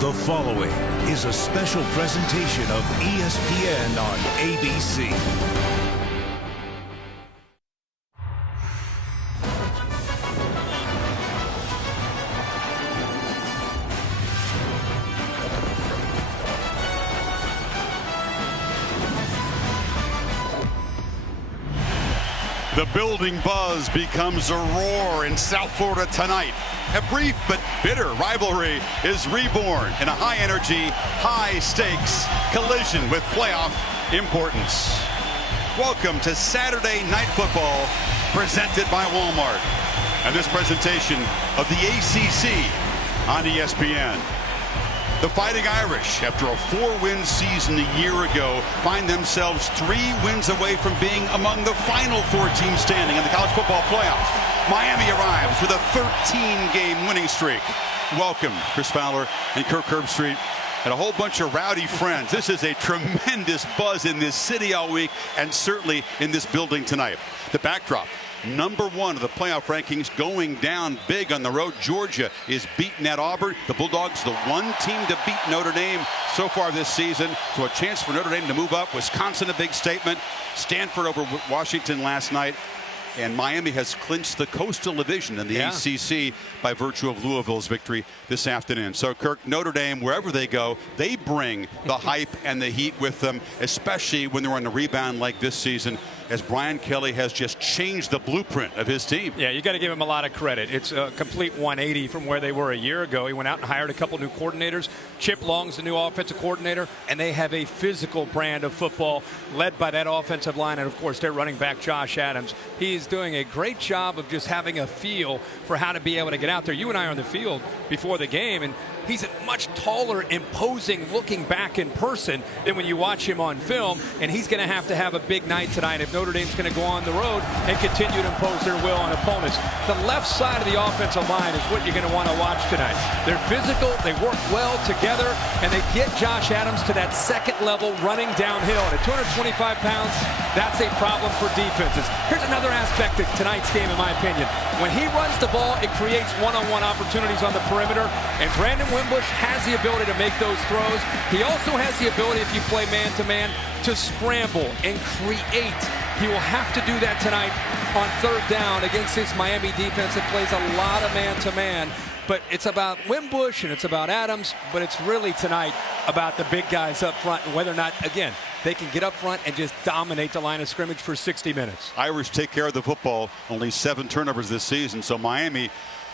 The following is a special presentation of ESPN on ABC. The building buzz becomes a roar in South Florida tonight. A brief but bitter rivalry is reborn in a high-energy, high-stakes collision with playoff importance. Welcome to Saturday Night Football, presented by Walmart. And this presentation of the ACC on ESPN. The Fighting Irish, after a 4-win season a year ago, find themselves 3 wins away from being among the final 4 teams standing in the college football playoff. Miami arrives with a 13-game winning streak. Welcome, Chris Fowler and Kirk Herbstreit and a whole bunch of rowdy friends. This is a tremendous buzz in this city all week and certainly in this building tonight. The backdrop. Number 1 of the playoff rankings going down big on the road. Georgia is beating at Auburn. The Bulldogs, the one team to beat Notre Dame so far this season. So a chance for Notre Dame to move up. Wisconsin, a big statement. Stanford over Washington last night. And Miami has clinched the Coastal Division in the ACC by virtue of Louisville's victory this afternoon. So, Kirk, Notre Dame, wherever they go, they bring the hype and the heat with them, especially when they're on the rebound like this season, as Brian Kelly has just changed the blueprint of his team. Yeah, you got to give him a lot of credit. It's a complete 180 from where they were a year ago. He went out and hired a couple new coordinators. Chip Long's the new offensive coordinator, and they have a physical brand of football led by that offensive line, and, of course, their running back, Josh Adams. He's doing a great job of just having a feel for how to be able to get out there. You and I are on the field before the game, and he's a much taller, imposing looking back in person than when you watch him on film, and he's going to have a big night tonight if Notre Dame's going to go on the road and continue to impose their will on opponents. The left side of the offensive line is what you're going to want to watch tonight. They're physical, they work well together, and they get Josh Adams to that second level running downhill. And at 225 pounds, that's a problem for defenses. Here's another aspect of tonight's game, in my opinion. When he runs the ball, it creates one-on-one opportunities on the perimeter, and Brandon Wimbush has the ability to make those throws. He also has the ability, if you play man-to-man, to scramble and create. He will have to do that tonight on 3rd down against this Miami defense that plays a lot of man-to-man. But it's about Wimbush and it's about Adams, but it's really tonight about the big guys up front and whether or not, again, they can get up front and just dominate the line of scrimmage for 60 minutes. Irish take care of the football. Only 7 turnovers this season, so Miami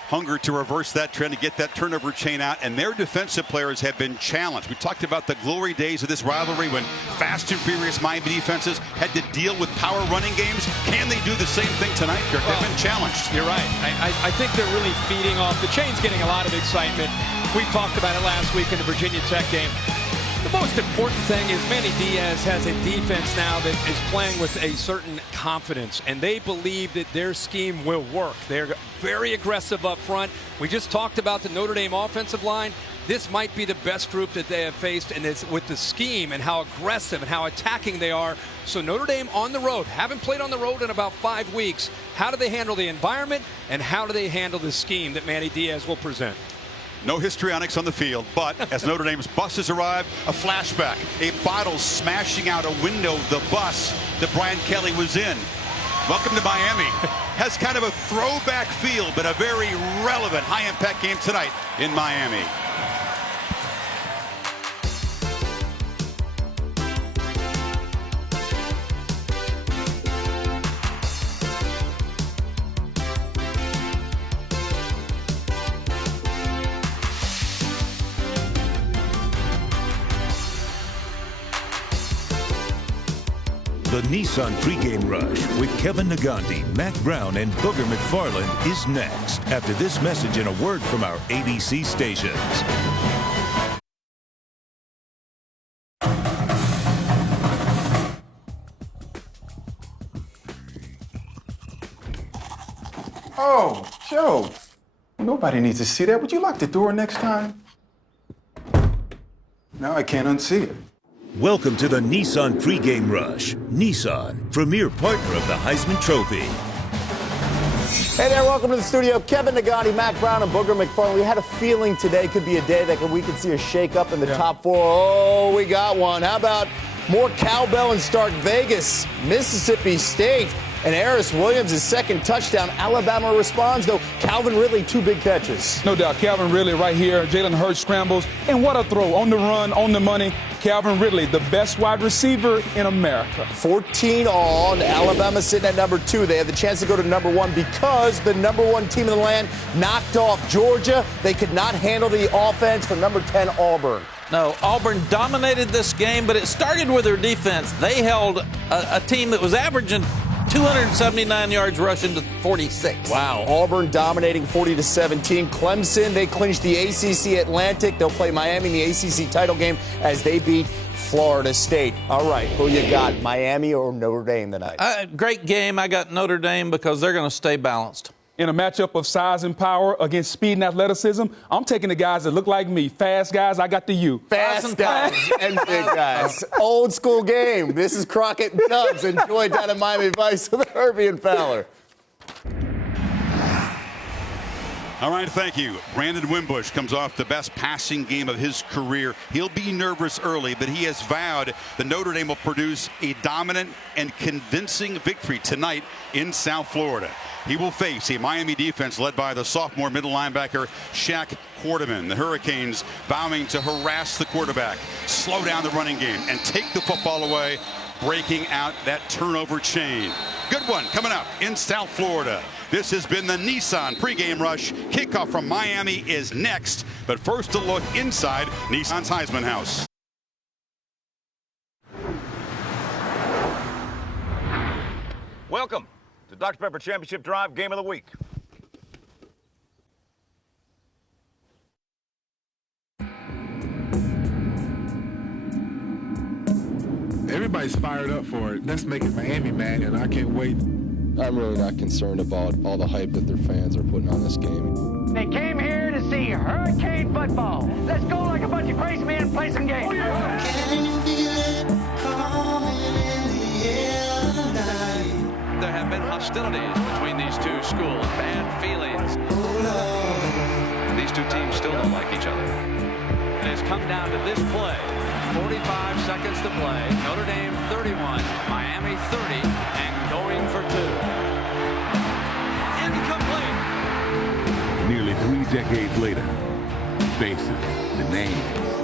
hunger to reverse that trend, to get that turnover chain out, and their defensive players have been challenged. We talked about the glory days of this rivalry when fast and furious Miami defenses had to deal with power running games. Can they do the same thing tonight, Kirk? They've been challenged. You're right. I think they're really feeding off. The chain's getting a lot of excitement. We talked about it last week in the Virginia Tech game. The most important thing is Manny Diaz has a defense now that is playing with a certain confidence, and they believe that their scheme will work. They're very aggressive up front. We just talked about the Notre Dame offensive line. This might be the best group that they have faced, and it's with the scheme and how aggressive and how attacking they are. So Notre Dame on the road, haven't played on the road in about 5 weeks. How do they handle the environment, and how do they handle the scheme that Manny Diaz will present? No histrionics on the field, but as Notre Dame's buses arrive, a flashback. A bottle smashing out a window of the bus that Brian Kelly was in. Welcome to Miami. Has kind of a throwback feel, but a very relevant high-impact game tonight in Miami. The Nissan pregame rush with Kevin Negandhi, Mac Brown, and Booger McFarland is next after this message and a word from our ABC stations. Oh, Joe. Nobody needs to see that. Would you lock the door next time? Now I can't unsee it. Welcome to the Nissan pregame rush. Nissan, premier partner of the Heisman Trophy. Hey there, welcome to the studio. Kevin Nagati, Mac Brown, and Booger McFarland. We had a feeling today could be a day that we could see a shake-up in the top four. Oh, we got one. How about more cowbell in Stark Vegas? Mississippi State and Harris Williams' second touchdown. Alabama responds, though. Calvin Ridley, 2 big catches. No doubt, Calvin Ridley right here. Jalen Hurts scrambles. And what a throw. On the run, on the money. Calvin Ridley, the best wide receiver in America. 14 all, and Alabama sitting at number 2. They have the chance to go to number 1 because the number 1 team in the land knocked off Georgia. They could not handle the offense for number 10, Auburn. No, Auburn dominated this game, but it started with their defense. They held a team that was averaging 279 yards rushing to 46. Wow. Auburn dominating 40-17. Clemson, they clinched the ACC Atlantic. They'll play Miami in the ACC title game as they beat Florida State. All right, who you got, Miami or Notre Dame tonight? Great game. I got Notre Dame because they're going to stay balanced. In a matchup of size and power against speed and athleticism, I'm taking the guys that look like me. Fast guys, I got the U. Fast guys and big guys. Old school game. This is Crockett and Tubbs. Enjoy down at Miami Vice with Herbie and Fowler. All right, thank you. Brandon Wimbush comes off the best passing game of his career. He'll be nervous early, but he has vowed that Notre Dame will produce a dominant and convincing victory tonight in South Florida. He will face a Miami defense led by the sophomore middle linebacker Shaq Quarterman. The Hurricanes vowing to harass the quarterback, slow down the running game, and take the football away, breaking out that turnover chain. Good one coming up in South Florida. This has been the Nissan pregame rush. Kickoff from Miami is next. But first, a look inside Nissan's Heisman House. Welcome to Dr. Pepper Championship Drive Game of the Week. Everybody's fired up for it. Let's make it Miami, man, and I can't wait. I'm really not concerned about all the hype that their fans are putting on this game. They came here to see Hurricane football. Let's go like a bunch of crazy men and play some games. Oh, yeah. Can you feel it coming in the air tonight? There have been hostilities between these two schools, bad feelings. These two teams still don't like each other. It has come down to this play. 45 seconds to play. Notre Dame 31, Miami 30, and going for 2. Incomplete. Nearly 3 decades later, faces, the names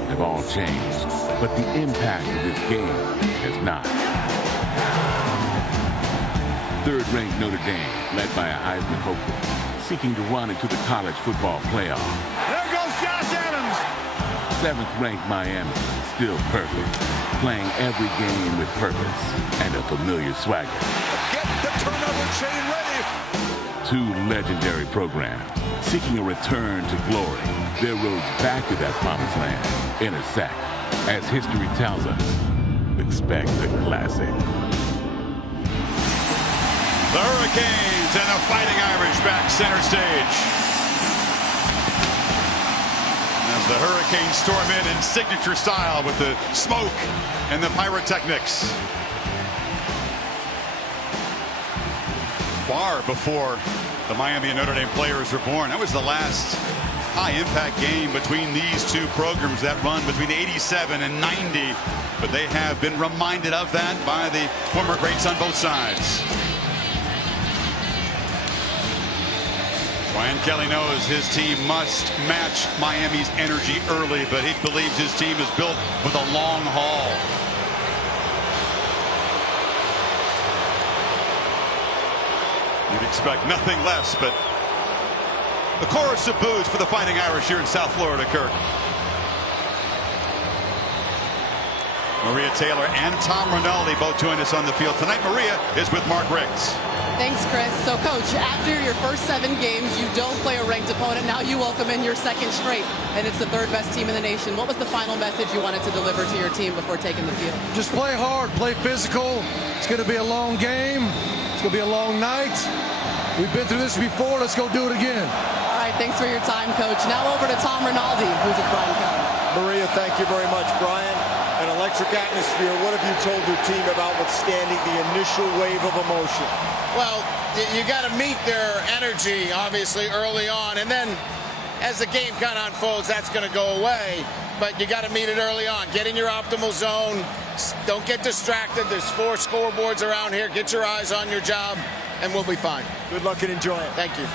have all changed, but the impact of this game has not. Third-ranked Notre Dame, led by a Heisman hopeful, seeking to run into the college football playoff. There goes Josh Adams. 7th-ranked Miami, still perfect, playing every game with purpose and a familiar swagger. Get the turnover chain ready. 2 legendary programs, seeking a return to glory. Their roads back to that promised land intersect. As history tells us, expect the classic. The Hurricanes and the Fighting Irish back center stage. As the Hurricanes storm in signature style with the smoke and the pyrotechnics. Far before the Miami and Notre Dame players were born. That was the last high-impact game between these two programs, that run between 87 and 90. But they have been reminded of that by the former greats on both sides. Brian Kelly knows his team must match Miami's energy early, but he believes his team is built for the long haul. You'd expect nothing less, but the chorus of boos for the Fighting Irish here in South Florida, Kirk. Maria Taylor and Tom Rinaldi both join us on the field. Tonight, Maria is with Mark Riggs. Thanks, Chris. So, Coach, after your first 7 games, you don't play a ranked opponent. Now you welcome in your second straight, and it's the 3rd best team in the nation. What was the final message you wanted to deliver to your team before taking the field? Just play hard, play physical. It's going to be a long game. It's going to be a long night. We've been through this before. Let's go do it again. All right, thanks for your time, Coach. Now over to Tom Rinaldi, who's with Brian Kelly. Maria, thank you very much, Brian. an electric atmosphere. What have you told your team about withstanding the initial wave of emotion? Well, you got to meet their energy, obviously, early on. And then as the game kind of unfolds, that's going to go away. But you got to meet it early on. Get in your optimal zone. Don't get distracted. There's 4 scoreboards around here. Get your eyes on your job, and we'll be fine. Good luck and enjoy it. Thank you.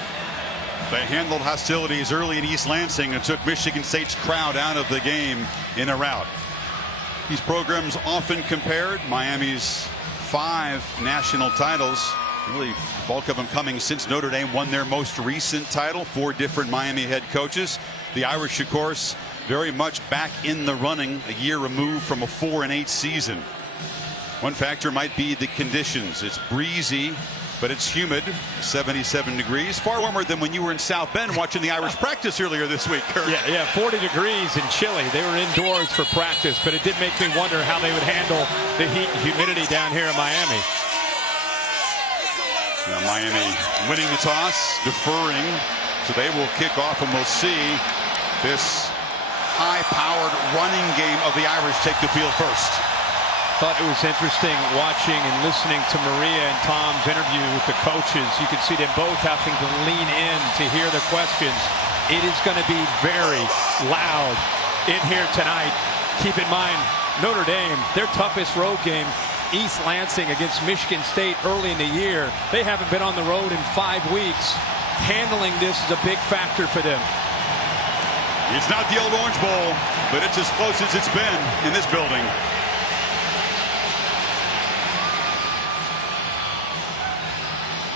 They handled hostilities early in East Lansing and took Michigan State's crowd out of the game in a rout. These programs often compared. Miami's 5 national titles, really the bulk of them coming since Notre Dame won their most recent title. 4 different Miami head coaches. The Irish, of course, very much back in the running, a year removed from a 4-8 season. One factor might be the conditions. It's breezy, but it's humid, 77 degrees, far warmer than when you were in South Bend watching the Irish practice earlier this week, Kurt. Yeah, 40 degrees and chilly. They were indoors for practice, but it did make me wonder how they would handle the heat and humidity down here in Miami. Now Miami winning the toss, deferring, so they will kick off, and we'll see this high-powered running game of the Irish take the field first. Thought it was interesting watching and listening to Maria and Tom's interview with the coaches. You could see them both having to lean in to hear the questions. It is going to be very loud in here tonight. Keep in mind, Notre Dame, their toughest road game, East Lansing against Michigan State early in the year. They haven't been on the road in 5 weeks. Handling this is a big factor for them. It's not the old Orange Bowl, but it's as close as it's been in this building.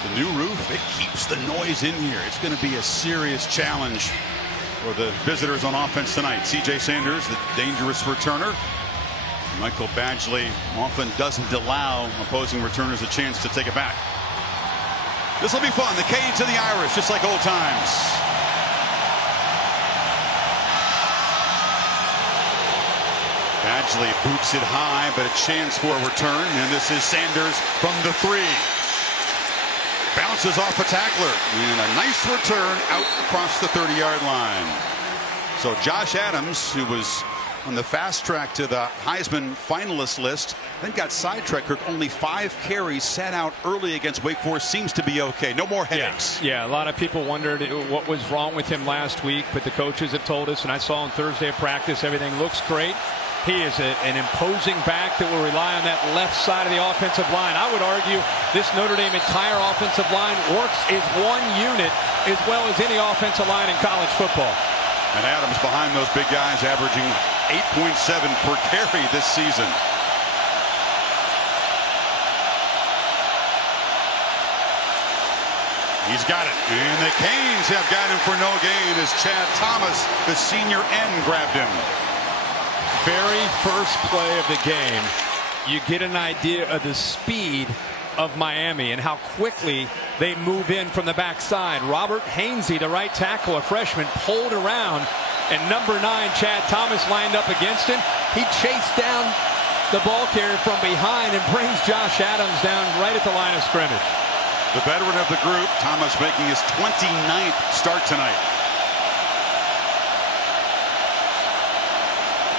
The new roof, it keeps the noise in here. It's going to be a serious challenge for the visitors on offense tonight. C.J. Sanders, the dangerous returner. Michael Badgley often doesn't allow opposing returners a chance to take it back. This will be fun. The Canes and the Irish, just like old times. Badgley boots it high, but a chance for a return. And this is Sanders from the 3. Bounces off a tackler. And a nice return out across the 30-yard line. So Josh Adams, who was on the fast track to the Heisman finalist list, then got sidetracked. Only 5 carries, sat out early against Wake Forest. Seems to be okay. No more headaches. Yeah, a lot of people wondered what was wrong with him last week, but the coaches have told us, and I saw on Thursday at practice, everything looks great. He is an imposing back that will rely on that left side of the offensive line. I would argue this Notre Dame entire offensive line works as one unit as well as any offensive line in college football. And Adams behind those big guys, averaging 8.7 per carry this season. He's got it. And the Canes have got him for no gain as Chad Thomas, the senior end, grabbed him. Very first play of the game, you get an idea of the speed of Miami and how quickly they move in from the backside. Robert Hainsey, the right tackle, a freshman, pulled around, and number 9, Chad Thomas, lined up against him. He chased down the ball carrier from behind and brings Josh Adams down right at the line of scrimmage. The veteran of the group, Thomas, making his 29th start tonight.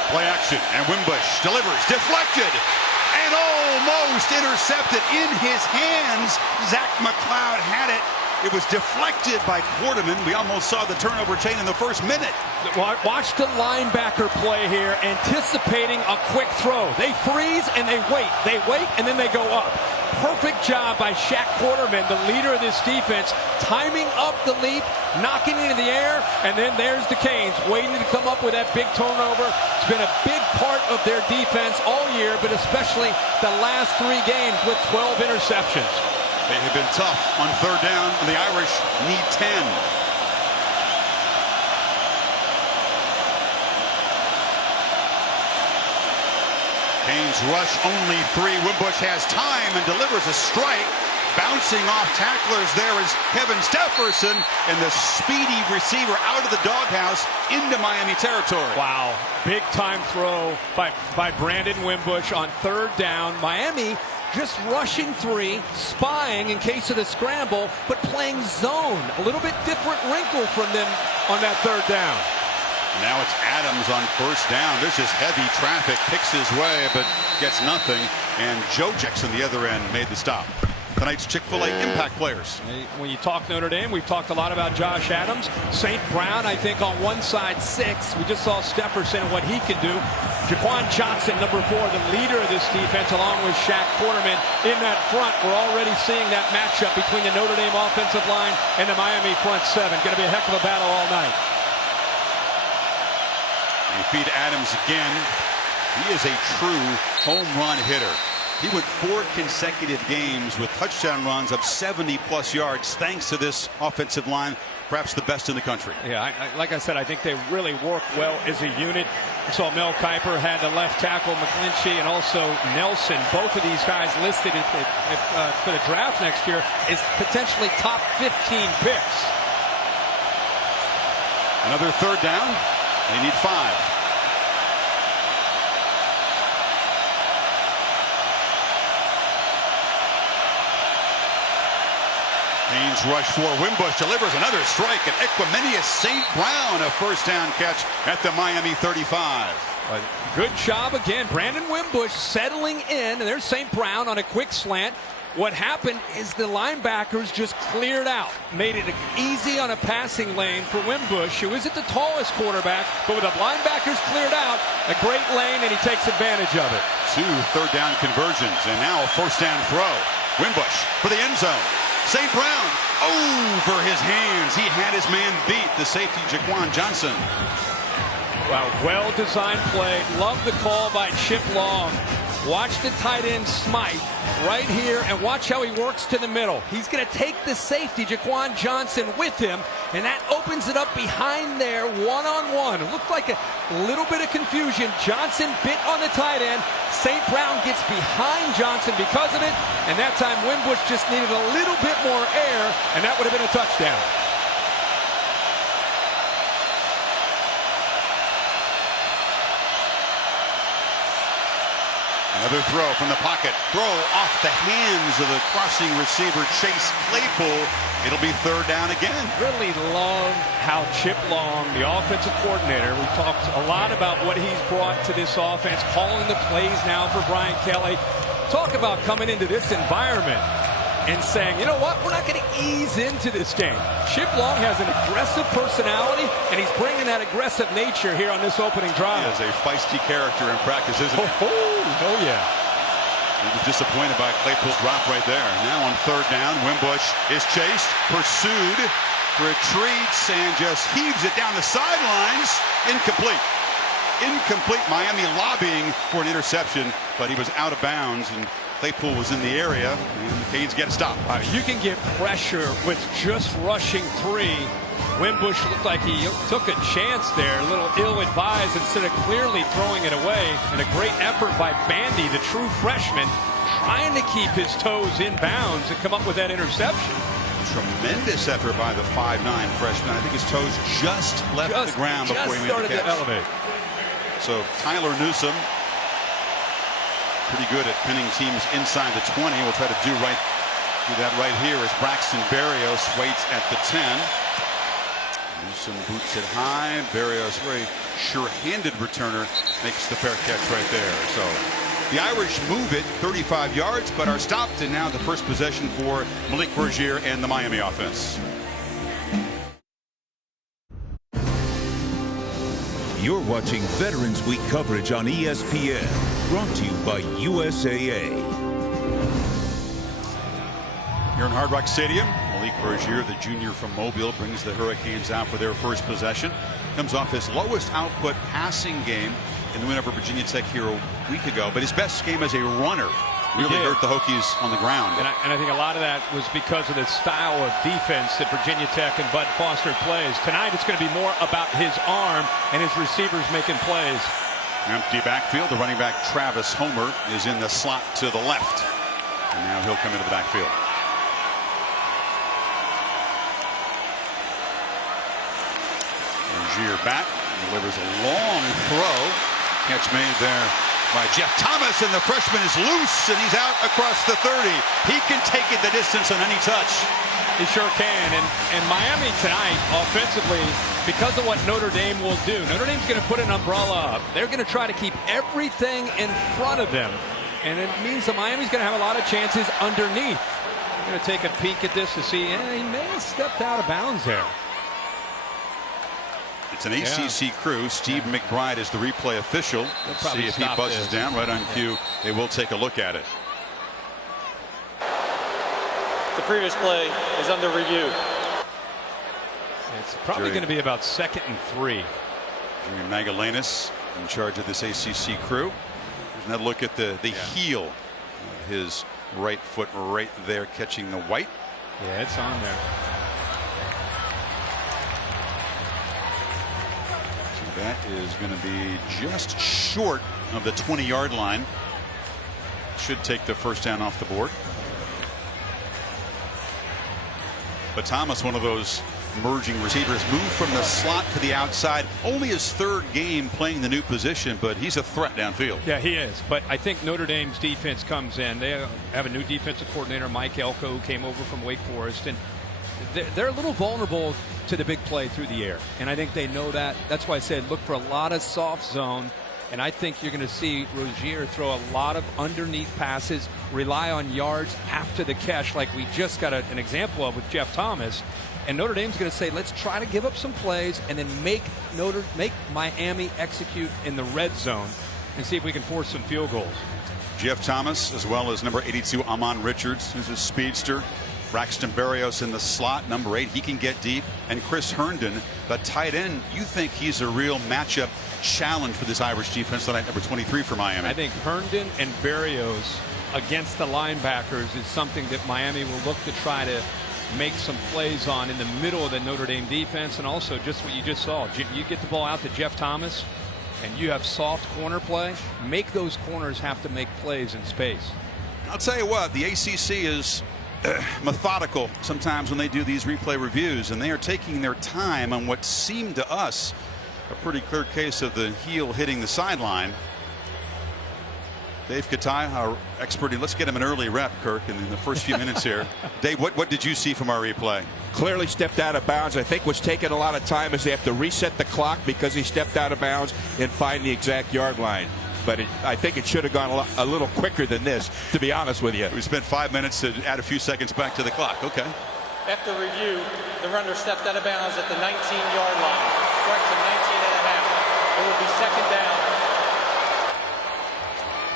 Play action, and Wimbush delivers, deflected, and almost intercepted in his hands. Zach McLeod had it. It was deflected by Quarterman. We almost saw the turnover chain in the first minute. Watch the linebacker play here, anticipating a quick throw. They freeze and they wait, and then they go up. Perfect job by Shaq Quarterman, the leader of this defense, timing up the leap, knocking it into the air, and then there's the Canes waiting to come up with that big turnover. It's been a big part of their defense all year, but especially the last 3 games with 12 interceptions. They have been tough on 3rd down, and the Irish need 10. Canes rush only 3. Wimbush has time and delivers a strike. Bouncing off tacklers there is Kevin Stefferson, and the speedy receiver out of the doghouse into Miami territory. Wow, big time throw by Brandon Wimbush on 3rd down. Miami just rushing 3, spying in case of the scramble, but playing zone. A little bit different wrinkle from them on that 3rd down. Now it's Adams on first down. There's just heavy traffic, picks his way, but gets nothing. And Joe Jackson, the other end, made the stop. Tonight's Chick-fil-A impact players. When you talk Notre Dame, we've talked a lot about Josh Adams. St. Brown, I think, on one side, 6. We just saw Stefferson and what he can do. Jaquan Johnson, number 4, the leader of this defense, along with Shaq Quarterman in that front. We're already seeing that matchup between the Notre Dame offensive line and the Miami front 7. Going to be a heck of a battle all night. They feed Adams again. He is a true home run hitter. He went 4 consecutive games with touchdown runs of 70-plus yards thanks to this offensive line, perhaps the best in the country. Yeah, like I said, I think they really work well as a unit. We saw Mel Kiper had the left tackle, McClinchy, and also Nelson. Both of these guys listed for the draft next year is potentially top 15 picks. Another third down. They need 5. Haynes rush for Wimbush, delivers another strike, and Equiminius St. Brown a first down catch at the Miami 35. Good job again. Brandon Wimbush settling in, and there's St. Brown on a quick slant. What happened is the linebackers just cleared out, made it easy on a passing lane for Wimbush, who isn't the tallest quarterback, but with the linebackers cleared out, a great lane, and he takes advantage of it. 2 third down conversions, and now a first down throw. Wimbush for the end zone. St. Brown over his hands. He had his man beat, the safety Jaquan Johnson. Wow, well-designed play. Love the call by Chip Long. Watch the tight end Smythe right here, and watch how he works to the middle. He's going to take the safety, Jaquan Johnson, with him, and that opens it up behind there, one-on-one. It looked like a little bit of confusion. Johnson bit on the tight end. St. Brown gets behind Johnson because of it, and that time Wimbush just needed a little bit more air, and that would have been a touchdown. Another throw from the pocket. Throw off the hands of the crossing receiver, Chase Claypool. It'll be third down again. Really love how Chip Long, the offensive coordinator, we talked a lot about what he's brought to this offense, calling the plays now for Brian Kelly. Talk about coming into this environment and saying, you know what, we're not going to ease into this game. Chip Long has an aggressive personality, and he's bringing that aggressive nature here on this opening drive. He is a feisty character in practice, isn't he? Oh, yeah. He was disappointed by Claypool's drop right there. Now on third down, Wimbush is chased, pursued, retreats, and just heaves it down the sidelines. Incomplete. Incomplete. Miami lobbying for an interception, but he was out of bounds, and Claypool was in the area, and the Canes get a stop. You can get pressure with just rushing 3. Wimbush looked like he took a chance there, a little ill-advised instead of clearly throwing it away. And a great effort by Bandy, the true freshman, trying to keep his toes in bounds and come up with that interception. Tremendous effort by the 5'9" freshman. I think his toes just left the ground before he made the catch. To elevate. So Tyler Newsome, pretty good at pinning teams inside the 20. We'll try to do that right here as Braxton Berrios waits at the 10. Newsome boots it high. Berrios, very sure-handed returner, makes the fair catch right there. So the Irish move it 35 yards, but are stopped. And now the first possession for Malik Bergier and the Miami offense. You're watching Veterans Week coverage on ESPN, brought to you by USAA. Here in Hard Rock Stadium, Malik Bergier, the junior from Mobile, brings the Hurricanes out for their first possession. Comes off his lowest output passing game in the win over Virginia Tech here a week ago, but his best game as a runner really hurt the Hokies on the ground. And I think a lot of that was because of the style of defense that Virginia Tech and Bud Foster plays. Tonight it's going to be more about his arm and his receivers making plays. Empty backfield. The running back Travis Homer is in the slot to the left. And now he'll come into the backfield. Bergier back, delivers a long throw. Catch made there by Jeff Thomas, and the freshman is loose, and he's out across the 30. He can take it the distance on any touch. He sure can. And Miami tonight, offensively, because of what Notre Dame will do, Notre Dame's going to put an umbrella up. They're going to try to keep everything in front of them. And it means that Miami's going to have a lot of chances underneath. I'm going to take a peek at this to see, he may have stepped out of bounds there. It's an ACC crew. Steve McBride is the replay official. Let's see if he buzzes down right on cue. They will take a look at it. The previous play is under review. It's probably going to be about 2nd and 3. Jerry Magallanes in charge of this ACC crew. There's another look at the heel of his right foot right there, catching the white. Yeah, it's on there. So that is going to be just short of the 20-yard line. Should take the first down off the board. But Thomas, one of those emerging receivers, moved from the slot to the outside. Only his 3rd game playing the new position, but he's a threat downfield. Yeah, he is. But I think Notre Dame's defense comes in. They have a new defensive coordinator, Mike Elko, who came over from Wake Forest, and they're a little vulnerable to the big play through the air. And I think they know that. That's why I said look for a lot of soft zone. And I think you're going to see Rozier throw a lot of underneath passes, rely on yards after the catch, like we just got an example of with Jeff Thomas. And Notre Dame's going to say, let's try to give up some plays and then make Miami execute in the red zone and see if we can force some field goals. Jeff Thomas, as well as number 82, Amon Richards, who's a speedster. Braxton Berrios in the slot, number 8. He can get deep. And Chris Herndon, the tight end. You think he's a real matchup challenge for this Irish defense tonight, number 23 for Miami? I think Herndon and Berrios against the linebackers is something that Miami will look to try to make some plays on in the middle of the Notre Dame defense. And also just what you just saw, you get the ball out to Jeff Thomas and you have soft corner play, make those corners have to make plays in space. I'll tell you what, the ACC is methodical sometimes when they do these replay reviews, and they are taking their time on what seemed to us a pretty clear case of the heel hitting the sideline. Dave Katai, our expert, let's get him an early rep, Kirk, in the first few minutes here. Dave, what did you see from our replay? Clearly stepped out of bounds. I think what's taking a lot of time is they have to reset the clock because he stepped out of bounds and find the exact yard line. But I think it should have gone a little quicker than this, to be honest with you. We spent 5 minutes to add a few seconds back to the clock. Okay. After review, the runner stepped out of bounds at the 19-yard line. Correction, 19.5. It will be 2nd down.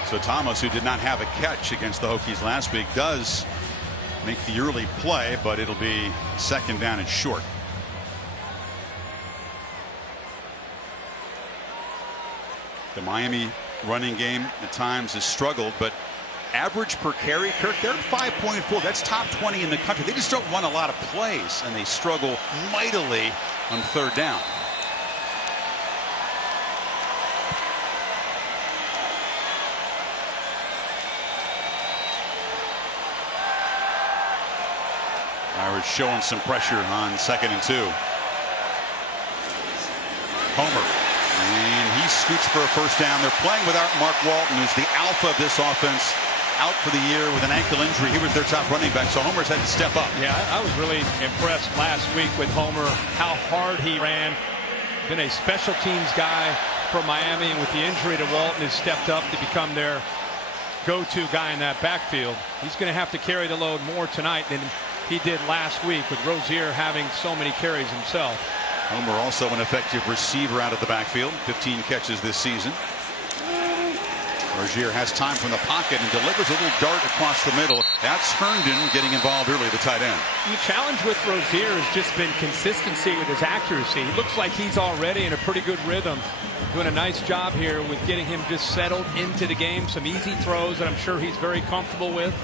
So Thomas, who did not have a catch against the Hokies last week, does make the early play, but it'll be 2nd down and short. The Miami running game at times has struggled, but average per carry, Kirk, they're at 5.4. That's top 20 in the country. They just don't run a lot of plays, and they struggle mightily on 3rd down. Irish showing some pressure on 2nd and 2. Homer. And he scoots for a first down. They're playing without Mark Walton, who's the alpha of this offense, out for the year with an ankle injury. He was their top running back, so Homer's had to step up. Yeah, I was really impressed last week with Homer, how hard he ran. Been a special teams guy for Miami, and with the injury to Walton, has stepped up to become their go-to guy in that backfield. He's going to have to carry the load more tonight than he did last week, with Rozier having so many carries himself. Homer also an effective receiver out of the backfield, 15 catches this season. Rozier has time from the pocket and delivers a little dart across the middle. That's Herndon getting involved early, the tight end. The challenge with Rozier has just been consistency with his accuracy. He looks like he's already in a pretty good rhythm. Doing a nice job here with getting him just settled into the game. Some easy throws that I'm sure he's very comfortable with.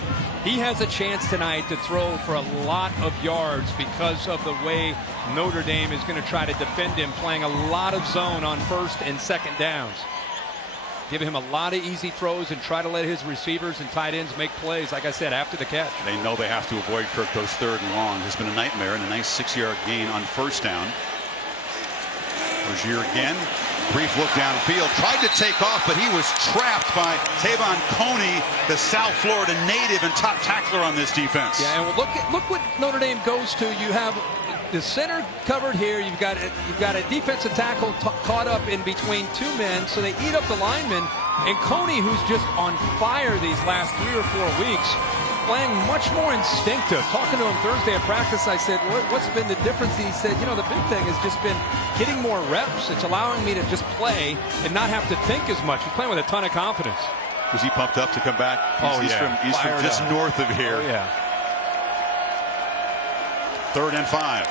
He has a chance tonight to throw for a lot of yards because of the way Notre Dame is going to try to defend him, playing a lot of zone on 1st and 2nd downs. Give him a lot of easy throws and try to let his receivers and tight ends make plays, like I said, after the catch. They know they have to avoid Kirk those 3rd and long. Has been a nightmare, and a nice 6-yard gain on 1st down. Rozier again. Brief look downfield. Tried to take off, but he was trapped by Tavon Coney, the South Florida native and top tackler on this defense. Yeah, and look what Notre Dame goes to. You have the center covered here. You've got a defensive tackle caught up in between two men, so they eat up the linemen. And Coney, who's just on fire these last 3 or 4 weeks, playing much more instinctive. Talking to him Thursday at practice, I said, what's been the difference? He said, the big thing has just been getting more reps. It's allowing me to just play and not have to think as much. He's playing with a ton of confidence. Was he pumped up to come back? He's from just north of here. Oh, yeah. 3rd and 5.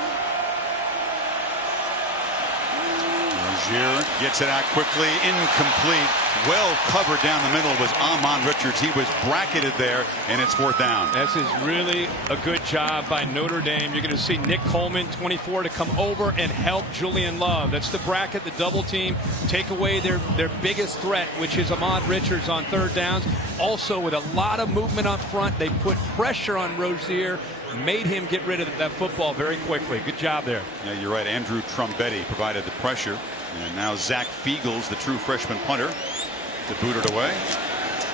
Rozier gets it out quickly, incomplete. Well covered down the middle was Ahman Richards. He was bracketed there, and it's 4th down. This is really a good job by Notre Dame. You're going to see Nick Coleman, 24, to come over and help Julian Love. That's the bracket, the double team, take away their biggest threat, which is Ahman Richards on 3rd downs. Also, with a lot of movement up front, they put pressure on Rozier, made him get rid of that football very quickly. Good job there. Yeah, you're right. Andrew Trumbetti provided the pressure. And now Zach Fiegels, the true freshman punter, to boot it away.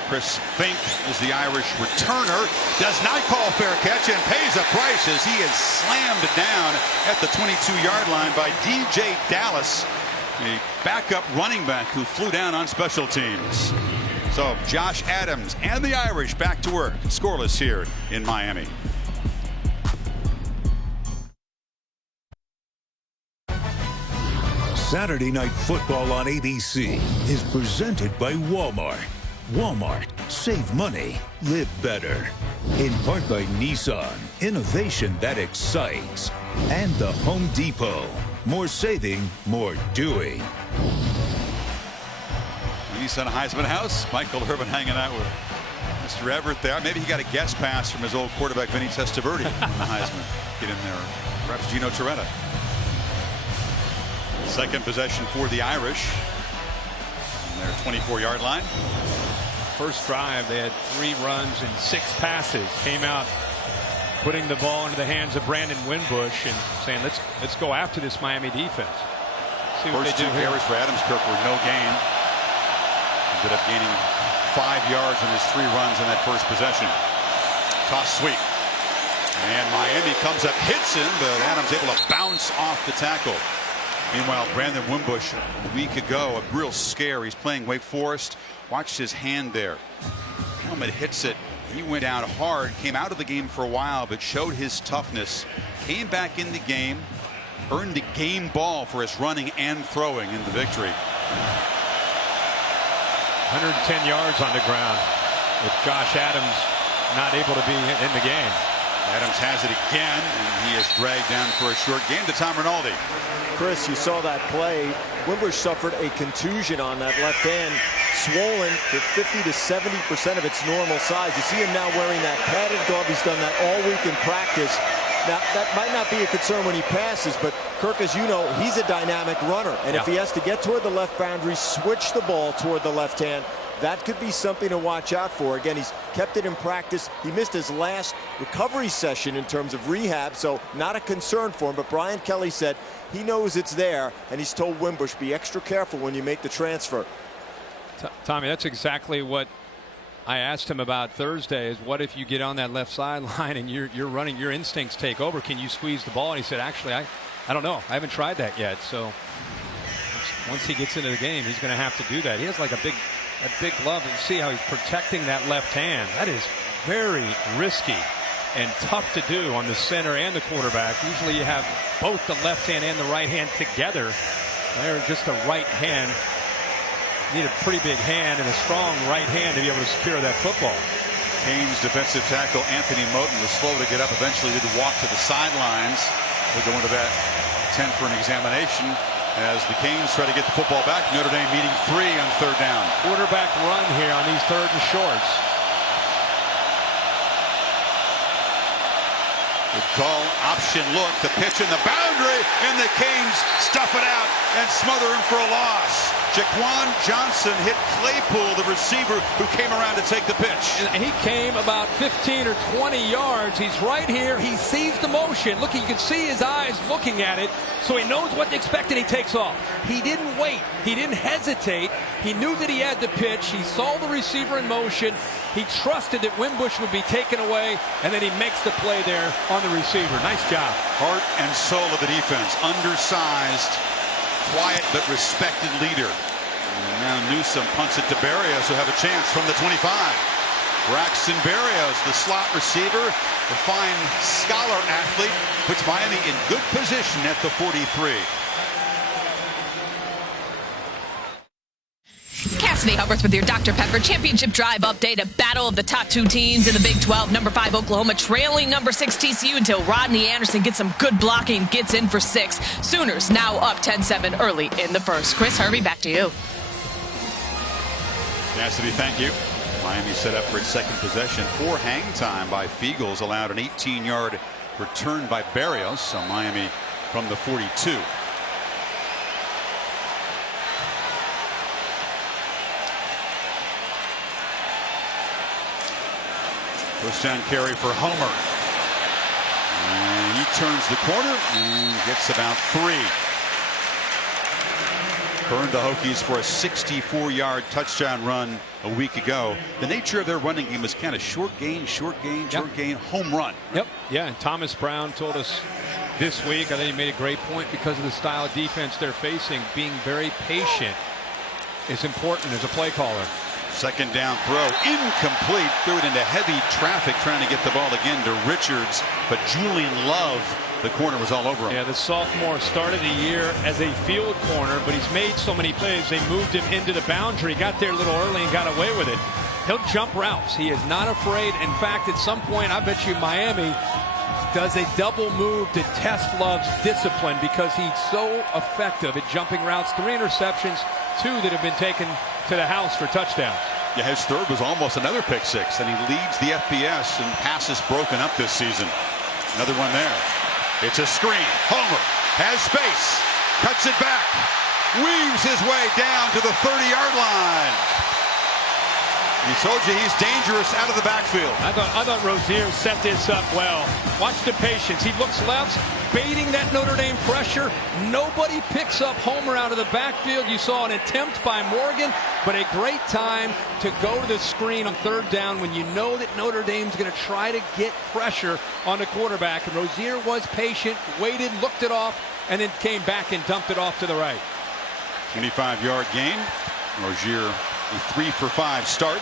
Chris Fink is the Irish returner. Does not call fair catch and pays a price as he is slammed down at the 22-yard line by DJ Dallas, a backup running back who flew down on special teams. So Josh Adams and the Irish back to work. Scoreless here in Miami. Saturday Night Football on ABC is presented by Walmart. Walmart. Save money. Live better. In part by Nissan. Innovation that excites. And the Home Depot. More saving, more doing. Nissan Heisman House. Michael Irvin hanging out with Mr. Everett there. Maybe he got a guest pass from his old quarterback, Vinny Testaverde, in the Heisman. Get in there. Perhaps Gino Torretta. Second possession for the Irish on their 24-yard line. First drive, they had 3 runs and 6 passes. Came out putting the ball into the hands of Brandon Winbush and saying, let's go after this Miami defense. See what First they do 2 carries for Adams Kirk were no gain. Ended up gaining 5 yards on his 3 runs in that first possession. Toss sweep. And Miami comes up, hits him, but Adams able to bounce off the tackle. Meanwhile, Brandon Wimbush a week ago, a real scare. He's playing Wake Forest. Watched his hand there. Helmet hits it. He went down hard, came out of the game for a while, but showed his toughness. Came back in the game, earned the game ball for his running and throwing in the victory. 110 yards on the ground with Josh Adams not able to be in the game. Adams has it again, and he is dragged down for a short game to Tom Rinaldi. Chris, you saw that play. Wimbush suffered a contusion on that left hand, swollen to 50 to 70% of its normal size. You see him now wearing that padded glove. He's done that all week in practice. Now, that might not be a concern when he passes, but Kirk, as you know, he's a dynamic runner. And if he has to get toward the left boundary, switch the ball toward the left hand, that could be something to watch out for. Again, he's kept it in practice. He missed his last recovery session in terms of rehab, so not a concern for him. But Brian Kelly said he knows it's there, and he's told Wimbush, be extra careful when you make the transfer. Tommy, that's exactly what I asked him about Thursday, is what if you get on that left sideline and you're running, your instincts take over, can you squeeze the ball? And he said, actually, I don't know. I haven't tried that yet. So once he gets into the game, he's going to have to do that. He has like a big glove, and see how he's protecting that left hand. That is very risky and tough to do on the center and the quarterback. Usually you have both the left hand and the right hand together. They're just a right hand. You need a pretty big hand and a strong right hand to be able to secure that football. Canes defensive tackle Anthony Moten was slow to get up. Eventually did walk to the sidelines. We'll go into that tent for an examination as the Canes try to get the football back. Notre Dame meeting 3 on 3rd down. Quarterback run here on these 3rd and shorts. Good call, option look, the pitch in the boundary, and the Canes stuff it out and smother him for a loss. Jaquan Johnson hit Claypool, the receiver, who came around to take the pitch. And he came about 15 or 20 yards. He's right here. He sees the motion. Look, you can see his eyes looking at it, so he knows what to expect, and he takes off. He didn't wait. He didn't hesitate. He knew that he had the pitch. He saw the receiver in motion. He trusted that Wimbush would be taken away, and then he makes the play there on the receiver. Nice job. Heart and soul of the defense. Undersized, quiet but respected leader. And now Newsome punts it to Berrios, who have a chance from the 25. Braxton Berrios, the slot receiver, the fine scholar athlete, puts Miami in good position at the 43. Cassidy Hubbard with your Dr. Pepper Championship Drive update. A battle of the top two teams in the Big 12. Number 5 Oklahoma trailing number 6 TCU until Rodney Anderson gets some good blocking, gets in for 6. Sooners now up 10-7 early in the first. Chris Hervey, back to you. Cassidy, thank you. Miami set up for its second possession. Poor hang time by Fiegels allowed an 18-yard return by Berrios. So Miami from the 42. First down carry for Homer. And he turns the corner and gets about 3. Burned the Hokies for a 64-yard touchdown run a week ago. The nature of their running game was kind of short gain, home run. Yep. Yeah, and Thomas Brown told us this week, I think he made a great point because of the style of defense they're facing. Being very patient is important as a play caller. Second down throw, incomplete. Threw it into heavy traffic trying to get the ball again to Richards, but Julian Love, the corner, was all over him. Yeah, the sophomore started the year as a field corner, but he's made so many plays. They moved him into the boundary, got there a little early and got away with it. He'll jump routes. He is not afraid. In fact, at some point, I bet you Miami does a double move to test Love's discipline because he's so effective at jumping routes. 3 interceptions, 2 that have been taken to the house for touchdowns. Yeah, his third was almost another pick 6, and he leads the FBS in passes broken up this season. Another one there. It's a screen. Homer has space, cuts it back, weaves his way down to the 30-yard line. He told you he's dangerous out of the backfield. I thought Rozier set this up well. Watch the patience. He looks left, baiting that Notre Dame pressure. Nobody picks up Homer out of the backfield. You saw an attempt by Morgan, but a great time to go to the screen on 3rd down when you know that Notre Dame's going to try to get pressure on the quarterback. And Rozier was patient, waited, looked it off, and then came back and dumped it off to the right. 25-yard gain. Rozier, a 3-for-5 start.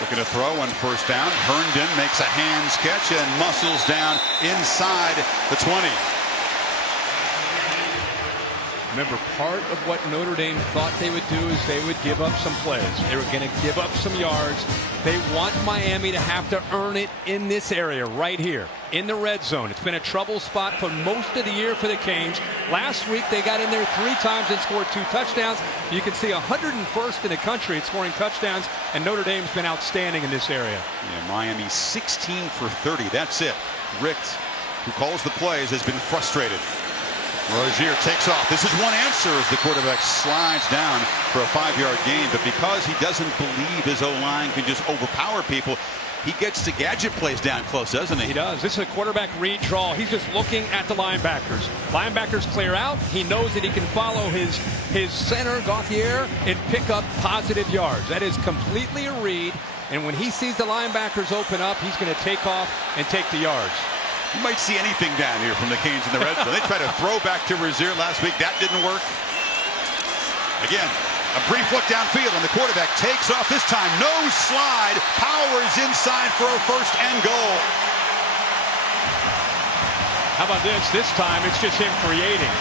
Looking to throw on 1st down. Herndon makes a hands catch and muscles down inside the 20. Remember, part of what Notre Dame thought they would do is they would give up some plays. They were going to give up some yards. They want Miami to have to earn it in this area right here in the red zone. It's been a trouble spot for most of the year for the Canes. Last week they got in there 3 times and scored 2 touchdowns. You can see 101st in the country at scoring touchdowns, and Notre Dame's been outstanding in this area. Yeah, Miami 16 for 30. That's it. Richt, who calls the plays, has been frustrated. Rozier takes off. This is one answer as the quarterback slides down for a 5-yard gain. But because he doesn't believe his O-line can just overpower people, he gets to gadget plays down close, doesn't he? He does. This is a quarterback read draw. He's just looking at the linebackers. Linebackers clear out. He knows that he can follow his center, Gauthier, and pick up positive yards. That is completely a read. And when he sees the linebackers open up, he's going to take off and take the yards. You might see anything down here from the Canes in the red zone. They tried to throw back to Rozier last week. That didn't work. Again, a brief look downfield, and the quarterback takes off this time. No slide. Powers inside for a 1st and goal. How about this? This time it's just him creating.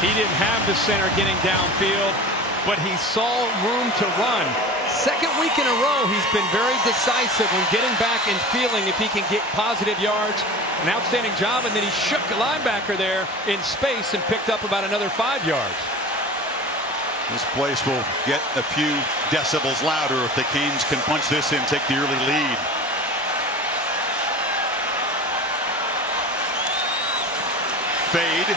He didn't have the center getting downfield, but he saw room to run. 2nd week in a row, he's been very decisive when getting back and feeling if he can get positive yards. An outstanding job, and then he shook the linebacker there in space and picked up about another 5 yards. This place will get a few decibels louder if the Canes can punch this in, take the early lead. fade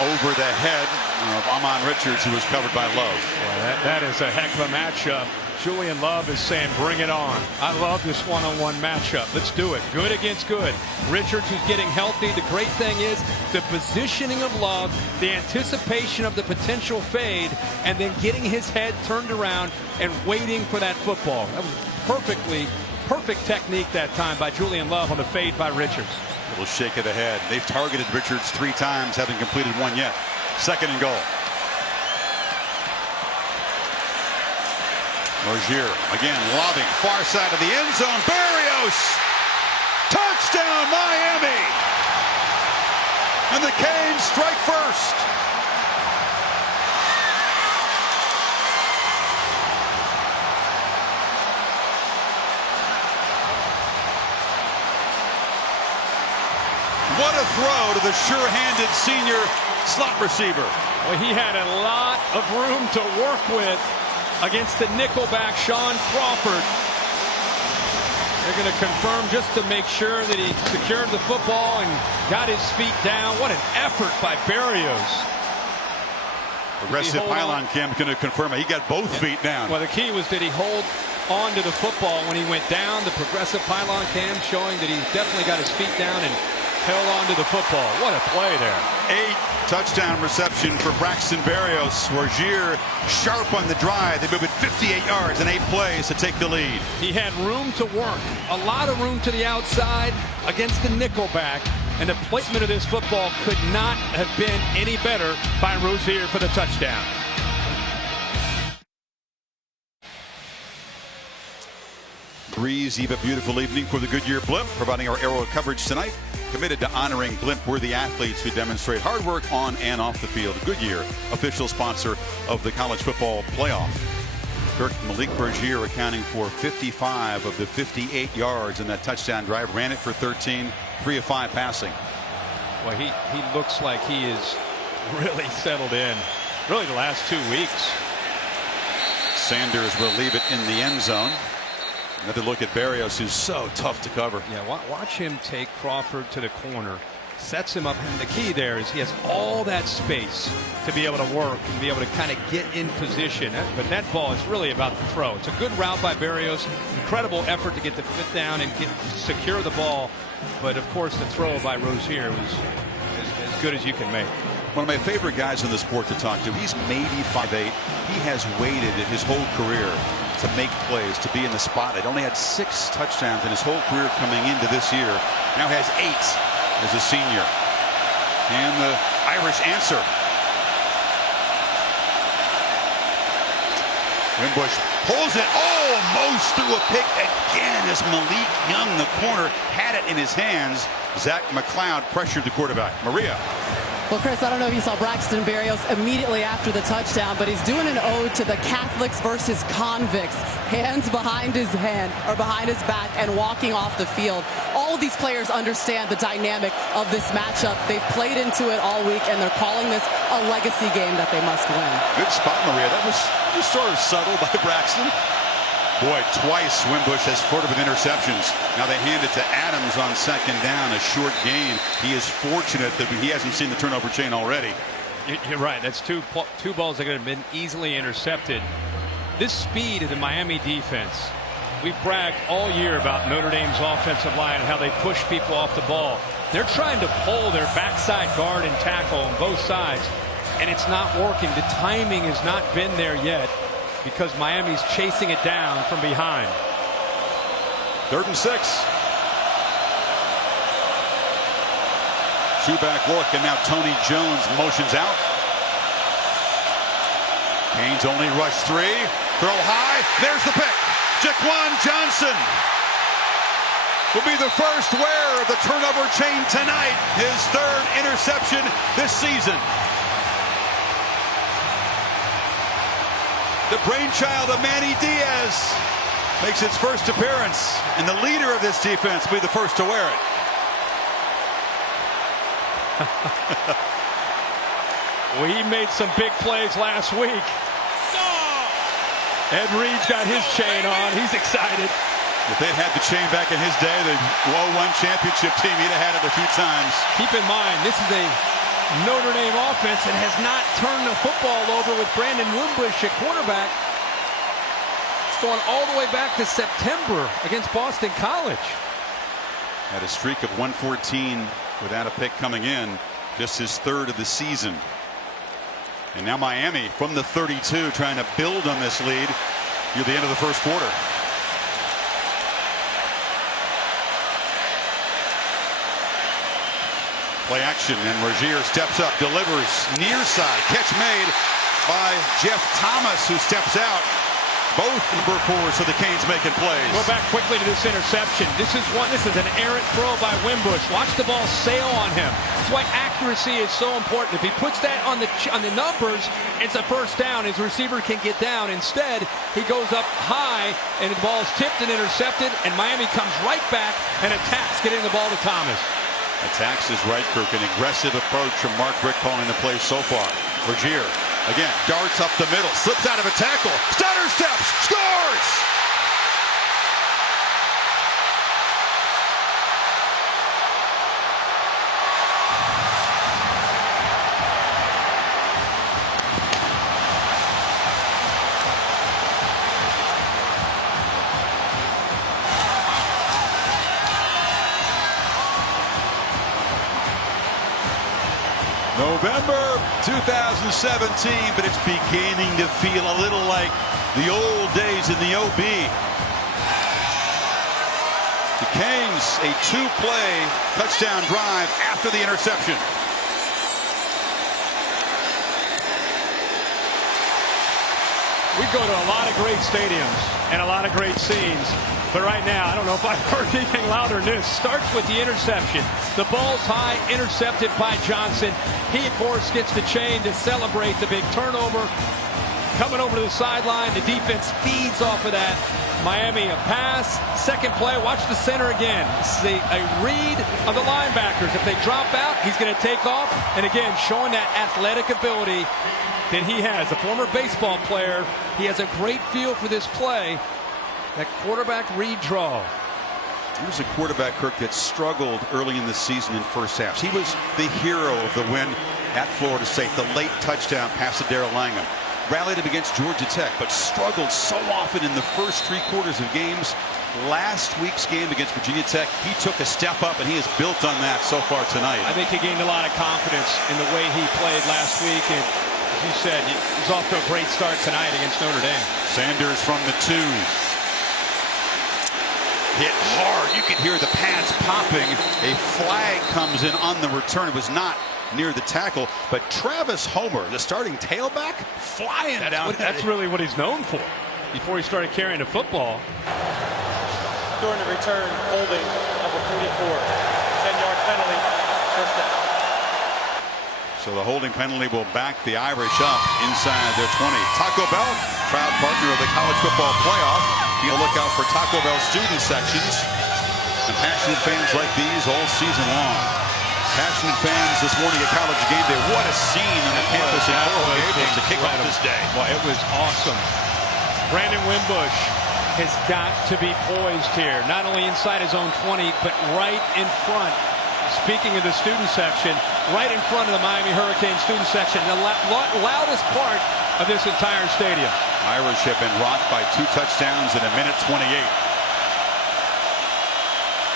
over the head of Amon Richards, who was covered by Love. Well, that is a heck of a matchup. Julian Love is saying, bring it on. I love this one-on-one matchup. Let's do it. Good against good. Richards, who's getting healthy. The great thing is the positioning of Love, the anticipation of the potential fade, and then getting his head turned around and waiting for that football. That was perfect technique that time by Julian Love on the fade by Richards. A little shake of the head. They've targeted Richards 3 times, haven't completed one yet. 2nd and goal. Rozier again lobbing far side of the end zone. Berrios, touchdown Miami, and the Canes strike first. What a throw to the sure-handed senior slot receiver. Well, he had a lot of room to work with against the nickelback Sean Crawford. They're going to confirm just to make sure that he secured the football and got his feet down. What an effort by Berrios. Aggressive pylon cam going to confirm it. He got both feet down. Well, the key was, did he hold on to the football when he went down? The progressive pylon cam showing that he definitely got his feet down and held on to the football. What a play there. 8 touchdown reception for Braxton Berrios. Rozier sharp on the drive. They move it 58 yards in 8 plays to take the lead. He had room to work, a lot of room to the outside against the nickelback, and the placement of this football could not have been any better by Rozier for the touchdown. Breezy but beautiful evening for the Goodyear Blimp, providing our aero coverage tonight. Committed to honoring Blimp-worthy athletes who demonstrate hard work on and off the field. Goodyear, official sponsor of the college football playoff. Malik Rozier accounting for 55 of the 58 yards in that touchdown drive. Ran it for 13, 3 of 5 passing. Well, he looks like he is really settled in. Really the last 2 weeks. Sanders will leave it in the end zone. Another look at Berrios, who's so tough to cover. Yeah, watch him take Crawford to the corner. Sets him up, and the key there is he has all that space to be able to work and be able to kind of get in position. But that ball is really about the throw. It's a good route by Berrios. Incredible effort to get the foot down and secure the ball. But of course, the throw by Rozier was as good as you can make. One of my favorite guys in the sport to talk to. He's maybe 5'8". He has waited his whole career to make plays, to be in the spotlight. Only had 6 touchdowns in his whole career coming into this year. Now has 8 as a senior. And the Irish answer. Wimbush pulls it almost through a pick again as Malik Young, the corner, had it in his hands. Zach McLeod pressured the quarterback. Maria. Well, Chris, I don't know if you saw Braxton Berrios immediately after the touchdown, but he's doing an ode to the Catholics versus convicts. Hands behind his head or behind his back and walking off the field. All of these players understand the dynamic of this matchup. They've played into it all week, and they're calling this a legacy game that they must win. Good spot, Maria. That was sort of subtle by Braxton. Boy, twice Wimbush has flirted with interceptions. Now they hand it to Adams on 2nd down, a short gain. He is fortunate that he hasn't seen the turnover chain already. You're right. That's two balls that could have been easily intercepted. This speed of the Miami defense. We've bragged all year about Notre Dame's offensive line and how they push people off the ball. They're trying to pull their backside guard and tackle on both sides, and it's not working. The timing has not been there yet, because Miami's chasing it down from behind. 3rd and 6. Two-back look, and now Tony Jones motions out. Canes only rush 3. Throw high. There's the pick. Jaquan Johnson will be the first wearer of the turnover chain tonight. His 3rd interception this season. The brainchild of Manny Diaz makes its first appearance, and the leader of this defense will be the first to wear it. Well, he made some big plays last week. Ed Reed's got his chain on. He's excited. If they'd had the chain back in his day, the 0-1 championship team, he'd have had it a few times. Keep in mind, this is a Notre Dame offense and has not turned the football over with Brandon Wimbush at quarterback. It's going all the way back to September against Boston College. Had a streak of 114 without a pick coming in, just his third of the season. And now Miami from the 32 trying to build on this lead near the end of the first quarter. Play action, and Rozier steps up, delivers near side. Catch made by Jeff Thomas, who steps out. Both number 4s for the Canes making plays. Go back quickly to this interception. This is an errant throw by Wimbush. Watch the ball sail on him. That's why accuracy is so important. If he puts that on the numbers, it's a first down. His receiver can get down. Instead, he goes up high, and the ball is tipped and intercepted, and Miami comes right back and attacks, getting the ball to Thomas. Attacks is right, Kirk. An aggressive approach from Mark Brick calling the play so far. Rozier again darts up the middle, slips out of a tackle, stutter steps, scores! November 2017, but it's beginning to feel a little like the old days in the OB. The Canes, a 2-play touchdown drive after the interception. We go to a lot of great stadiums and a lot of great scenes. But right now, I don't know if I've heard anything louder than this. Starts with the interception. The ball's high, intercepted by Johnson. He, of course, gets the chain to celebrate the big turnover. Coming over to the sideline, the defense feeds off of that. Miami, a pass. Second play, watch the center again. A read of the linebackers. If they drop out, he's going to take off. And again, showing that athletic ability that he has. A former baseball player. He has a great feel for this play. That quarterback read draw. He was a quarterback, Kirk, that struggled early in the season in first halves. He was the hero of the win at Florida State, the late touchdown pass to Darrell Langham. Rallied him against Georgia Tech, but struggled so often in the first 3 quarters of games. Last week's game against Virginia Tech, he took a step up, and he has built on that so far tonight. I think he gained a lot of confidence in the way he played last week. And as you said, he's off to a great start tonight against Notre Dame. Sanders from the 2. Hit hard. You can hear the pads popping. A flag comes in on the return. It was not near the tackle, but Travis Homer, the starting tailback, flying down. That's really what he's known for before he started carrying the football. During the return, holding number 44. 10-yard penalty, first down. So the holding penalty will back the Irish up inside their 20. Taco Bell, proud partner of the college football playoff. Be on the lookout for Taco Bell student sections and passionate fans like these all season long. Passionate fans this morning at College Game Day. What a scene on the campus in Coral Gables to kick off this day. Well, it was awesome. Brandon Wimbush has got to be poised here, not only inside his own 20, but right in front. Speaking of the student section, right in front of the Miami Hurricane student section, the loudest part of this entire stadium. Irish have been rocked by 2 touchdowns in a minute 28.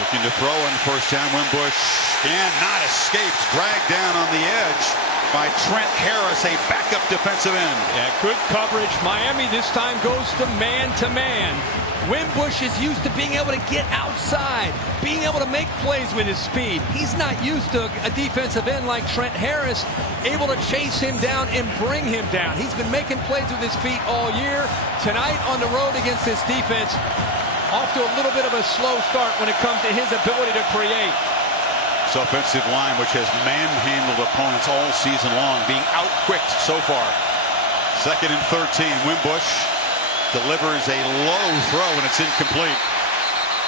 Looking to throw on first down. Wimbush cannot escape. Dragged down on the edge by Trent Harris, a backup defensive end. Yeah, good coverage. Miami this time goes to man. Wimbush is used to being able to get outside, being able to make plays with his speed. He's not used to a defensive end like Trent Harris, able to chase him down and bring him down. He's been making plays with his feet all year. Tonight on the road against this defense, off to a little bit of a slow start when it comes to his ability to create. This offensive line, which has manhandled opponents all season long, being out-quicked so far. 2nd and 13, Wimbush delivers a low throw, and it's incomplete.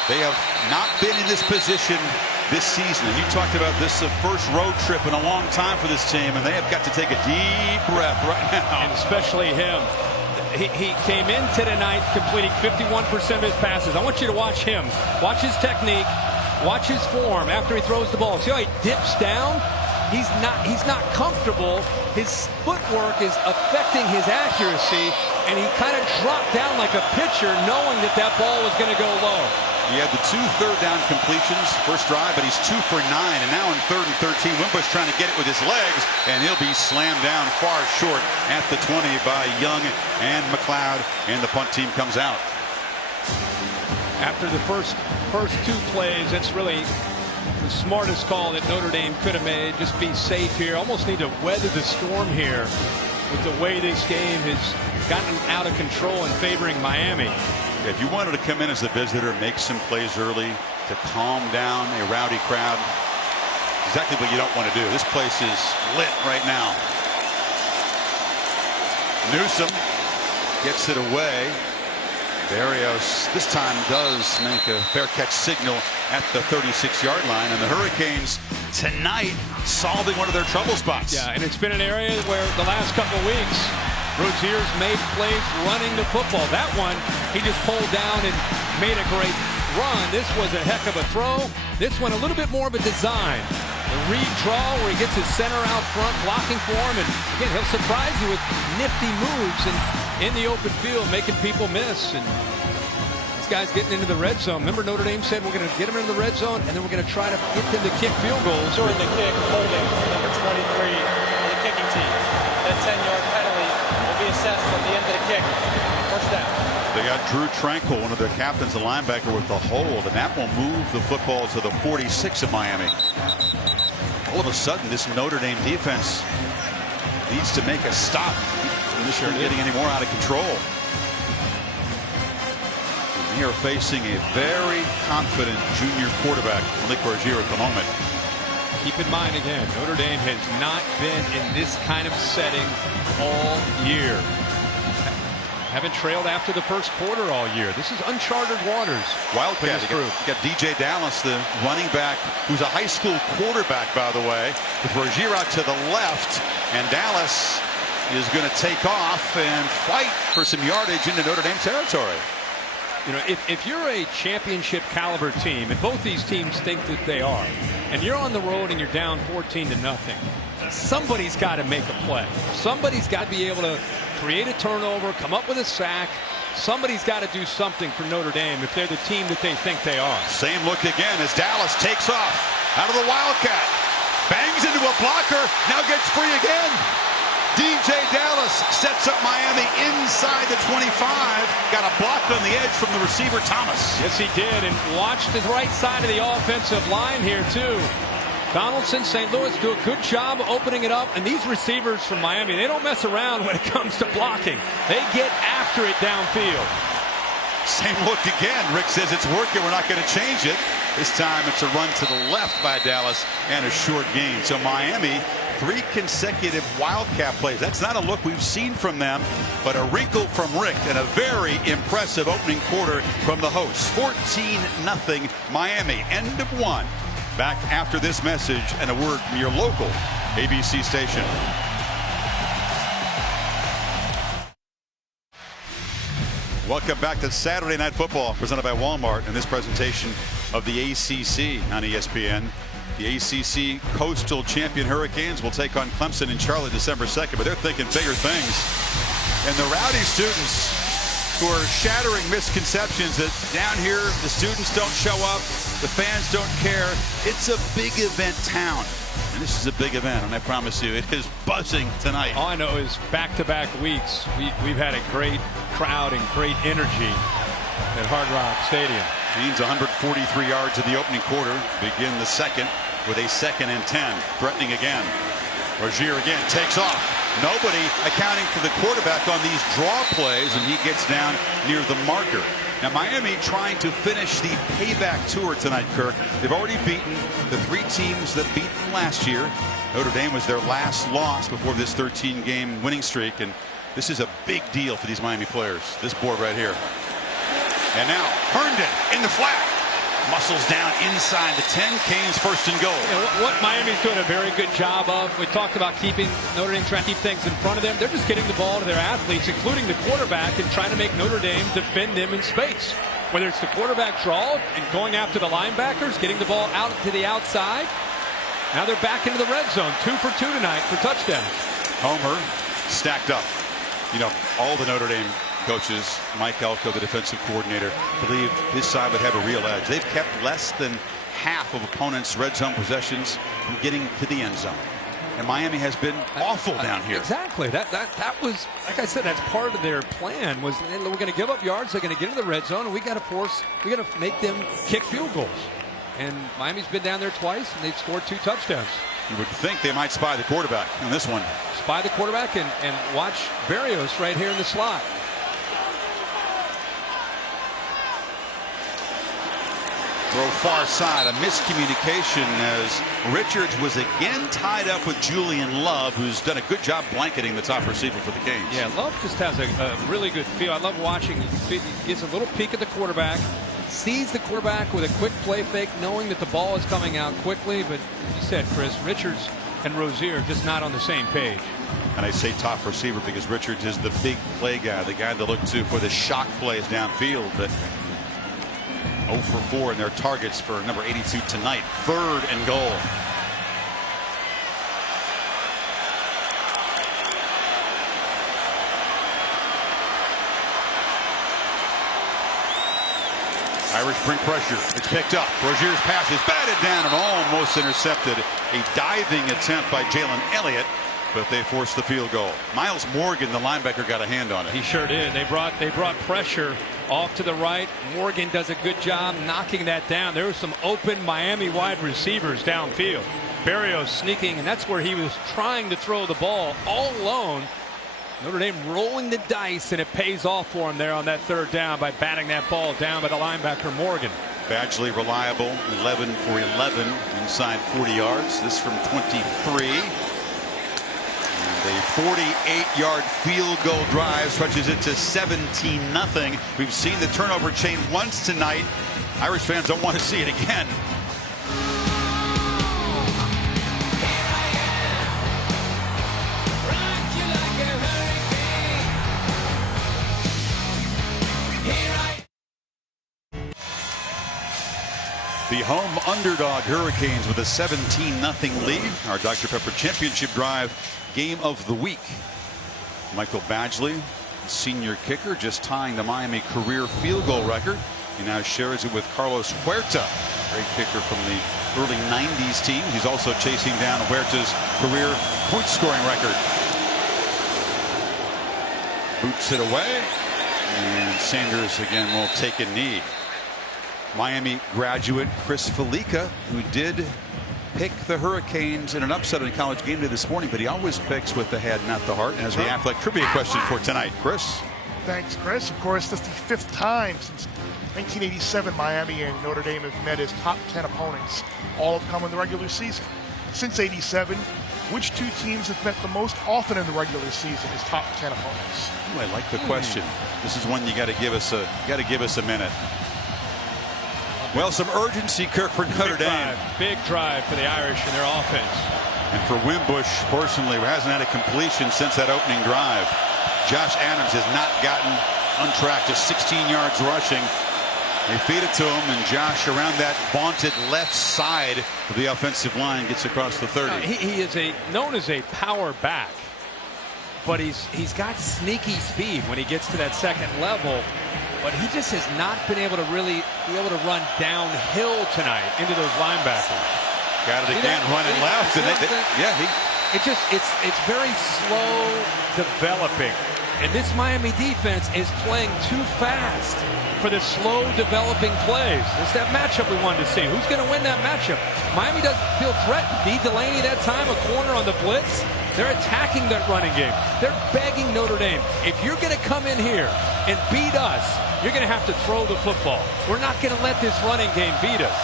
They have not been in this position this season. And you talked about this, the first road trip in a long time for this team, and they have got to take a deep breath right now. And especially him. He came into tonight completing 51% of his passes. I want you to watch him. Watch his technique. Watch his form after he throws the ball. See how he dips down? he's not comfortable. His footwork is affecting his accuracy, and he kind of dropped down like a pitcher, knowing that that ball was going to go low. He had the 2 third-down completions first drive, but he's 2 for 9, and now in 3rd and 13, Wimbush trying to get it with his legs, and he'll be slammed down far short at the 20 by Young and McLeod, and the punt team comes out. After the first 2 plays, that's really the smartest call that Notre Dame could have made. Just be safe here. Almost need to weather the storm here with the way this game has gotten out of control and favoring Miami. If you wanted to come in as a visitor, make some plays early to calm down a rowdy crowd, exactly what you don't want to do. This place is lit right now. Newsom gets it away. Barrios this time does make a fair catch signal at the 36-yard line, and the Hurricanes tonight solving one of their trouble spots. Yeah, and it's been an area where the last couple of weeks Rozier's made plays running the football. That one, he just pulled down and made a great run. This was a heck of a throw. This one a little bit more of a design. The read draw where he gets his center out front blocking for him, and again, he'll surprise you with nifty moves and in the open field, making people miss. And this guy's getting into the red zone. Remember, Notre Dame said we're going to get him into the red zone, and then we're going to try to get them to kick field goals. During the kick, holding number 23 for the kicking team. That 10-yard penalty will be assessed from the end of the kick. First down. They got Drew Tranquil, one of their captains, the linebacker, with the hold, and that will move the football to the 46 of Miami. All of a sudden, this Notre Dame defense needs to make a stop from this one getting any more out of control. And they are facing a very confident junior quarterback, Malik Rozier, at the moment. Keep in mind again, Notre Dame has not been in this kind of setting all year. Haven't trailed after the first quarter all year. This is uncharted waters. Wildcat. You got DJ Dallas, the running back, who's a high school quarterback, by the way, with Rozier out to the left, and Dallas is going to take off and fight for some yardage into Notre Dame territory. You know, if you're a championship caliber team, and both these teams think that they are, and you're on the road and you're down 14-0, somebody's got to make a play. Somebody's got to be able to create a turnover, come up with a sack. Somebody's got to do something for Notre Dame if they're the team that they think they are. Same look again as Dallas takes off out of the Wildcat. Bangs into a blocker, now gets free again. DJ Dallas sets up Miami inside the 25. Got a block on the edge from the receiver, Thomas. Yes, he did, and watched the right side of the offensive line here, too. Donaldson, St. Louis do a good job opening it up, and these receivers from Miami, they don't mess around when it comes to blocking. They get after it downfield. Same look again. Rick says it's working. We're not going to change it. This time it's a run to the left by Dallas and a short gain. So Miami, 3 consecutive Wildcat plays. That's not a look we've seen from them, but a wrinkle from Rick and a very impressive opening quarter from the hosts. 14-0 Miami. End of 1. Back after this message and a word from your local ABC station. Welcome back to Saturday Night Football, presented by Walmart, in this presentation of the ACC on ESPN. The ACC Coastal Champion Hurricanes will take on Clemson in Charlotte December 2nd, but they're thinking bigger things. And the rowdy students who are shattering misconceptions that down here the students don't show up, the fans don't care. It's a big event town. And this is a big event, and I promise you, it is buzzing tonight. All I know is back-to-back weeks, we've had a great crowd and great energy at Hard Rock Stadium. Means 143 yards in the opening quarter. Begin the second with a 2nd and 10. Threatening again. Rozier again takes off. Nobody accounting for the quarterback on these draw plays, and he gets down near the marker. Now Miami trying to finish the payback tour tonight, Kirk. They've already beaten the 3 teams that beat them last year. Notre Dame was their last loss before this 13-game winning streak, and this is a big deal for these Miami players. This board right here. And now Herndon in the flat. Muscles down inside the 10. Canes first and goal. What Miami's doing a very good job of, we talked about keeping Notre Dame, trying to keep things in front of them. They're just getting the ball to their athletes, including the quarterback, and trying to make Notre Dame defend them in space. Whether it's the quarterback draw and going after the linebackers, getting the ball out to the outside, Now they're back into the red zone. 2 for 2 tonight for touchdowns. Homer stacked up. You know, all the Notre Dame coaches, Mike Elko, the defensive coordinator, believe his side would have a real edge. They've kept less than half of opponents' red zone possessions from getting to the end zone. And Miami has been awful down here. Exactly. That was, like I said, that's part of their plan. Was we're going to give up yards. They're going to get into the red zone, and we got to make them kick field goals. And Miami's been down there twice, and they've scored 2 touchdowns. You would think they might spy the quarterback in this one. Spy the quarterback and watch Berrios right here in the slot. Throw far side, a miscommunication as Richards was again tied up with Julian Love, who's done a good job blanketing the top receiver for the Canes. Yeah, Love just has a really good feel. I love watching. He gets a little peek at the quarterback, sees the quarterback with a quick play fake, knowing that the ball is coming out quickly. But as you said, Chris, Richards and Rozier just not on the same page. And I say top receiver because Richards is the big play guy, the guy to look to for the shock plays downfield. But 0 for 4 in their targets for number 82 tonight. 3rd and goal. Irish bring pressure. It's picked up. Rozier's pass is batted down and almost intercepted. A diving attempt by Jalen Elliott, but they forced the field goal. Miles Morgan, the linebacker, got a hand on it. He sure did. They brought pressure off to the right. Morgan does a good job knocking that down. There were some open Miami wide receivers downfield. Berrios sneaking, and that's where he was trying to throw the ball all alone. Notre Dame rolling the dice, and it pays off for him there on that 3rd down by batting that ball down by the linebacker Morgan. Badgley reliable, 11 for 11 inside 40 yards. This from 23. A 48-yard field goal drive stretches it to 17-0. We've seen the turnover chain once tonight. Irish fans don't want to see it again. The home underdog Hurricanes with a 17-0 lead. Our Dr. Pepper Championship Drive game of the week. Michael Badgley, senior kicker, just tying the Miami career field goal record. He now shares it with Carlos Huerta, great kicker from the early 90s team. He's also chasing down Huerta's career point scoring record. Boots it away, and Sanders again will take a knee. Miami graduate Chris Felica, who did pick the Hurricanes in an upset in college game day this morning, but he always picks with the head, not the heart. And has the athletic trivia question for tonight. Chris? Thanks, Chris. Of course, this is the 5th time since 1987 Miami and Notre Dame have met as top 10 opponents. All have come in the regular season. Since '87, which 2 teams have met the most often in the regular season as top 10 opponents? Ooh, I like the question. This is one you got to give us a minute. Well, some urgency, Kirk, for Notre Dame. Big drive for the Irish and their offense. And for Wimbush, personally, who hasn't had a completion since that opening drive. Josh Adams has not gotten on track, just 16 yards rushing. They feed it to him, and Josh around that vaunted left side of the offensive line gets across the 30. He is known as a power back, but he's got sneaky speed when he gets to that second level. But he just has not been able to really be able to run downhill tonight into those linebackers. Got it again, running left, and it's very slow developing. And this Miami defense is playing too fast for the slow developing plays. It's that matchup we wanted to see. Who's going to win that matchup? Miami doesn't feel threatened. D. Delaney that time, a corner on the blitz. They're attacking that running game. They're begging Notre Dame, if you're going to come in here and beat us, you're going to have to throw the football. We're not going to let this running game beat us.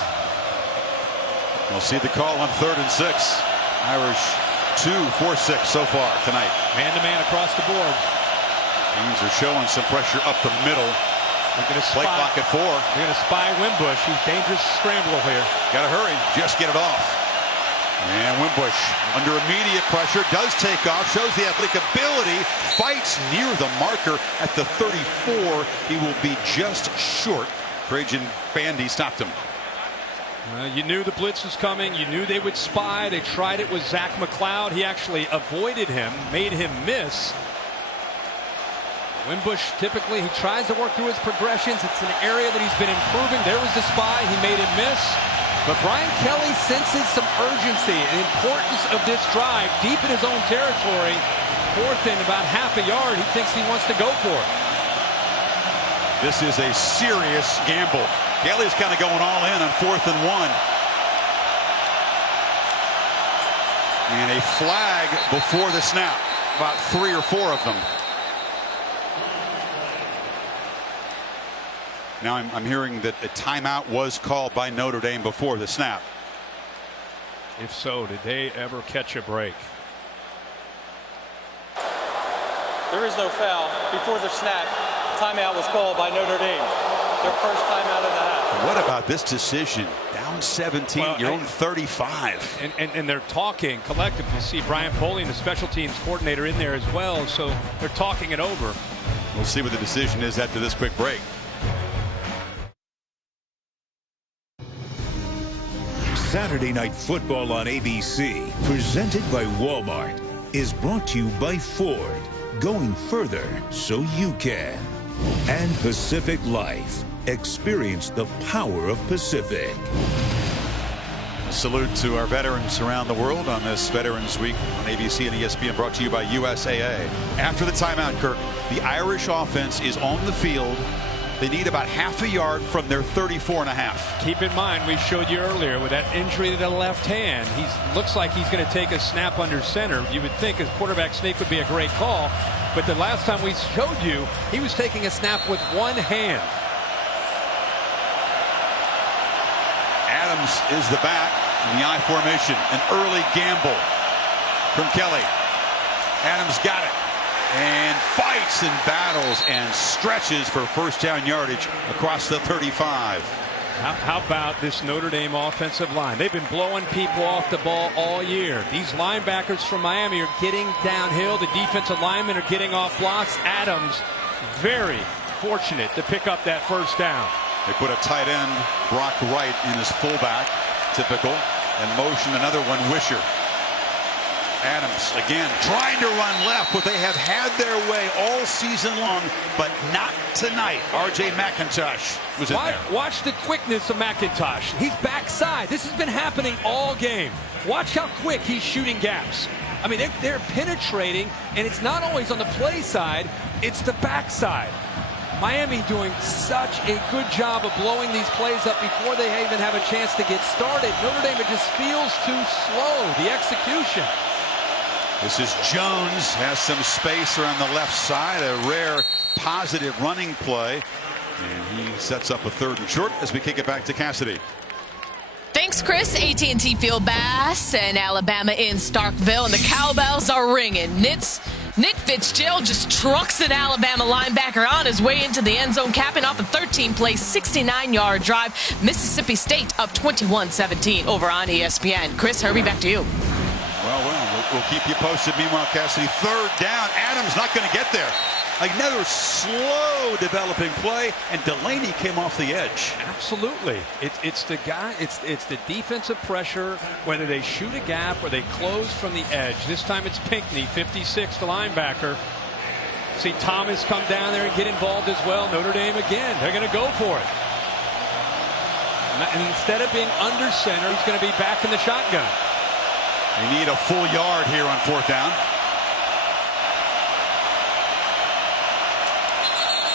We'll see the call on 3rd and 6. Irish 2 for 6 so far tonight. Man-to-man across the board. Teams are showing some pressure up the middle. They're going to play clock at 4. They're going to spy Wimbush. He's dangerous scrambler here. Got to hurry. Just get it off. And Wimbush under immediate pressure does take off. Shows the athletic ability. Fights near the marker at the 34. He will be just short. Trajan Bandy stopped him. You knew the blitz was coming. You knew they would spy. They tried it with Zach McLeod. He actually avoided him, made him miss. Wimbush, typically, he tries to work through his progressions. It's an area that he's been improving. There was the spy. He made him miss. But Brian Kelly senses some urgency and importance of this drive deep in his own territory. 4th and about half a yard. He thinks he wants to go for it. This is a serious gamble. Kelly's kind of going all in on 4th and 1. And a flag before the snap. About 3 or 4 of them. Now I'm hearing that a timeout was called by Notre Dame before the snap. If so, did they ever catch a break? There is no foul. Before the snap, timeout was called by Notre Dame. Their first timeout of the half. What about this decision? Down 17, your own 35. And they're talking collectively. See Brian Polian, the special teams coordinator, in there as well. So they're talking it over. We'll see what the decision is after this quick break. Saturday Night Football on ABC, presented by Walmart, is brought to you by Ford, going further so you can. And Pacific Life. Experience the power of Pacific. A salute to our veterans around the world on this Veterans Week on ABC and ESPN, brought to you by USAA. After the timeout, Kirk, the Irish offense is on the field. They need about half a yard from their 34.5. Keep in mind, we showed you earlier with that injury to the left hand. He looks like he's going to take a snap under center. You would think a quarterback sneak would be a great call, but the last time we showed you, he was taking a snap with one hand. Adams is the back in the I formation. An early gamble from Kelly. Adams got it. And fights and battles and stretches for first down yardage across the 35. How about this Notre Dame offensive line? They've been blowing people off the ball all year. These linebackers from Miami are getting downhill. The defensive linemen are getting off blocks. Adams, very fortunate to pick up that first down. They put a tight end, Brock Wright, in his fullback, typical, and motion another one, Wisher. Adams again trying to run left, but they have had their way all season long, but not tonight. R.J. McIntosh was in there. Watch the quickness of McIntosh. He's backside. This has been happening all game. Watch how quick he's shooting gaps. I mean, they're penetrating, and it's not always on the play side, it's the backside. Miami doing such a good job of blowing these plays up before they even have a chance to get started. Notre Dame, it just feels too slow, the execution. This is Jones, has some space around the left side, a rare positive running play. And he sets up a 3rd and short as we kick it back to Cassidy. Thanks, Chris. AT&T Field Bass and Alabama in Starkville, and the cowbells are ringing. Nick Fitzgerald just trucks an Alabama linebacker on his way into the end zone, capping off a 13-play, 69-yard drive. Mississippi State up 21-17 over on ESPN. Chris, Herbie, back to you. Well, we'll keep you posted. Meanwhile, Cassidy, 3rd down. Adams not going to get there. Another slow developing play, and Delaney came off the edge. Absolutely. It's the guy. It's the defensive pressure, whether they shoot a gap or they close from the edge. This time it's Pinckney, 56, the linebacker. See Thomas come down there and get involved as well. Notre Dame again. They're going to go for it. And instead of being under center, he's going to be back in the shotgun. They need a full yard here on 4th down.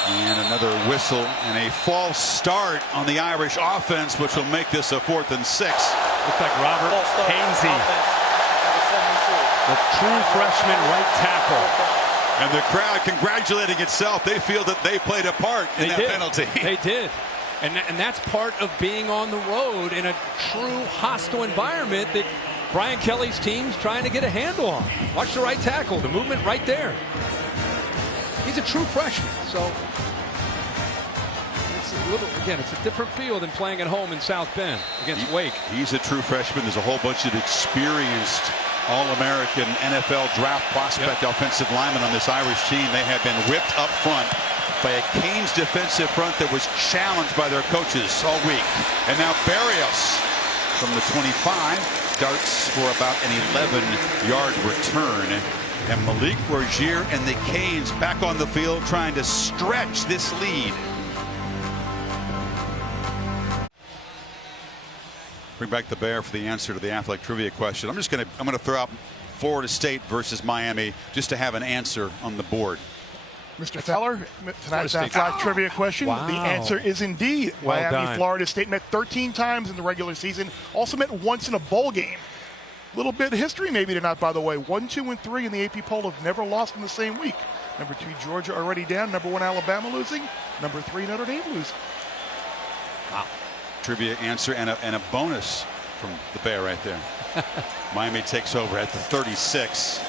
And another whistle and a false start on the Irish offense, which will make this a 4th and 6. Looks like Robert Hainsey, the true freshman right tackle. And the crowd congratulating itself. They feel that they played a part in that penalty. They did. And that's part of being on the road in a true hostile environment that Brian Kelly's team's trying to get a handle on. Watch the right tackle, the movement right there. He's a true freshman, so it's a different feel than playing at home in South Bend against Wake. He's a true freshman. There's a whole bunch of experienced All-American NFL draft prospect offensive linemen on this Irish team. They have been whipped up front by a Canes defensive front that was challenged by their coaches all week. And now Barrios from the 25. Darts for about an 11-yard return. And Malik Rozier and the Canes back on the field trying to stretch this lead. Bring back the bear for the answer to the athletic trivia question. I'm gonna throw out Florida State versus Miami just to have an answer on the board. Mr. Feller, tonight's athletic trivia question. Wow. The answer is indeed Well Miami. done. Florida State met 13 times in the regular season. Also met once in a bowl game. Little bit of history maybe tonight, by the way. 1, 2, and 3 in the AP poll have never lost in the same week. Number 2, Georgia already down. Number 1, Alabama losing. Number 3, Notre Dame losing. Wow. Trivia answer and a bonus from the bear right there. Miami takes over at the 36.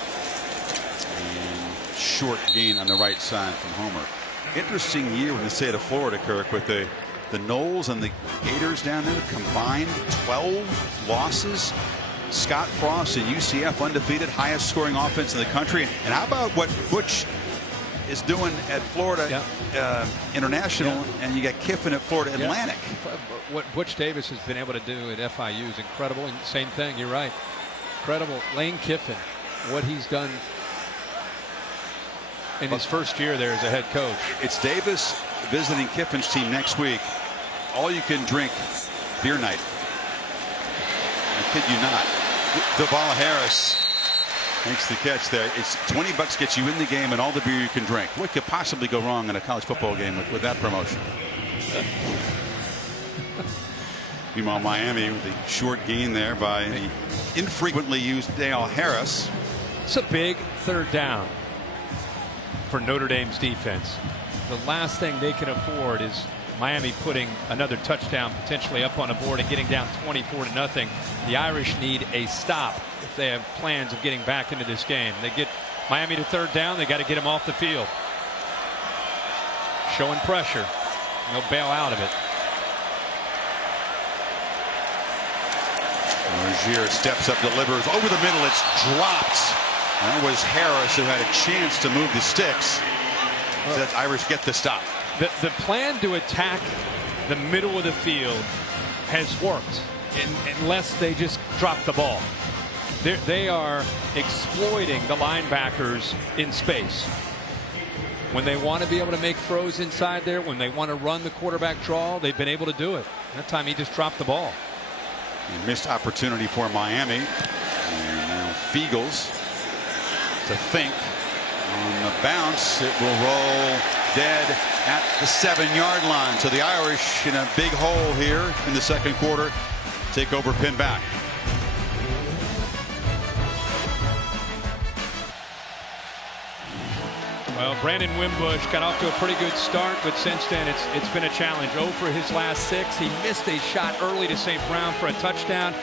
And short gain on the right side from Homer. Interesting year in the state of Florida, Kirk, with the Noles and the Gators down there combined 12 losses. Scott Frost and UCF undefeated, highest scoring offense in the country. And how about what Butch is doing at Florida International, and you got Kiffin at Florida Atlantic. What Butch Davis has been able to do at FIU is incredible. And same thing, you're right. Incredible. Lane Kiffin, what he's done in his first year there as a head coach. It's Davis visiting Kiffin's team next week. All you can drink beer night. I kid you not. Deval Harris makes the catch there. It's $20 gets you in the game and all the beer you can drink. What could possibly go wrong in a college football game with that promotion? Meanwhile, Miami with a short gain there by the infrequently used Dale Harris. It's a big third down for Notre Dame's defense. The last thing they can afford is Miami putting another touchdown potentially up on the board and getting down 24-0. The Irish need a stop if they have plans of getting back into this game. They get Miami to third down, they got to get him off the field. Showing pressure. They'll bail out of it. Rozier steps up, delivers over the middle. It's dropped. That was Harris who had a chance to move the sticks. That Irish get the stop. The plan to attack the middle of the field has worked unless they just drop the ball. They are exploiting the linebackers in space. When they want to be able to make throws inside there, when they want to run the quarterback draw, they've been able to do it. That time he just dropped the ball. A missed opportunity for Miami. And now Fiegels to think. On the bounce, it will roll dead at the 7-yard line. So the Irish in a big hole here in the second quarter. Take over, pin back. Well, Brandon Wimbush got off to a pretty good start, but since then it's been a challenge. 0 for his last 6. He missed a shot early to St. Brown for a touchdown.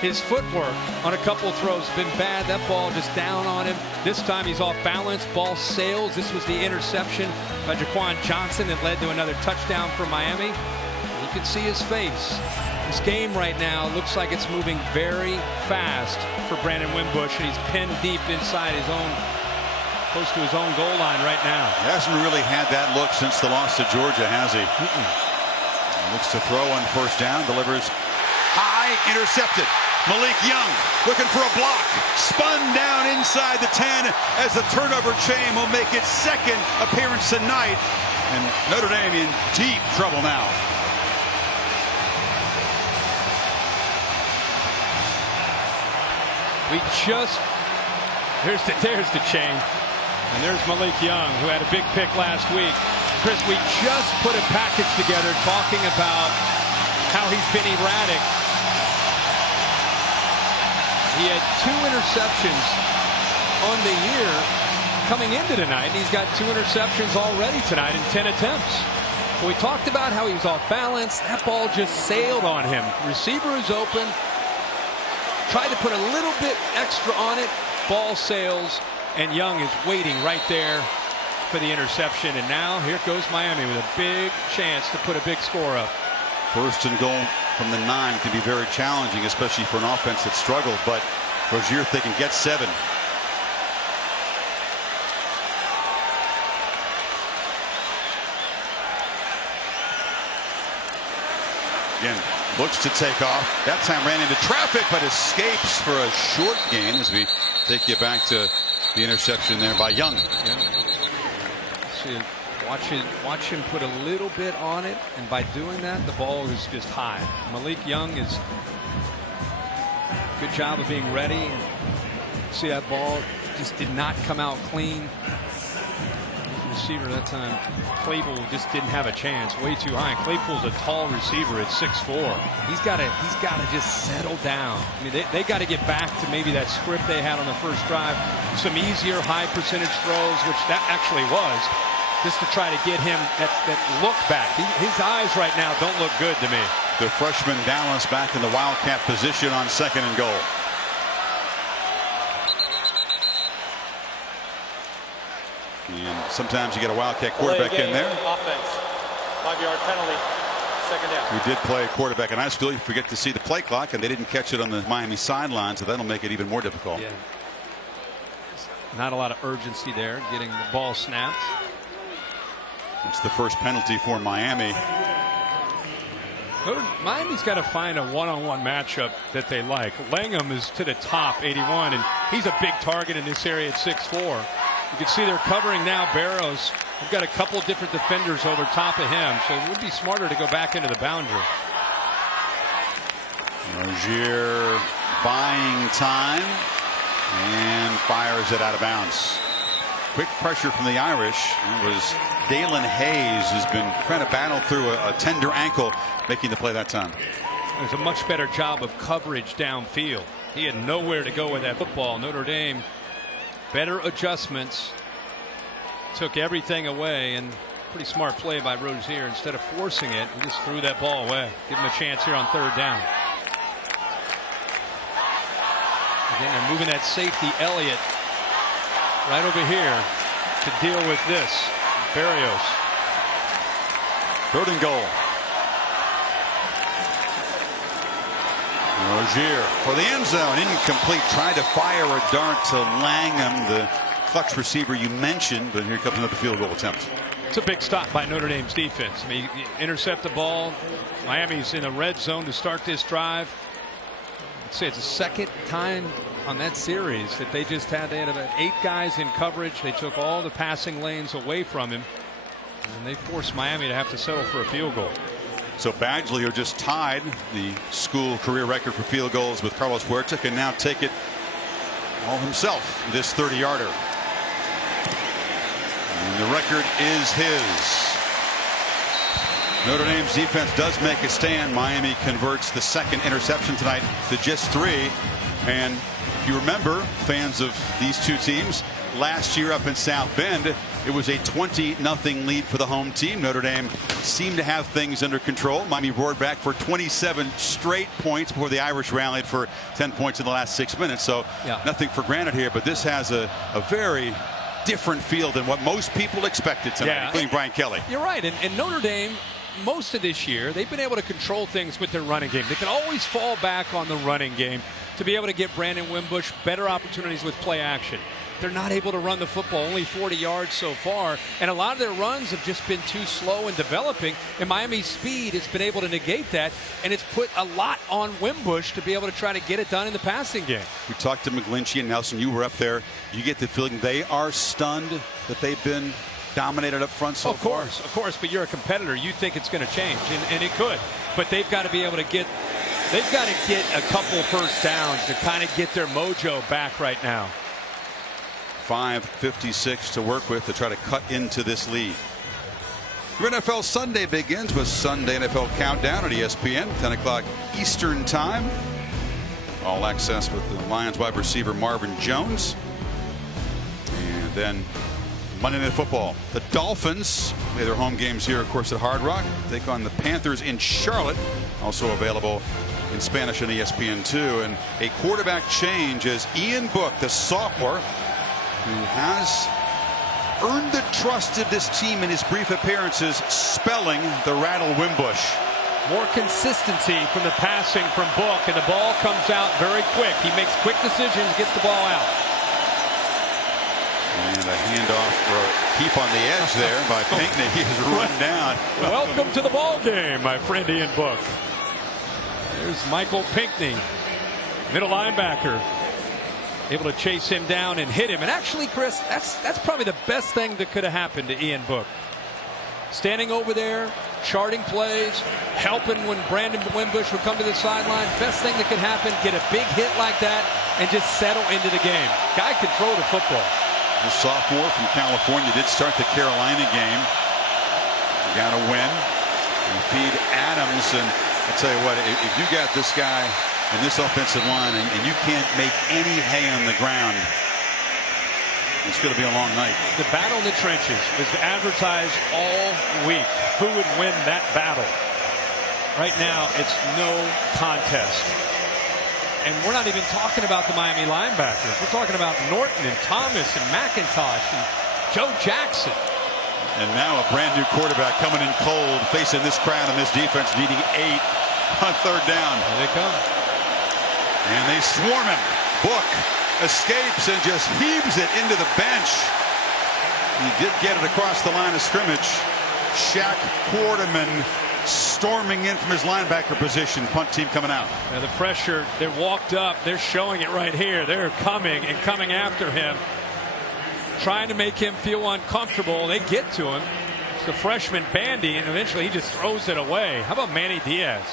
His footwork on a couple of throws has been bad. That ball just down on him. This time he's off balance. Ball sails. This was the interception by Jaquan Johnson that led to another touchdown for Miami. You can see his face. This game right now looks like it's moving very fast for Brandon Wimbush, and he's pinned deep inside his own, close to his own goal line right now. He hasn't really had that look since the loss to Georgia, has he? Looks to throw on first down, delivers high, intercepted. Malik Young looking for a block, spun down inside the 10 as the turnover chain will make its second appearance tonight, and Notre Dame in deep trouble now. There's the chain. And there's Malik Young, who had a big pick last week. Chris, we just put a package together talking about how he's been erratic. He had 2 interceptions on the year coming into tonight, and he's got 2 interceptions already tonight in 10 attempts. We talked about how he was off balance. That ball just sailed on him. Receiver is open. Tried to put a little bit extra on it. Ball sails, and Young is waiting right there for the interception. And now here goes Miami with a big chance to put a big score up. First and goal from the 9 can be very challenging, especially for an offense that struggled. But Rozier thinking get 7. Again, looks to take off. That time ran into traffic, but escapes for a short gain as we take you back to the interception there by Young. See, watch him put a little bit on it, and by doing that, the ball is just high. Malik Young is good job of being ready. See that ball just did not come out clean. Receiver that time, Claypool just didn't have a chance. Way too high. Claypool's a tall receiver at 6'4". He's got to just settle down. I mean, they got to get back to maybe that script they had on the first drive. Some easier high percentage throws, which that actually was, just to try to get him that look back. His eyes right now don't look good to me. The freshman Dallas back in the Wildcat position on 2nd and goal. And sometimes you get a Wildcat quarterback in there. Offense. 5-yard penalty. 2nd down. We did play quarterback in high school. You forget to see the play clock, and they didn't catch it on the Miami sideline, so that'll make it even more difficult. Yeah. Not a lot of urgency there, getting the ball snapped. It's the first penalty for Miami. Miami's got to find a one-on-one matchup that they like. Langham is to the top, 81, and he's a big target in this area at 6'4". You can see they're covering now Barrows. We've got a couple different defenders over top of him, so it would be smarter to go back into the boundary. Rozier buying time and fires it out of bounds. Quick pressure from the Irish. It was Dalen Hayes who's been trying to battle through a tender ankle, making the play that time. It was a much better job of coverage downfield. He had nowhere to go with that football. Notre Dame, better adjustments, took everything away, and pretty smart play by Rozier. Instead of forcing it, he just threw that ball away. Give him a chance here on 3rd down. Again, they're moving that safety, Elliott, right over here to deal with this. Barrios. 3rd and goal. Rozier for the end zone, incomplete. Tried to fire a dart to Langham, the clutch receiver you mentioned, but here comes another field goal attempt. It's a big stop by Notre Dame's defense. I mean, you intercept the ball. Miami's in the red zone to start this drive. I'd say it's the 2nd time on that series that they had about 8 guys in coverage. They took all the passing lanes away from him, and they forced Miami to have to settle for a field goal. So Badgley, who just tied the school career record for field goals with Carlos Huerta, can now take it all himself, this 30-yarder. And the record is his. Notre Dame's defense does make a stand. Miami converts the 2nd interception tonight to just 3. And if you remember, fans of these two teams, last year up in South Bend, it was a 20-0 lead for the home team. Notre Dame seemed to have things under control. Miami roared back for 27 straight points before the Irish rallied for 10 points in the last 6 minutes. So nothing for granted here, but this has a very different feel than what most people expected tonight, including Brian Kelly. You're right, and Notre Dame, most of this year, they've been able to control things with their running game. They can always fall back on the running game to be able to get Brandon Wimbush better opportunities with play action. They're not able to run the football, only 40 yards so far, and a lot of their runs have just been too slow in developing, and Miami's speed has been able to negate that, and it's put a lot on Wimbush to be able to try to get it done in the passing game. We talked to McGlinchey and Nelson. You were up there. You get the feeling they are stunned that they've been dominated up front so far? Of course, but you're a competitor. You think it's going to change, and it could, but they've got to be able to get a couple first downs to kind of get their mojo back right now. 5:56 to work with to try to cut into this lead. Your NFL Sunday begins with Sunday NFL Countdown at ESPN, 10 o'clock Eastern Time. All access with the Lions wide receiver Marvin Jones. And then Monday Night Football. The Dolphins play their home games here, of course, at Hard Rock. Take on the Panthers in Charlotte. Also available in Spanish on ESPN2. And a quarterback change as Ian Book, the sophomore, who has earned the trust of this team in his brief appearances, spelling the rattle Wimbush. More consistency from the passing from Book, and the ball comes out very quick. He makes quick decisions, gets the ball out. And a handoff for a keep on the edge there by Pinckney. He is run down. Welcome to the ball game, my friend Ian Book. There's Michael Pinckney, middle linebacker, able to chase him down and hit him. And actually, Chris, that's probably the best thing that could have happened to Ian Book. Standing over there, charting plays, helping when Brandon Wimbush would come to the sideline. Best thing that could happen, get a big hit like that and just settle into the game. Guy could throw the football. The sophomore from California did start the Carolina game. Got to win and feed Adams. And I tell you what, if you got this guy in this offensive line and you can't make any hay on the ground, it's going to be a long night. The battle in the trenches was advertised all week. Who would win that battle? Right now, it's no contest. And we're not even talking about the Miami linebackers. We're talking about Norton and Thomas and McIntosh and Joe Jackson. And now a brand new quarterback coming in cold, facing this crowd and this defense, needing 8 on third down. Here they come. And they swarm him. Book escapes and just heaves it into the bench. He did get it across the line of scrimmage. Shaq Quarterman storming in from his linebacker position. Punt team coming out. Now the pressure, they're walked up. They're showing it right here. They're coming and coming after him, trying to make him feel uncomfortable. They get to him. It's the freshman Bandy, and eventually he just throws it away. How about Manny Diaz?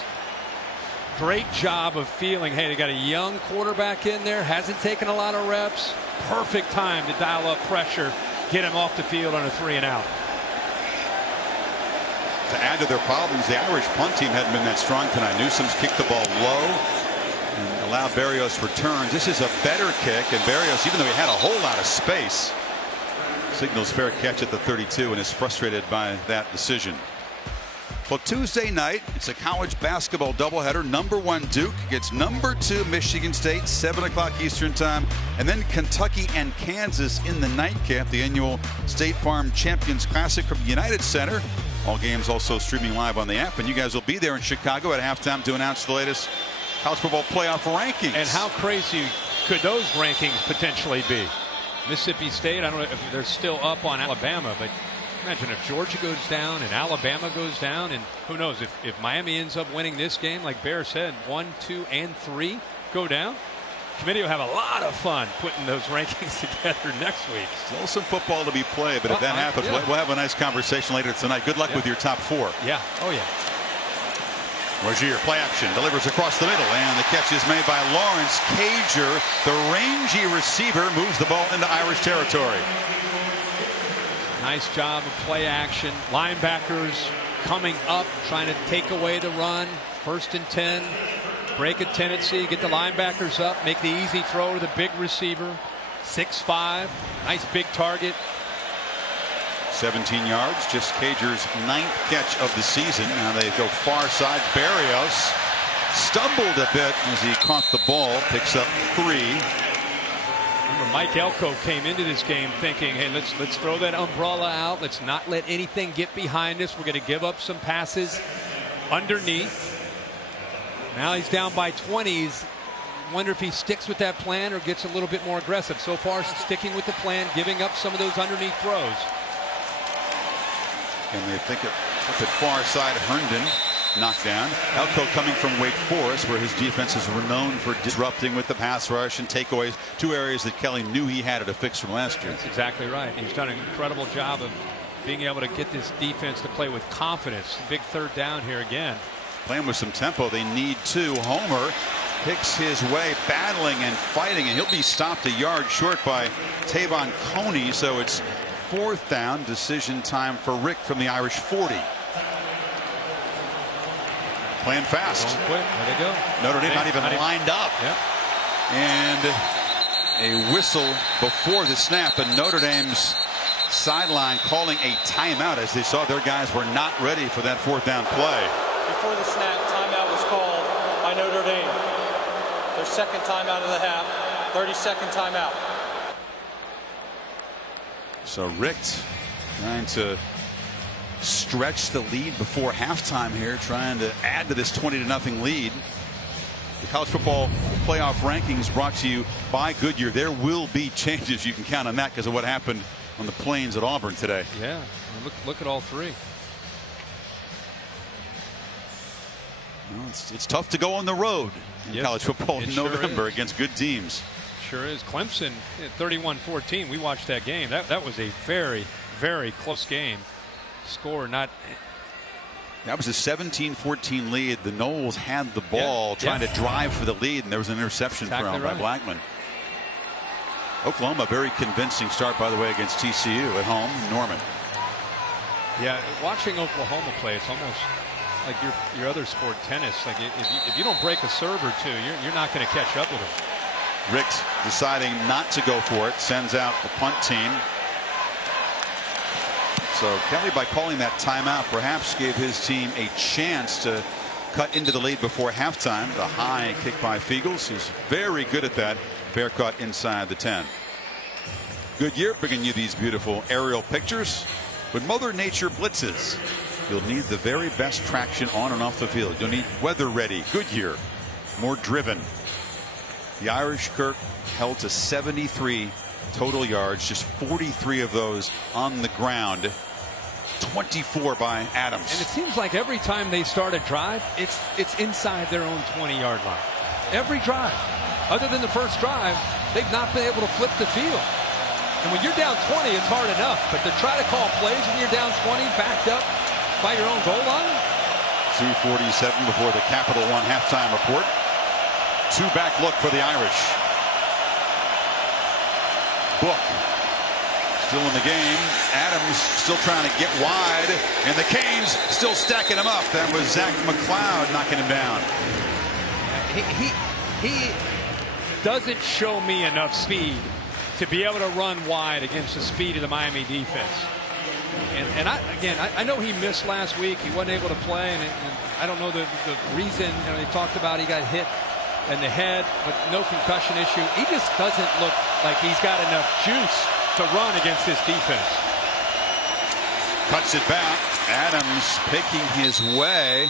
Great job of feeling, hey, they got a young quarterback in there, hasn't taken a lot of reps. Perfect time to dial up pressure, get him off the field on a 3-and-out. To add to their problems, the Irish punt team hadn't been that strong tonight. Newsom's kicked the ball low and allowed Berrios returns. This is a better kick, and Berrios, even though he had a whole lot of space, signals fair catch at the 32 and is frustrated by that decision. Well, Tuesday night, it's a college basketball doubleheader. Number 1 Duke gets number 2 Michigan State, 7 o'clock Eastern time. And then Kentucky and Kansas in the nightcap, the annual State Farm Champions Classic from United Center. All games also streaming live on the app. And you guys will be there in Chicago at halftime to announce the latest college football playoff rankings. And how crazy could those rankings potentially be? Mississippi State, I don't know if they're still up on Alabama, but imagine if Georgia goes down and Alabama goes down, and who knows if Miami ends up winning this game, like Bear said, 1, 2, and 3 go down. Committee will have a lot of fun putting those rankings together next week. Still some football to be played, but if that happens, we'll have a nice conversation later tonight. Good luck with your top 4. Yeah. Oh, yeah. Rozier, play action, delivers across the middle, and the catch is made by Lawrence Cager. The rangy receiver moves the ball into Irish territory. Nice job of play action. Linebackers coming up, trying to take away the run. 1st and 10. Break a tendency, get the linebackers up, make the easy throw to the big receiver. 6'5", nice big target. 17 yards, just Cager's 9th catch of the season. Now they go far side. Berrios stumbled a bit as he caught the ball, picks up 3. Remember, Mike Elko came into this game thinking, hey, let's throw that umbrella out. Let's not let anything get behind us. We're going to give up some passes underneath. Now he's down by 20s. Wonder if he sticks with that plan or gets a little bit more aggressive. So far, sticking with the plan, giving up some of those underneath throws. And they think up at far side, Herndon knocked down. Elko coming from Wake Forest, where his defenses were known for disrupting with the pass rush and takeaways. 2 areas that Kelly knew he had to fix from last year. That's exactly right. He's done an incredible job of being able to get this defense to play with confidence. Big 3rd down here again. Playing with some tempo. They need 2. Homer picks his way, battling and fighting, and he'll be stopped a yard short by Tavon Coney. So it's 4th down. Decision time for Rick from the Irish 40. Playing fast. Going quick. There they go. Notre Dame not even lined up. Yep. And a whistle before the snap, and Notre Dame's sideline calling a timeout as they saw their guys were not ready for that 4th down play. Before the snap, timeout was called by Notre Dame. Their 2nd timeout of the half, 32nd timeout. So Rick trying to stretch the lead before halftime here, trying to add to this 20-0 lead. The college football playoff rankings brought to you by Goodyear. There will be changes. You can count on that because of what happened on the plains at Auburn today. Yeah, look at all 3. Well, it's tough to go on the road in college football in November against good teams. Sure is. Clemson, 31-14. We watched that game. That was a very, very close game. Score not. That was a 17-14 lead. The Noles had the ball trying to drive for the lead, and there was an interception thrown by Blackman. Oklahoma, very convincing start, by the way, against TCU at home. Norman. Yeah, watching Oklahoma play, it's almost like your other sport, tennis. Like if you don't break a serve or two, you're not going to catch up with them. Ricks deciding not to go for it, sends out the punt team. So Kelly, by calling that timeout, perhaps gave his team a chance to cut into the lead before halftime. The high kick by Fiegels. He's very good at that. Fair cut inside the 10. Goodyear bringing you these beautiful aerial pictures. When Mother Nature blitzes, you'll need the very best traction on and off the field. You'll need weather ready Goodyear, more driven. The Irish, Kirk, held to 73 total yards, just 43 of those on the ground. 24 by Adams. And it seems like every time they start a drive, it's inside their own 20-yard line. Every drive. Other than the first drive, they've not been able to flip the field. And when you're down 20, it's hard enough. But to try to call plays when you're down 20, backed up by your own goal line? 2:47 before the Capital One halftime report. Two-back look for the Irish. Book still in the game. Adams still trying to get wide. And the Canes still stacking him up. That was Zach McLeod knocking him down. He doesn't show me enough speed to be able to run wide against the speed of the Miami defense. And I know he missed last week. He wasn't able to play, and I don't know the reason. You know, they talked about he got hit in the head, but no concussion issue. He just doesn't look like he's got enough juice to run against this defense. Cuts it back. Adams picking his way.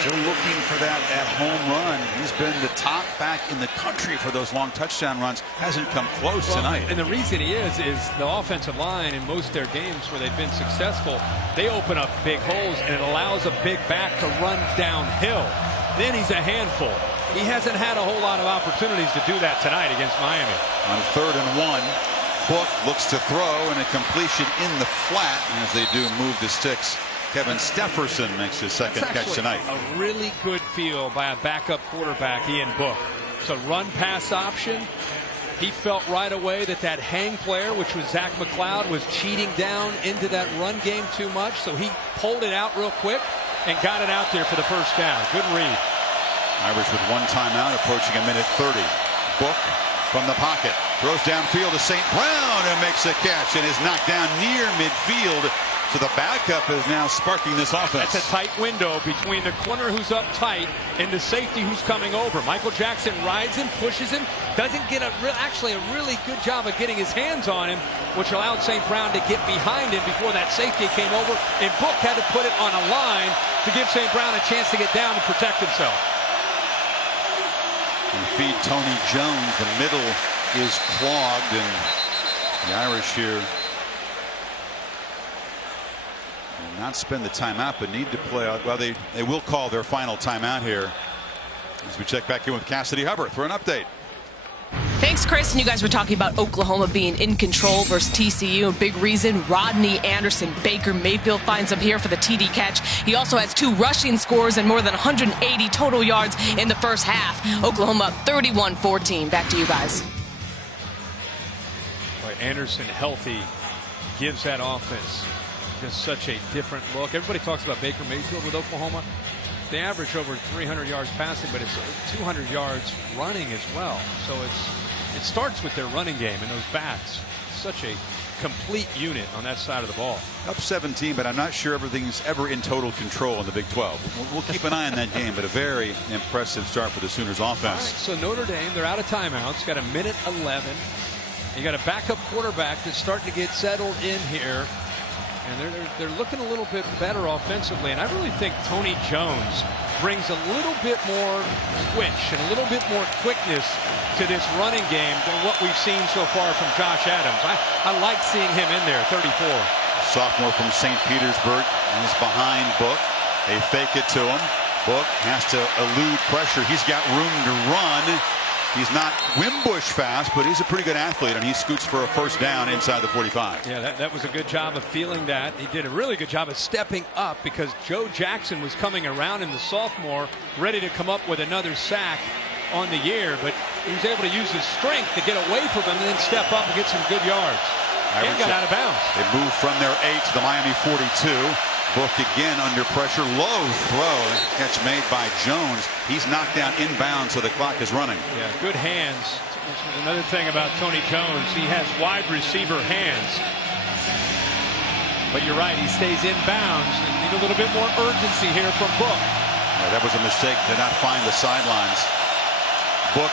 Still looking for that at-home run. He's been the top back in the country for those long touchdown runs. Hasn't come close tonight. And the reason he is the offensive line in most of their games where they've been successful, they open up big holes, and it allows a big back to run downhill. Then he's a handful. He hasn't had a whole lot of opportunities to do that tonight against Miami. On 3rd and 1, Book looks to throw, and a completion in the flat. And as they do move the sticks, Kevin Stefferson makes his second catch tonight. A really good feel by a backup quarterback, Ian Book. It's a run-pass option. He felt right away that hang player, which was Zach McLeod, was cheating down into that run game too much. So he pulled it out real quick and got it out there for the first down. Good read. Irish with one timeout, approaching a minute 30. Book from the pocket. Throws downfield to St. Brown and makes a catch and is knocked down near midfield. So the backup is now sparking this offense. That's a tight window between the corner who's up tight and the safety who's coming over. Michael Jackson rides him, pushes him, doesn't get actually a really good job of getting his hands on him, which allowed St. Brown to get behind him before that safety came over. And Book had to put it on a line to give St. Brown a chance to get down and protect himself. And feed Tony Jones. The middle is clogged, and the Irish here will not spend the timeout, but need to play. Well, they will call their final timeout here as we check back in with Cassidy Hubbard for an update. Thanks, Chris. And you guys were talking about Oklahoma being in control versus TCU. A big reason, Rodney Anderson. Baker Mayfield finds him here for the TD catch. He also has 2 rushing scores and more than 180 total yards in the first half. Oklahoma up 31-14. Back to you guys. Right, Anderson healthy gives that offense just such a different look. Everybody talks about Baker Mayfield with Oklahoma. They average over 300 yards passing, but it's 200 yards running as well. So it starts with their running game and those backs. Such a complete unit on that side of the ball. Up 17, but I'm not sure everything's ever in total control in the Big 12. We'll keep an eye on that game, but a very impressive start for the Sooners offense. Right, so Notre Dame, they're out of timeouts. Got a minute 11. You got a backup quarterback that's starting to get settled in here. And they're looking a little bit better offensively. And I really think Tony Jones brings a little bit more twitch and a little bit more quickness to this running game than what we've seen so far from Josh Adams. I like seeing him in there, 34. Sophomore from St. Petersburg is behind Book. They fake it to him. Book has to elude pressure. He's got room to run. He's not Wimbush fast, but he's a pretty good athlete, and he scoots for a first down inside the 45. Yeah, that was a good job of feeling that. He did a really good job of stepping up because Joe Jackson was coming around him, the sophomore, ready to come up with another sack on the year, but he was able to use his strength to get away from him and then step up and get some good yards. And got out of bounds. They moved from their 8 to the Miami 42. Book again under pressure. Low throw. Catch made by Jones. He's knocked down inbound, so the clock is running. Yeah, good hands. Another thing about Tony Jones, he has wide receiver hands. But you're right, he stays inbounds. And need a little bit more urgency here from Book. Yeah, that was a mistake. Did not find the sidelines. Book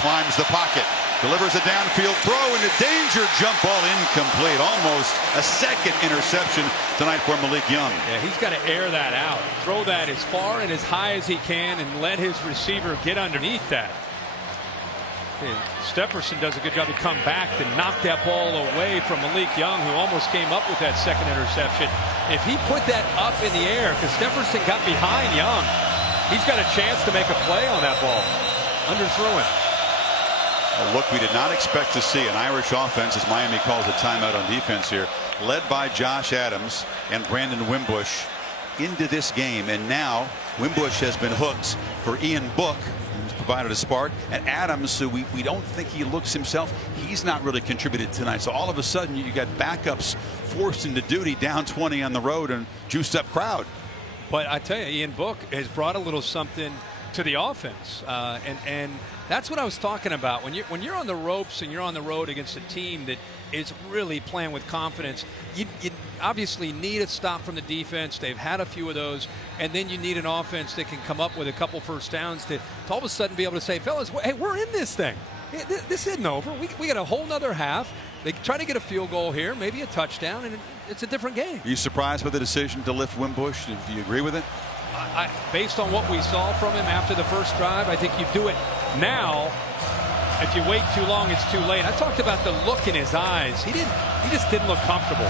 climbs the pocket. Delivers a downfield throw into danger. Jump ball incomplete. Almost a second interception tonight for Malik Young. Yeah, he's got to air that out. Throw that as far and as high as he can and let his receiver get underneath that. Stepherson does a good job to come back to knock that ball away from Malik Young, who almost came up with that second interception. If he put that up in the air, because Stepherson got behind Young, he's got a chance to make a play on that ball. Underthrew him. A look we did not expect to see. An Irish offense, as Miami calls a timeout on defense here, led by Josh Adams and Brandon Wimbush into this game. And now Wimbush has been hooked for Ian Book, who's provided a spark. And Adams, who we don't think he looks himself, he's not really contributed tonight. So all of a sudden you got backups forced into duty, down 20 on the road, and juiced up crowd. But I tell you, Ian Book has brought a little something to the offense, and that's what I was talking about. When you're on the ropes and you're on the road against a team that is really playing with confidence, you obviously need a stop from the defense. They've had a few of those, and then you need an offense that can come up with a couple first downs to all of a sudden be able to say, fellas, hey, we're in this thing. This isn't over. We got a whole nother half. They try to get a field goal here, maybe a touchdown, and it's a different game. Are you surprised by the decision to lift Wimbush? Do you agree with it? Based on what we saw from him after the first drive, I think you do it now. If you wait too long, it's too late. I talked about the look in his eyes. He just didn't look comfortable.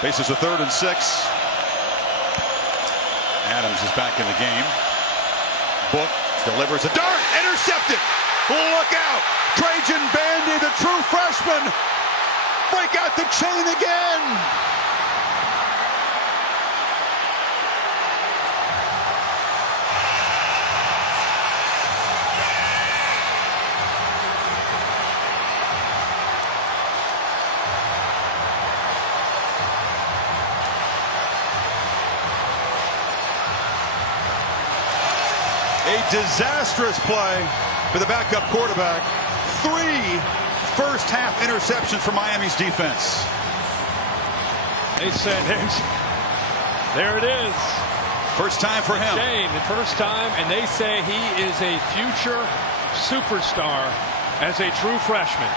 Bases a 3rd and 6. Adams is back in the game. Book delivers a dart, intercepted. Look out! Trajan Bandy, the true freshman, break out the chain again. A disastrous play for the backup quarterback. 3 first-half interceptions for Miami's defense. They said, there it is. First time for him. Shane, the first time, and they say he is a future superstar as a true freshman.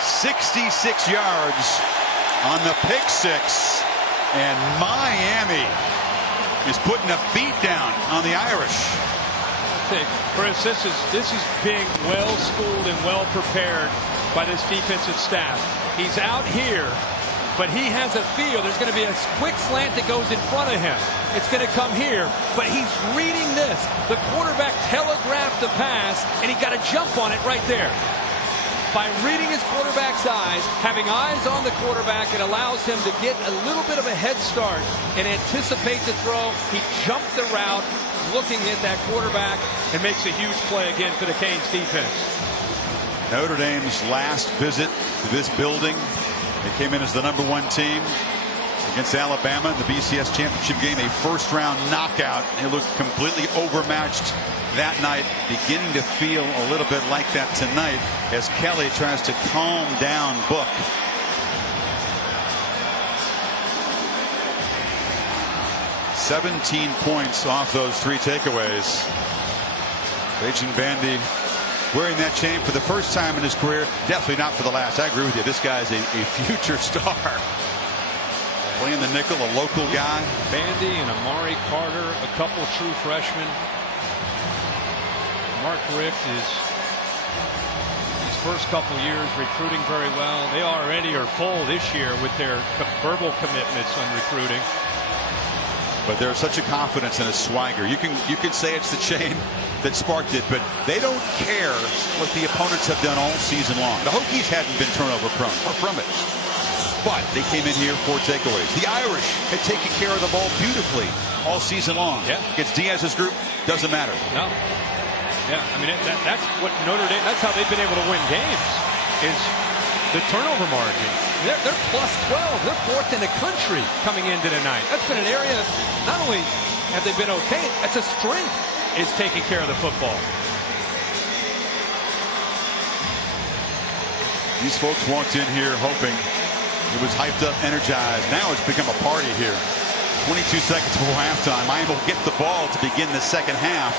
66 yards on the pick six, and Miami is putting a beat down on the Irish. Chris, this is being well schooled and well prepared by this defensive staff. He's out here, but he has a feel there's going to be a quick slant that goes in front of him. It's going to come here, but he's reading this. The quarterback telegraphed the pass, and he got a jump on it right there. By reading his quarterback's eyes, having eyes on the quarterback, it allows him to get a little bit of a head start and anticipate the throw. He jumped the route, looking at that quarterback, and makes a huge play again for the Canes defense. Notre Dame's last visit to this building, they came in as the #1 team against Alabama in the BCS championship game, a first-round knockout. They looked completely overmatched that night, beginning to feel a little bit like that tonight as Kelly tries to calm down Book. "17 points off those 3 takeaways. Trajan Bandy wearing that chain for the first time in his career, definitely not for the last. I agree with you. This guy's a future star. Playing the nickel, a local guy. Bandy and Amari Carter, a couple true freshmen. Mark Richt is his first couple years recruiting very well. They already are full this year with their verbal commitments on recruiting. But there's such a confidence and a swagger. You can say it's the chain that sparked it, but they don't care what the opponents have done all season long. The Hokies hadn't been turnover prone, far from it. But they came in here 4 takeaways. The Irish had taken care of the ball beautifully all season long. Yeah. Against Diaz's group, doesn't matter. No. Yeah, I mean, that's what Notre Dame, that's how they've been able to win games, is the turnover margin. They're plus 12. They're 4th in the country coming into tonight. That's been an area, not only have they been okay, that's a strength, is taking care of the football. These folks walked in here hoping it was hyped up, energized. Now it's become a party here. 22 seconds before halftime. Miami will get the ball to begin the second half.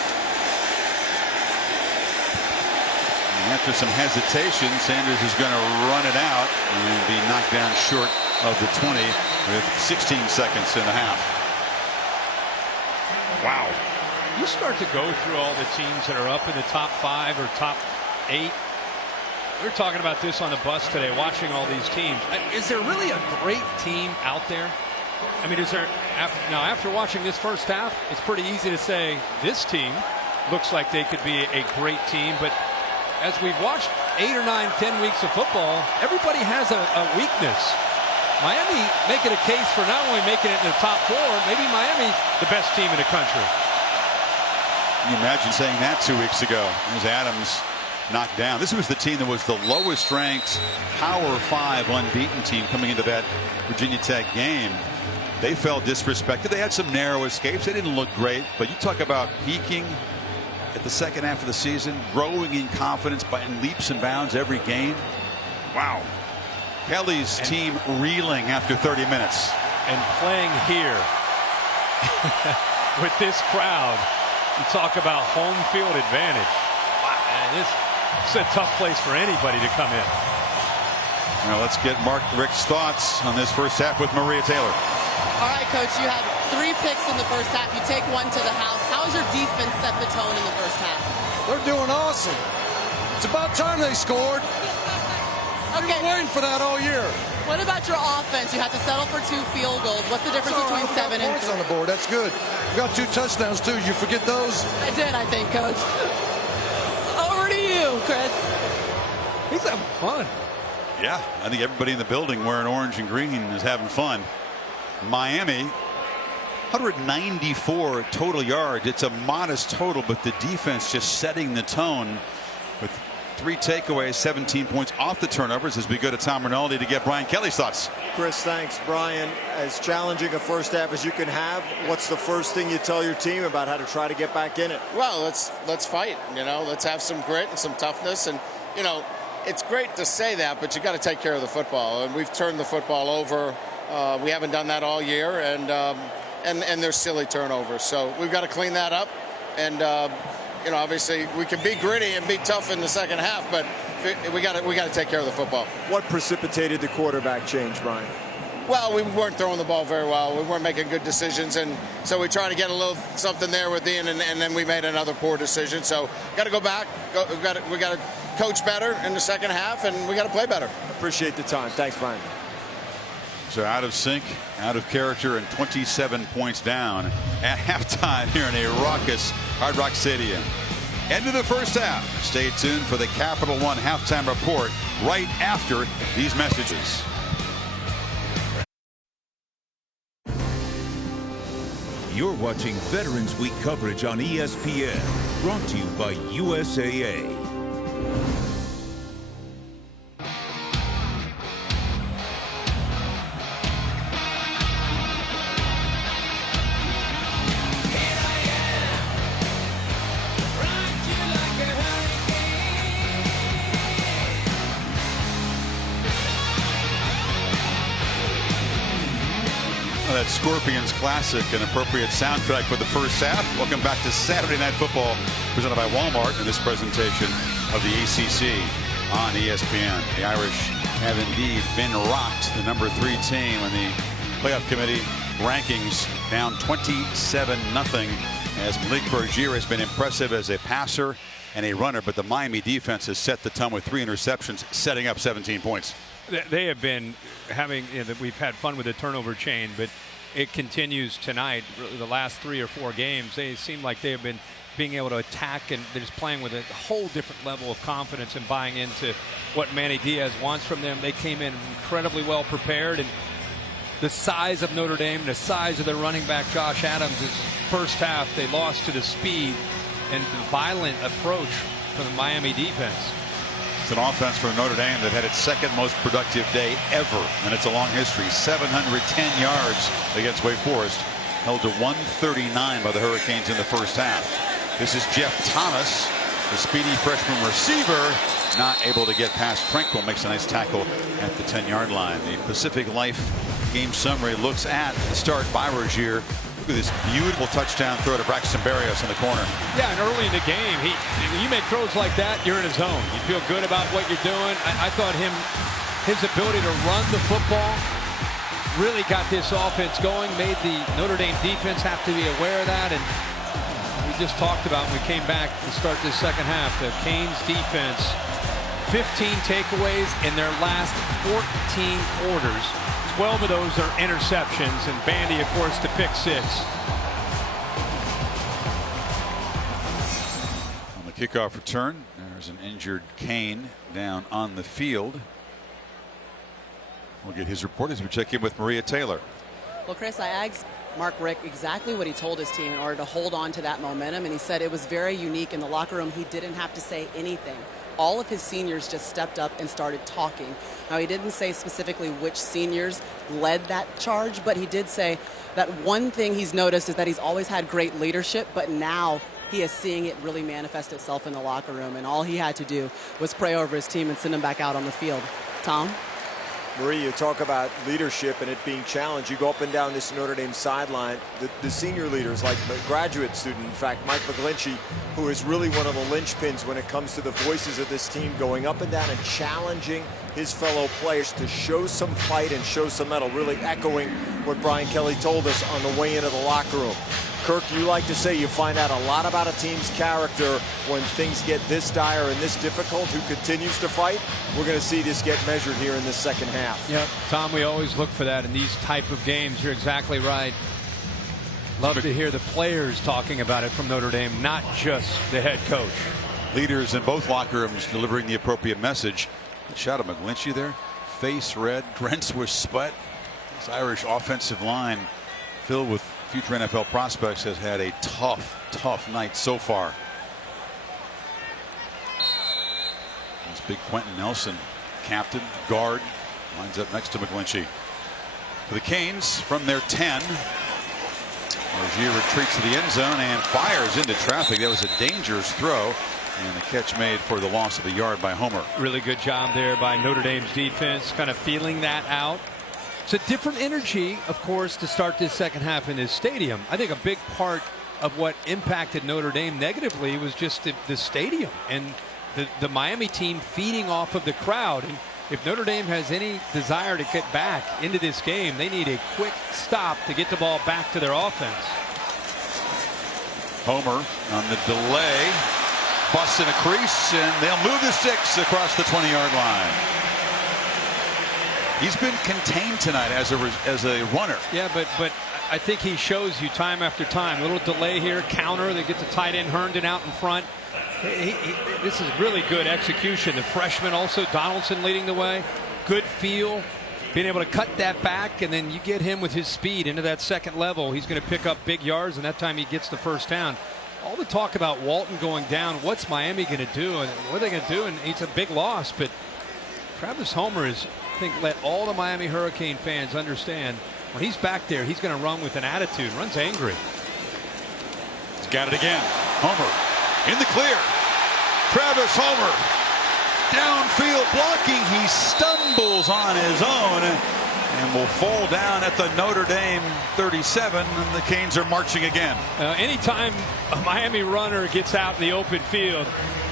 And after some hesitation, Sanders is going to run it out and be knocked down short of the 20 with 16 seconds in the half. Wow. You start to go through all the teams that are up in the top 5 or top 8. We were talking about this on the bus today, watching all these teams. Is there really a great team out there? I mean, is there, now after watching this first half, it's pretty easy to say this team looks like they could be a great team, but as we've watched 8 or 9, 10 weeks of football, everybody has a weakness. Miami making a case for not only making it in the top 4, maybe Miami the best team in the country. Can you imagine saying that 2 weeks ago as Adams knocked down? This was the team that was the lowest ranked Power 5 unbeaten team coming into that Virginia Tech game. They felt disrespected. They had some narrow escapes. They didn't look great, but you talk about peaking at the second half of the season, growing in confidence by leaps and bounds every game. Wow. Kelly's team reeling after 30 minutes. And playing here with this crowd, you talk about home field advantage. Wow, man, it's a tough place for anybody to come in. Now let's get Mark Richt's thoughts on this first half with Maria Taylor. All right, Coach, you had 3 picks in the first half. You take 1 to the house. How has your defense set the tone in the first half? They're doing awesome. It's about time they scored. I've been waiting for that all year. What about your offense? You had to settle for 2 field goals. What's the difference between 7 and 3? On the board. That's good. We got 2 touchdowns too. You forget those? I did, I think, Coach. Over to you, Chris. He's having fun. Yeah, I think everybody in the building wearing orange and green is having fun. Miami, 194 total yards. It's a modest total, but the defense just setting the tone with 3 takeaways, 17 points off the turnovers as we go to Tom Rinaldi to get Brian Kelly's thoughts. Chris, thanks. Brian, as challenging a first half as you can have, what's the first thing you tell your team about how to try to get back in it? Well, let's fight. You know, let's have some grit and some toughness. And, you know, it's great to say that, but you got to take care of the football. And we've turned the football over. We haven't done that all year, and there's silly turnovers. So we've got to clean that up. And you know, obviously we can be gritty and be tough in the second half, but we got to take care of the football. What precipitated the quarterback change, Brian? Well, we weren't throwing the ball very well. We weren't making good decisions, and so we tried to get a little something there with Ian, and then we made another poor decision. So got to go back. We got to coach better in the second half, and we got to play better. Appreciate the time. Thanks, Brian. So out of sync, out of character, and 27 points down at halftime here in a raucous Hard Rock Stadium. End of the first half. Stay tuned for the Capital One halftime report right after these messages. You're watching Veterans Week coverage on ESPN, brought to you by USAA. That Scorpions classic, an appropriate soundtrack for the first half. Welcome back to Saturday Night Football, presented by Walmart in this presentation of the ACC on ESPN. The Irish have indeed been rocked, the number 3 team in the playoff committee rankings, down 27-0, as Malik Bergier has been impressive as a passer and a runner, but the Miami defense has set the tone with 3 interceptions, setting up 17 points. They have been having, we've had fun with the turnover chain, but it continues tonight. The last 3 or 4 games, they seem like they have been being able to attack, and they're just playing with a whole different level of confidence and buying into what Manny Diaz wants from them. They came in incredibly well prepared, and the size of Notre Dame, the size of their running back Josh Adams, is first half they lost to the speed and the violent approach from the Miami defense. It's an offense for Notre Dame that had its second most productive day ever, and it's a long history. 710 yards against Wake Forest, held to 139 by the Hurricanes in the first half. This is Jeff Thomas, the speedy freshman receiver, not able to get past Frankel. Makes a nice tackle at the 10-yard line. The Pacific Life game summary looks at the start by Rozier. Look at this beautiful touchdown throw to Braxton Berrios in the corner. Yeah, and early in the game, when you make throws like that, you're in a zone. You feel good about what you're doing. I thought his ability to run the football really got this offense going, made the Notre Dame defense have to be aware of that. And we just talked about when we came back to start this second half, the Canes defense, 15 takeaways in their last 14 quarters. 12 of those are interceptions, and Bandy, of course, to pick 6. On the kickoff return, there's an injured Kane down on the field. We'll get his report as we check in with Maria Taylor. Well, Chris, I asked Mark Richt exactly what he told his team in order to hold on to that momentum, and he said it was very unique in the locker room. He didn't have to say anything. All of his seniors just stepped up and started talking. Now, he didn't say specifically which seniors led that charge, but he did say that one thing he's noticed is that he's always had great leadership, but now he is seeing it really manifest itself in the locker room, and all he had to do was pray over his team and send them back out on the field. Tom? Marie, you talk about leadership and it being challenged. You go up and down this Notre Dame sideline. The senior leaders, like the graduate student, in fact, Mike McGlinchey, who is really one of the linchpins when it comes to the voices of this team, going up and down and challenging his fellow players to show some fight and show some mettle, really echoing what Brian Kelly told us on the way into the locker room. Kirk, you like to say you find out a lot about a team's character when things get this dire and this difficult. Who continues to fight? We're going to see this get measured here in the second half. Yep, Tom, we always look for that in these type of games. You're exactly right. Love to hear the players talking about it from Notre Dame, not just the head coach. Leaders in both locker rooms delivering the appropriate message. The shot of McGlinchey there, face red, drenched with sweat. This Irish offensive line, filled with future NFL prospects, has had a tough night so far. This big Quentin Nelson, captain, guard, lines up next to McGlinchey. For the Canes from their 10. Rozier retreats to the end zone and fires into traffic. That was a dangerous throw, and the catch made for the loss of a yard by Homer. Really good job there by Notre Dame's defense, kind of feeling that out. It's a different energy, of course, to start this second half in this stadium. I think a big part of what impacted Notre Dame negatively was just the stadium and the Miami team feeding off of the crowd. And if Notre Dame has any desire to get back into this game, they need a quick stop to get the ball back to their offense. Homer on the delay, busts in a crease, and they'll move the sticks across the 20-yard line. He's been contained tonight as a runner. Yeah, but I think he shows you time after time. A little delay here, counter. They get the tight end Herndon out in front. This is really good execution. The freshman also, Donaldson, leading the way. Good feel, being able to cut that back, and then you get him with his speed into that second level. He's going to pick up big yards, and that time he gets the first down. All the talk about Walton going down, what's Miami going to do, and what are they going to do? And it's a big loss, but Travis Homer is, I think, let all the Miami Hurricane fans understand when he's back there, he's going to run with an attitude, runs angry. He's got it again. Homer in the clear. Travis Homer downfield blocking. He stumbles on his own and will fall down at the Notre Dame 37, and the Canes are marching again. Anytime a Miami runner gets out in the open field,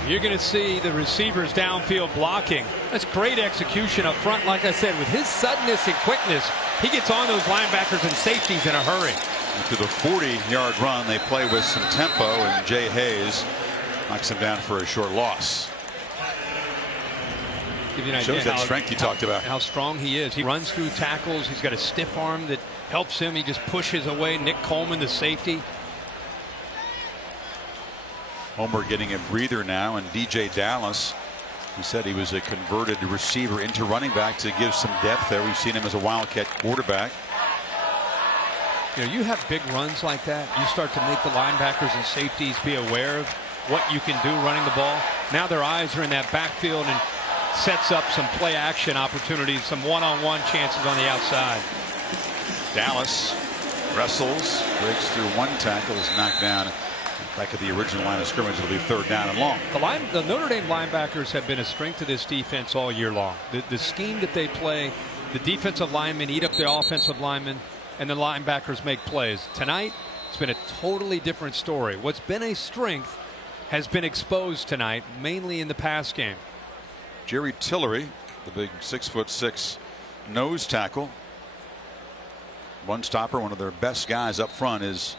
you're going to see the receivers downfield blocking. That's great execution up front. Like I said, with his suddenness and quickness, he gets on those linebackers and safeties in a hurry. To the 40-yard run, they play with some tempo, and Jay Hayes knocks him down for a short loss. Give you an Shows idea that strength you talked about. How strong he is. He runs through tackles. He's got a stiff arm that helps him. He just pushes away Nick Coleman, the safety. Homer getting a breather now, and DJ Dallas, who said he was a converted receiver into running back to give some depth there. We've seen him as a Wildcat quarterback. You know, you have big runs like that, you start to make the linebackers and safeties be aware of what you can do running the ball. Now their eyes are in that backfield and sets up some play action opportunities, some one-on-one chances on the outside. Dallas wrestles, breaks through one tackle, is knocked down back at the original line of scrimmage. It'll be 3rd down and long. The Notre Dame linebackers have been a strength of this defense all year long. The scheme that they play, the defensive linemen eat up the offensive linemen, and the linebackers make plays. Tonight, it's been a totally different story. What's been a strength has been exposed tonight, mainly in the pass game. Jerry Tillery, the big 6'6" nose tackle, one stopper, one of their best guys up front, is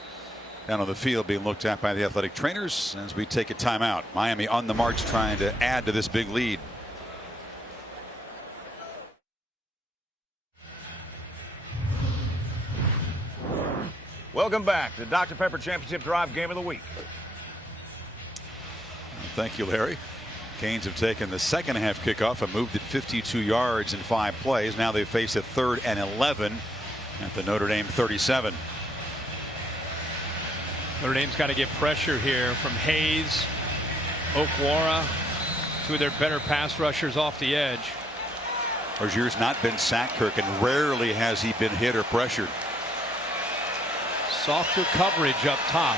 down on the field being looked at by the athletic trainers as we take a timeout. Miami on the march, trying to add to this big lead. Welcome back to Dr. Pepper Championship Drive Game of the Week. Thank you, Larry. Canes have taken the second half kickoff and moved it 52 yards in 5 plays. Now they face a 3rd and 11 at the Notre Dame 37. Notre Dame's got to get pressure here from Hayes, Okwara, 2 of their better pass rushers off the edge. Rozier's not been sacked, Kirk, and rarely has he been hit or pressured. Softer coverage up top.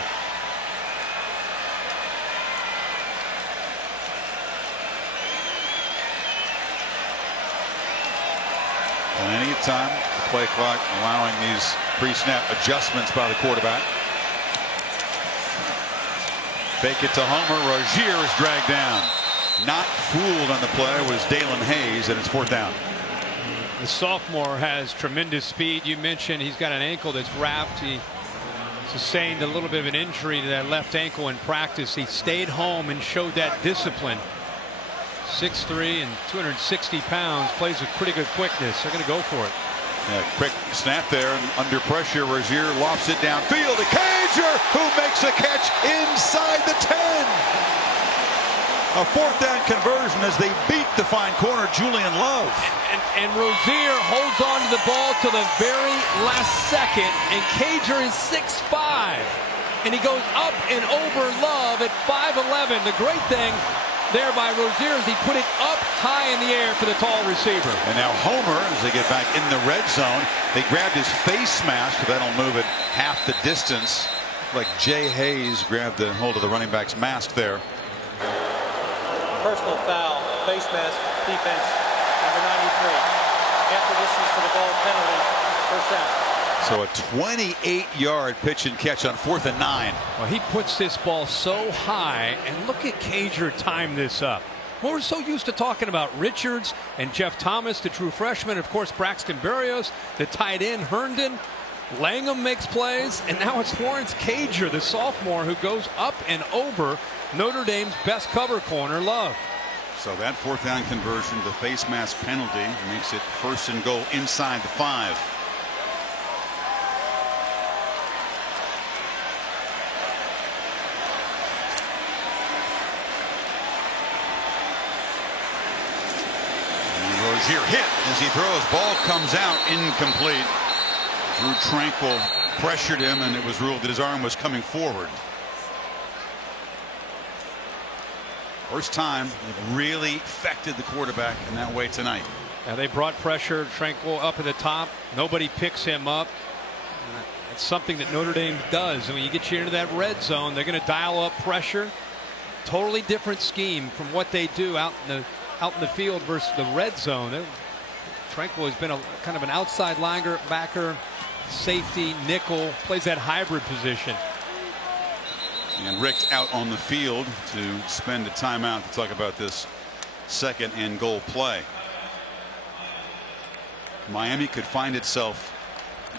Plenty of time, the play clock allowing these pre-snap adjustments by the quarterback. Fake it to Homer. Rozier is dragged down. Not fooled on the play was Dalen Hayes, and it's 4th down. The sophomore has tremendous speed. You mentioned he's got an ankle that's wrapped. He sustained a little bit of an injury to that left ankle in practice. He stayed home and showed that discipline. 6'3" and 260 pounds, plays with pretty good quickness. They're going to go for it. Yeah, quick snap there, and under pressure, Rozier lofts it downfield to Cager, who makes a catch inside the 10. A 4th down conversion as they beat the fine corner, Julian Love. And Rozier holds on to the ball to the very last second, and Cager is 6'5", and he goes up and over Love at 5'11". The great thing there by Rozier is he put it up high in the air for the tall receiver. And now Homer, as they get back in the red zone, they grabbed his face mask, but that'll move it half the distance. Like Jay Hayes grabbed the hold of the running back's mask there. Personal foul, face mask, defense, number 93. After distance to the ball, penalty, 1st down. So a 28-yard pitch and catch on 4th and 9. Well, he puts this ball so high, and look at Cager time this up. Well, we're so used to talking about Richards and Jeff Thomas, the true freshman, of course Braxton Berrios, the tight end Herndon. Langham makes plays, and now it's Lawrence Cager, the sophomore, who goes up and over Notre Dame's best cover corner, Love. So that 4th down conversion, the face mask penalty, makes it 1st and goal inside the 5. Rozier hit as he throws. Ball comes out incomplete. Drew Tranquil pressured him, and it was ruled that his arm was coming forward. First time they've really affected the quarterback in that way tonight. Now they brought pressure. Tranquil up at the top. Nobody picks him up. It's something that Notre Dame does. And when you get you into that red zone, they're going to dial up pressure. Totally different scheme from what they do out in the field versus the red zone. Tranquil has been a kind of an outside linebacker, safety, nickel, plays that hybrid position. And Rick out on the field to spend a timeout to talk about this 2nd and goal play. Miami could find itself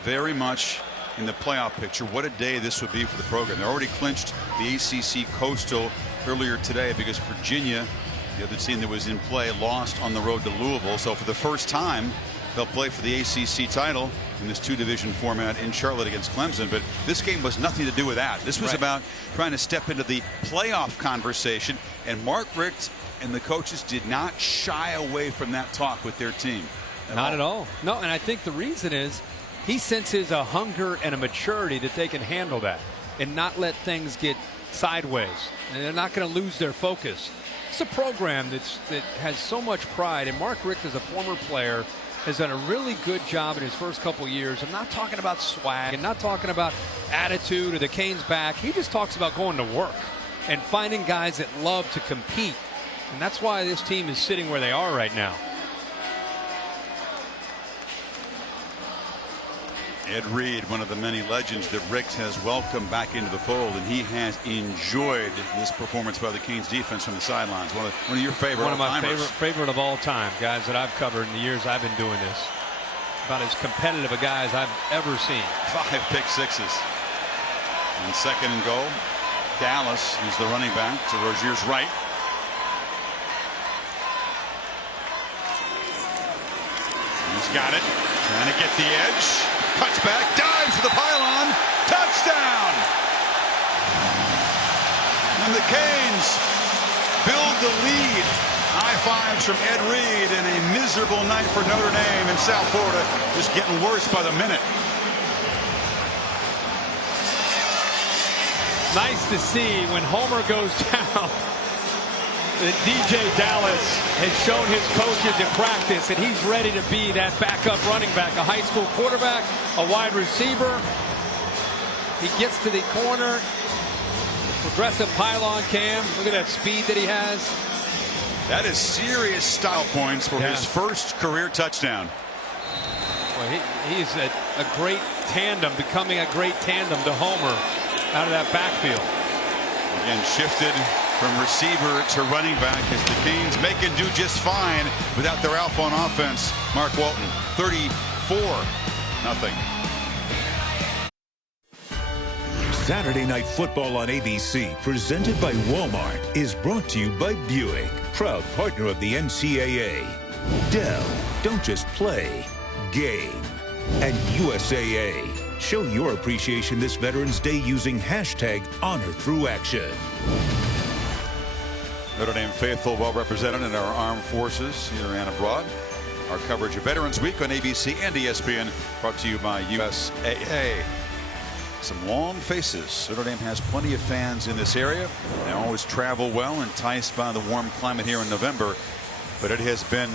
very much in the playoff picture. What a day this would be for the program. They already clinched the ACC Coastal earlier today because Virginia The other team that was in play lost on the road to Louisville. So for the first time, they'll play for the ACC title in this 2-division format in Charlotte against Clemson. But this game was nothing to do with that. This was about trying to step into the playoff conversation. And Mark Richt and the coaches did not shy away from that talk with their team. Not at all. No, and I think the reason is he senses a hunger and a maturity that they can handle that and not let things get sideways. And they're not going to lose their focus. It's a program that has so much pride, and Mark Richt, as a former player, has done a really good job in his first couple years. I'm not talking about swag and not talking about attitude or the Canes back. He just talks about going to work and finding guys that love to compete. And that's why this team is sitting where they are right now. Ed Reed, one of the many legends that Richt has welcomed back into the fold, and he has enjoyed this performance by the Canes defense from the sidelines. One of your favorite. One of my favorite of all time, guys that I've covered in the years I've been doing this. About as competitive a guy as I've ever seen. 5 pick sixes. And second and goal. Dallas is the running back to Rozier's right. He's got it. Trying to get the edge. Cuts back, dives for the pylon, touchdown! And the Canes build the lead. High fives from Ed Reed, and a miserable night for Notre Dame in South Florida, just getting worse by the minute. Nice to see when Homer goes down. DJ Dallas has shown his coaches in practice that he's ready to be that backup running back, a high school quarterback, a wide receiver. He gets to the corner. Progressive pylon cam. Look at that speed that he has. That is serious style points for his first career touchdown. Well, he's a great tandem, becoming a great tandem to Homer out of that backfield. Again, shifted from receiver to running back as the Canes make and do just fine without their alpha on offense. Mark Walton, 34-0. Saturday Night Football on ABC, presented by Walmart, is brought to you by Buick, proud partner of the NCAA. Dell, don't just play, game. And USAA, show your appreciation this Veterans Day using #HonorThroughAction. Notre Dame faithful well represented in our armed forces here and abroad. Our coverage of Veterans Week on ABC and ESPN brought to you by USAA. Some long faces. Notre Dame has plenty of fans in this area. They always travel well, enticed by the warm climate here in November. But it has been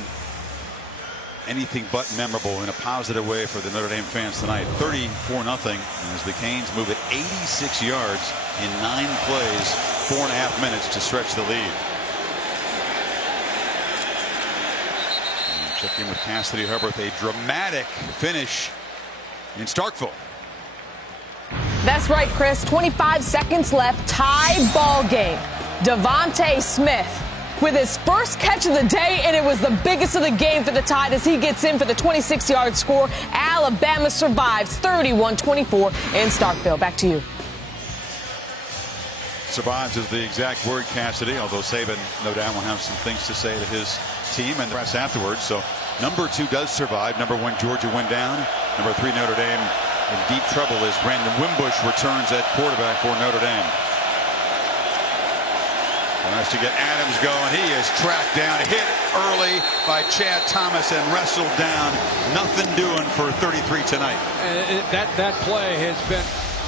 anything but memorable in a positive way for the Notre Dame fans tonight. 34-0 as the Canes move it 86 yards in 9 plays, 4.5 minutes to stretch the lead. Check in with Cassidy Hubbard. A dramatic finish in Starkville. That's right, Chris. 25 seconds left. Tie ball game. Devontae Smith with his first catch of the day, and it was the biggest of the game for the Tide as he gets in for the 26-yard score. Alabama survives 31-24 in Starkville. Back to you. Survives is the exact word, Cassidy, although Saban no doubt will have some things to say to his team and the rest afterwards. So number 2 does survive. Number 1 Georgia went down. Number 3 Notre Dame in deep trouble as Brandon Wimbush returns at quarterback for Notre Dame. Wants to get Adams going. He is tracked down, hit early by Chad Thomas and wrestled down. Nothing doing for 33 tonight. That play has been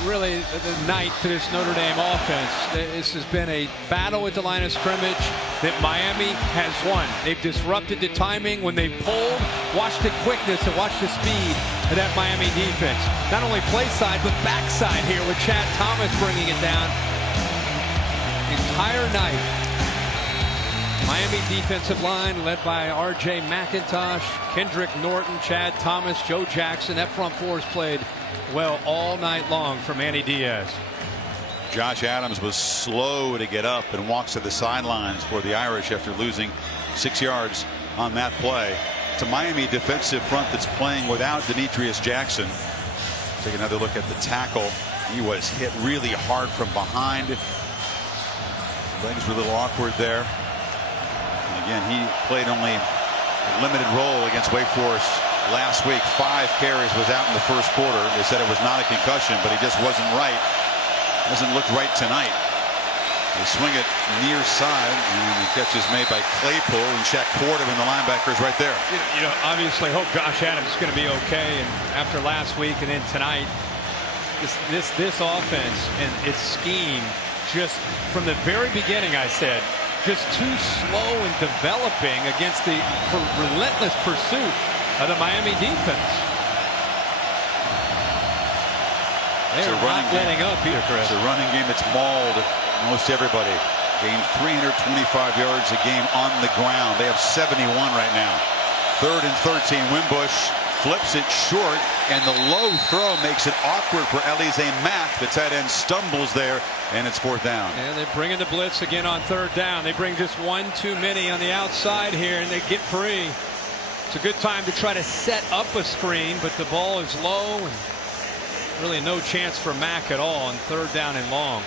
really the night for this Notre Dame offense. This has been a battle at the line of scrimmage that Miami has won. They've disrupted the timing when they pulled. Watch the quickness and watch the speed of that Miami defense. Not only play side, but backside here with Chad Thomas bringing it down. Entire night. Miami defensive line led by R.J. McIntosh, Kendrick Norton, Chad Thomas, Joe Jackson. That front four has played well all night long for Manny Diaz. Josh Adams was slow to get up and walks to the sidelines for the Irish after losing 6 yards on that play. It's a Miami defensive front that's playing without Demetrius Jackson. Take another look at the tackle. He was hit really hard from behind. Legs were a little awkward there. Again, he played only a limited role against Wake Forest last week. 5 carries, was out in the first quarter. They said it was not a concussion, but he just wasn't right. Doesn't look right tonight. They swing it near side, and the catch is made by Claypool, and Shaq Porter and the linebacker is right there. You know, obviously hope Josh Adams is going to be okay. And after last week and then tonight, this offense and its scheme, just from the very beginning, I said, just too slow in developing against the relentless pursuit of the Miami defense. They're not letting up either, Chris. It's a running game that's mauled most everybody. Gained 325 yards a game on the ground. They have 71 right now. 3rd and 13. Wimbush flips it short, and the low throw makes it awkward for Alize Mack. The tight end stumbles there, and it's 4th down. And they bring in the blitz again on 3rd down. They bring just one too many on the outside here, and they get free. It's a good time to try to set up a screen, but the ball is low, and really no chance for Mack at all on 3rd down and long.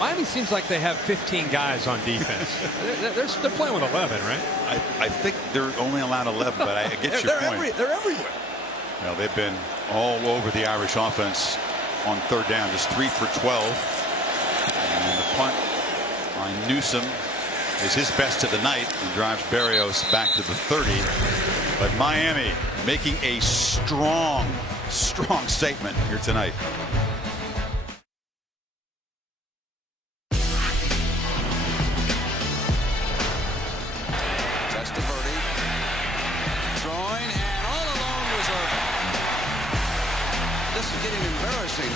Miami seems like they have 15 guys on defense. they're playing with 11, right? I think they're only allowed 11, but I get your point. They're everywhere. Well, they've been all over the Irish offense on 3rd down, just 3 for 12. And the punt by Newsom is his best of the night and drives Berrios back to the 30. But Miami making a strong statement here tonight.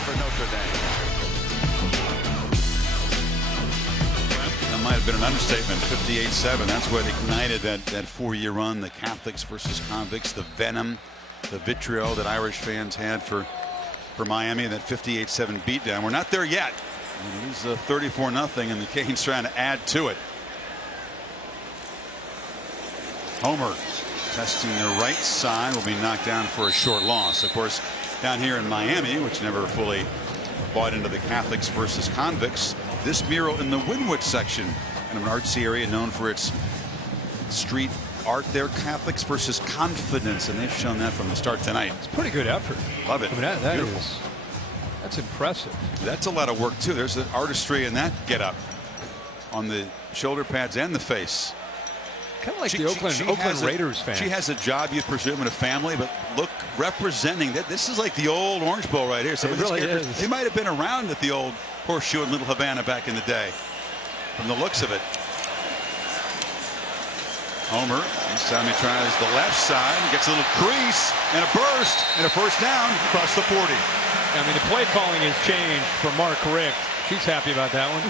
For Notre Dame. That might have been an understatement. 58-7. That's what ignited that 4-year run. The Catholics versus convicts, the venom, the vitriol that Irish fans had for Miami, and that 58-7 beatdown. We're not there yet. It is 34-0, and the Canes trying to add to it. Homer testing the right side, will be knocked down for a short loss. Of course, down here in Miami, which never fully bought into the Catholics versus convicts, this mural in the Wynwood section, in an artsy area known for its street art there, Catholics versus confidence, and they've shown that from the start tonight. It's a pretty good effort. Love it. I mean, that's impressive. That's a lot of work too. There's an artistry in that get up on the shoulder pads and the face. Kind of like the Oakland Raiders fan. She has a job, you presume, and a family, but look, representing that. This is like the old Orange Bowl right here. Some of these characters, they might have been around at the old Horseshoe in Little Havana back in the day, from the looks of it. Homer, this time he tries the left side, gets a little crease and a burst and a 1st down across the 40. I mean, the play calling has changed for Mark Richt. She's happy about that one.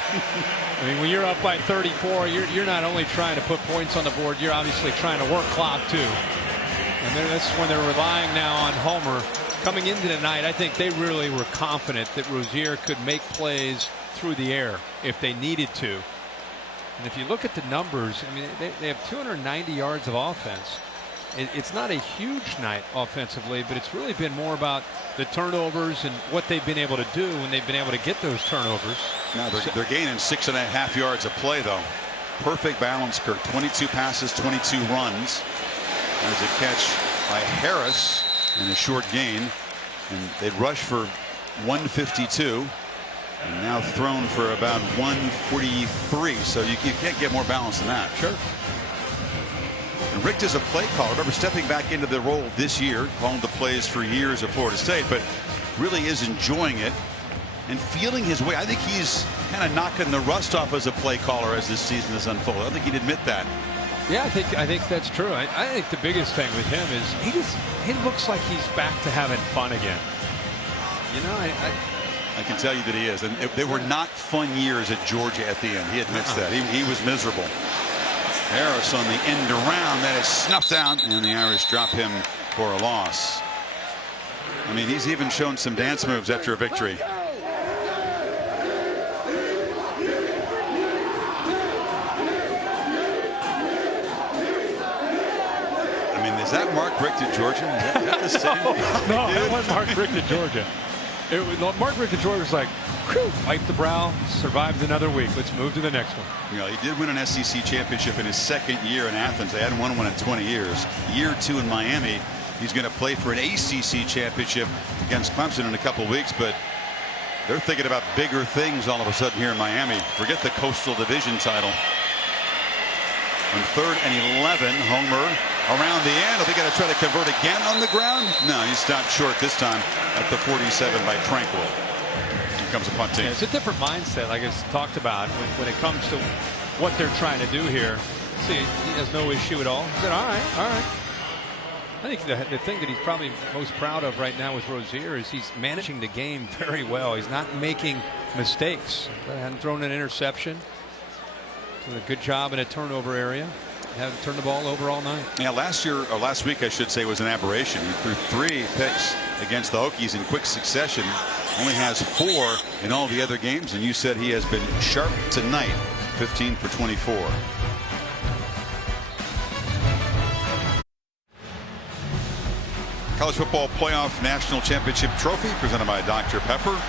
I mean, when you're up by 34, you're not only trying to put points on the board, you're obviously trying to work clock too. And that's when they're relying now on Homer. Coming into tonight, I think they really were confident that Rozier could make plays through the air if they needed to. And if you look at the numbers, I mean, they have 290 yards of offense. It's not a huge night offensively, but it's really been more about the turnovers and what they've been able to do when they've been able to get those turnovers. Now they're gaining 6.5 yards a play, though. Perfect balance, Kirk. 22 passes, 22 runs. There's a catch by Harris and a short gain. And they'd rush for 152. And now thrown for about 143. So you can't get more balance than that. Sure. And Richt is a play caller. Remember, stepping back into the role this year, calling the plays for years at Florida State, but really is enjoying it and feeling his way. I think he's kind of knocking the rust off as a play caller as this season has unfolded. I think he'd admit that. Yeah, I think that's true. I think the biggest thing with him is he looks like he's back to having fun again. You know, I can tell you that he is. And they were not fun years at Georgia at the end. He admits that. He was miserable. Harris on the end around. That is snuffed out, and the Irish drop him for a loss. I mean, he's even shown some dance moves after a victory. I mean, is that Mark Richt at Georgia? Is that the same? No, that wasn't Mark Richt at Georgia. Mark Ricciardo was like, whew, wipe the brow, survived another week. Let's move to the next one. You know, he did win an SEC championship in his second year in Athens. They hadn't won one in 20 years. Year 2 in Miami. He's going to play for an ACC championship against Clemson in a couple weeks, but they're thinking about bigger things all of a sudden here in Miami. Forget the Coastal Division title. On 3rd and 11, Homer around the end. Are they going to try to convert again on the ground? No, he stopped short this time at the 47 by Tranquil. Here comes a punt team. Yeah, it's a different mindset, like I talked about, when it comes to what they're trying to do here. See, he has no issue at all. He said, all right, all right. I think the thing that he's probably most proud of right now with Rozier is he's managing the game very well. He's not making mistakes. He hadn't thrown an interception. Doing a good job in a turnover area. Haven't turned the ball over all night. Yeah, last week I should say was an aberration. He threw 3 picks against the Hokies in quick succession. Only has 4 in all the other games, and you said he has been sharp tonight. 15 for 24. College Football Playoff National Championship Trophy presented by Dr. Pepper.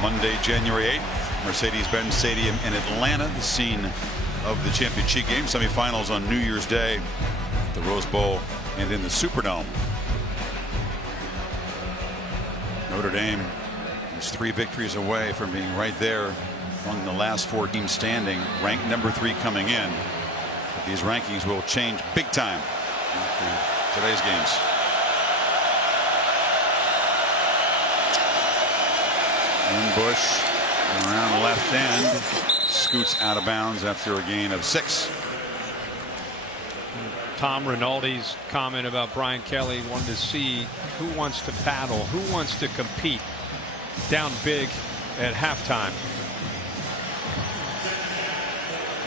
Monday, January 8th, Mercedes-Benz Stadium in Atlanta, the scene of the championship game. Semifinals on New Year's Day, the Rose Bowl, and in the Superdome. Notre Dame is 3 victories away from being right there among the last 4 teams standing, ranked number 3 coming in. But these rankings will change big time after today's games. Bush around left end, scoots out of bounds after a gain of 6. Tom Rinaldi's comment about Brian Kelly wanted to see who wants to battle, who wants to compete down big at halftime.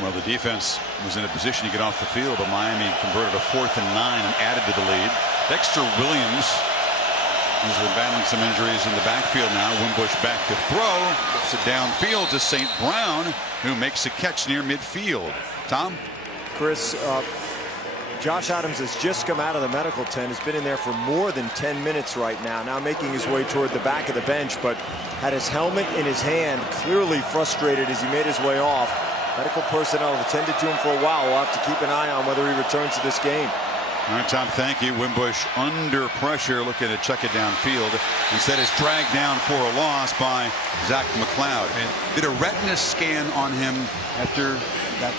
Well, the defense was in a position to get off the field, but Miami converted a 4th and 9 and added to the lead. Dexter Williams has been battling some injuries in the backfield now. Wimbush back to throw. It's it downfield to St. Brown, who makes a catch near midfield. Tom? Chris, Josh Adams has just come out of the medical tent. Has been in there for more than 10 minutes right now. Now making his way toward the back of the bench, but had his helmet in his hand, clearly frustrated as he made his way off. Medical personnel have attended to him for a while. We'll have to keep an eye on whether he returns to this game. All right, Tom, thank you. Wimbush under pressure, looking to check it downfield. Instead, is dragged down for a loss by Zach McLeod. And did a retina scan on him after that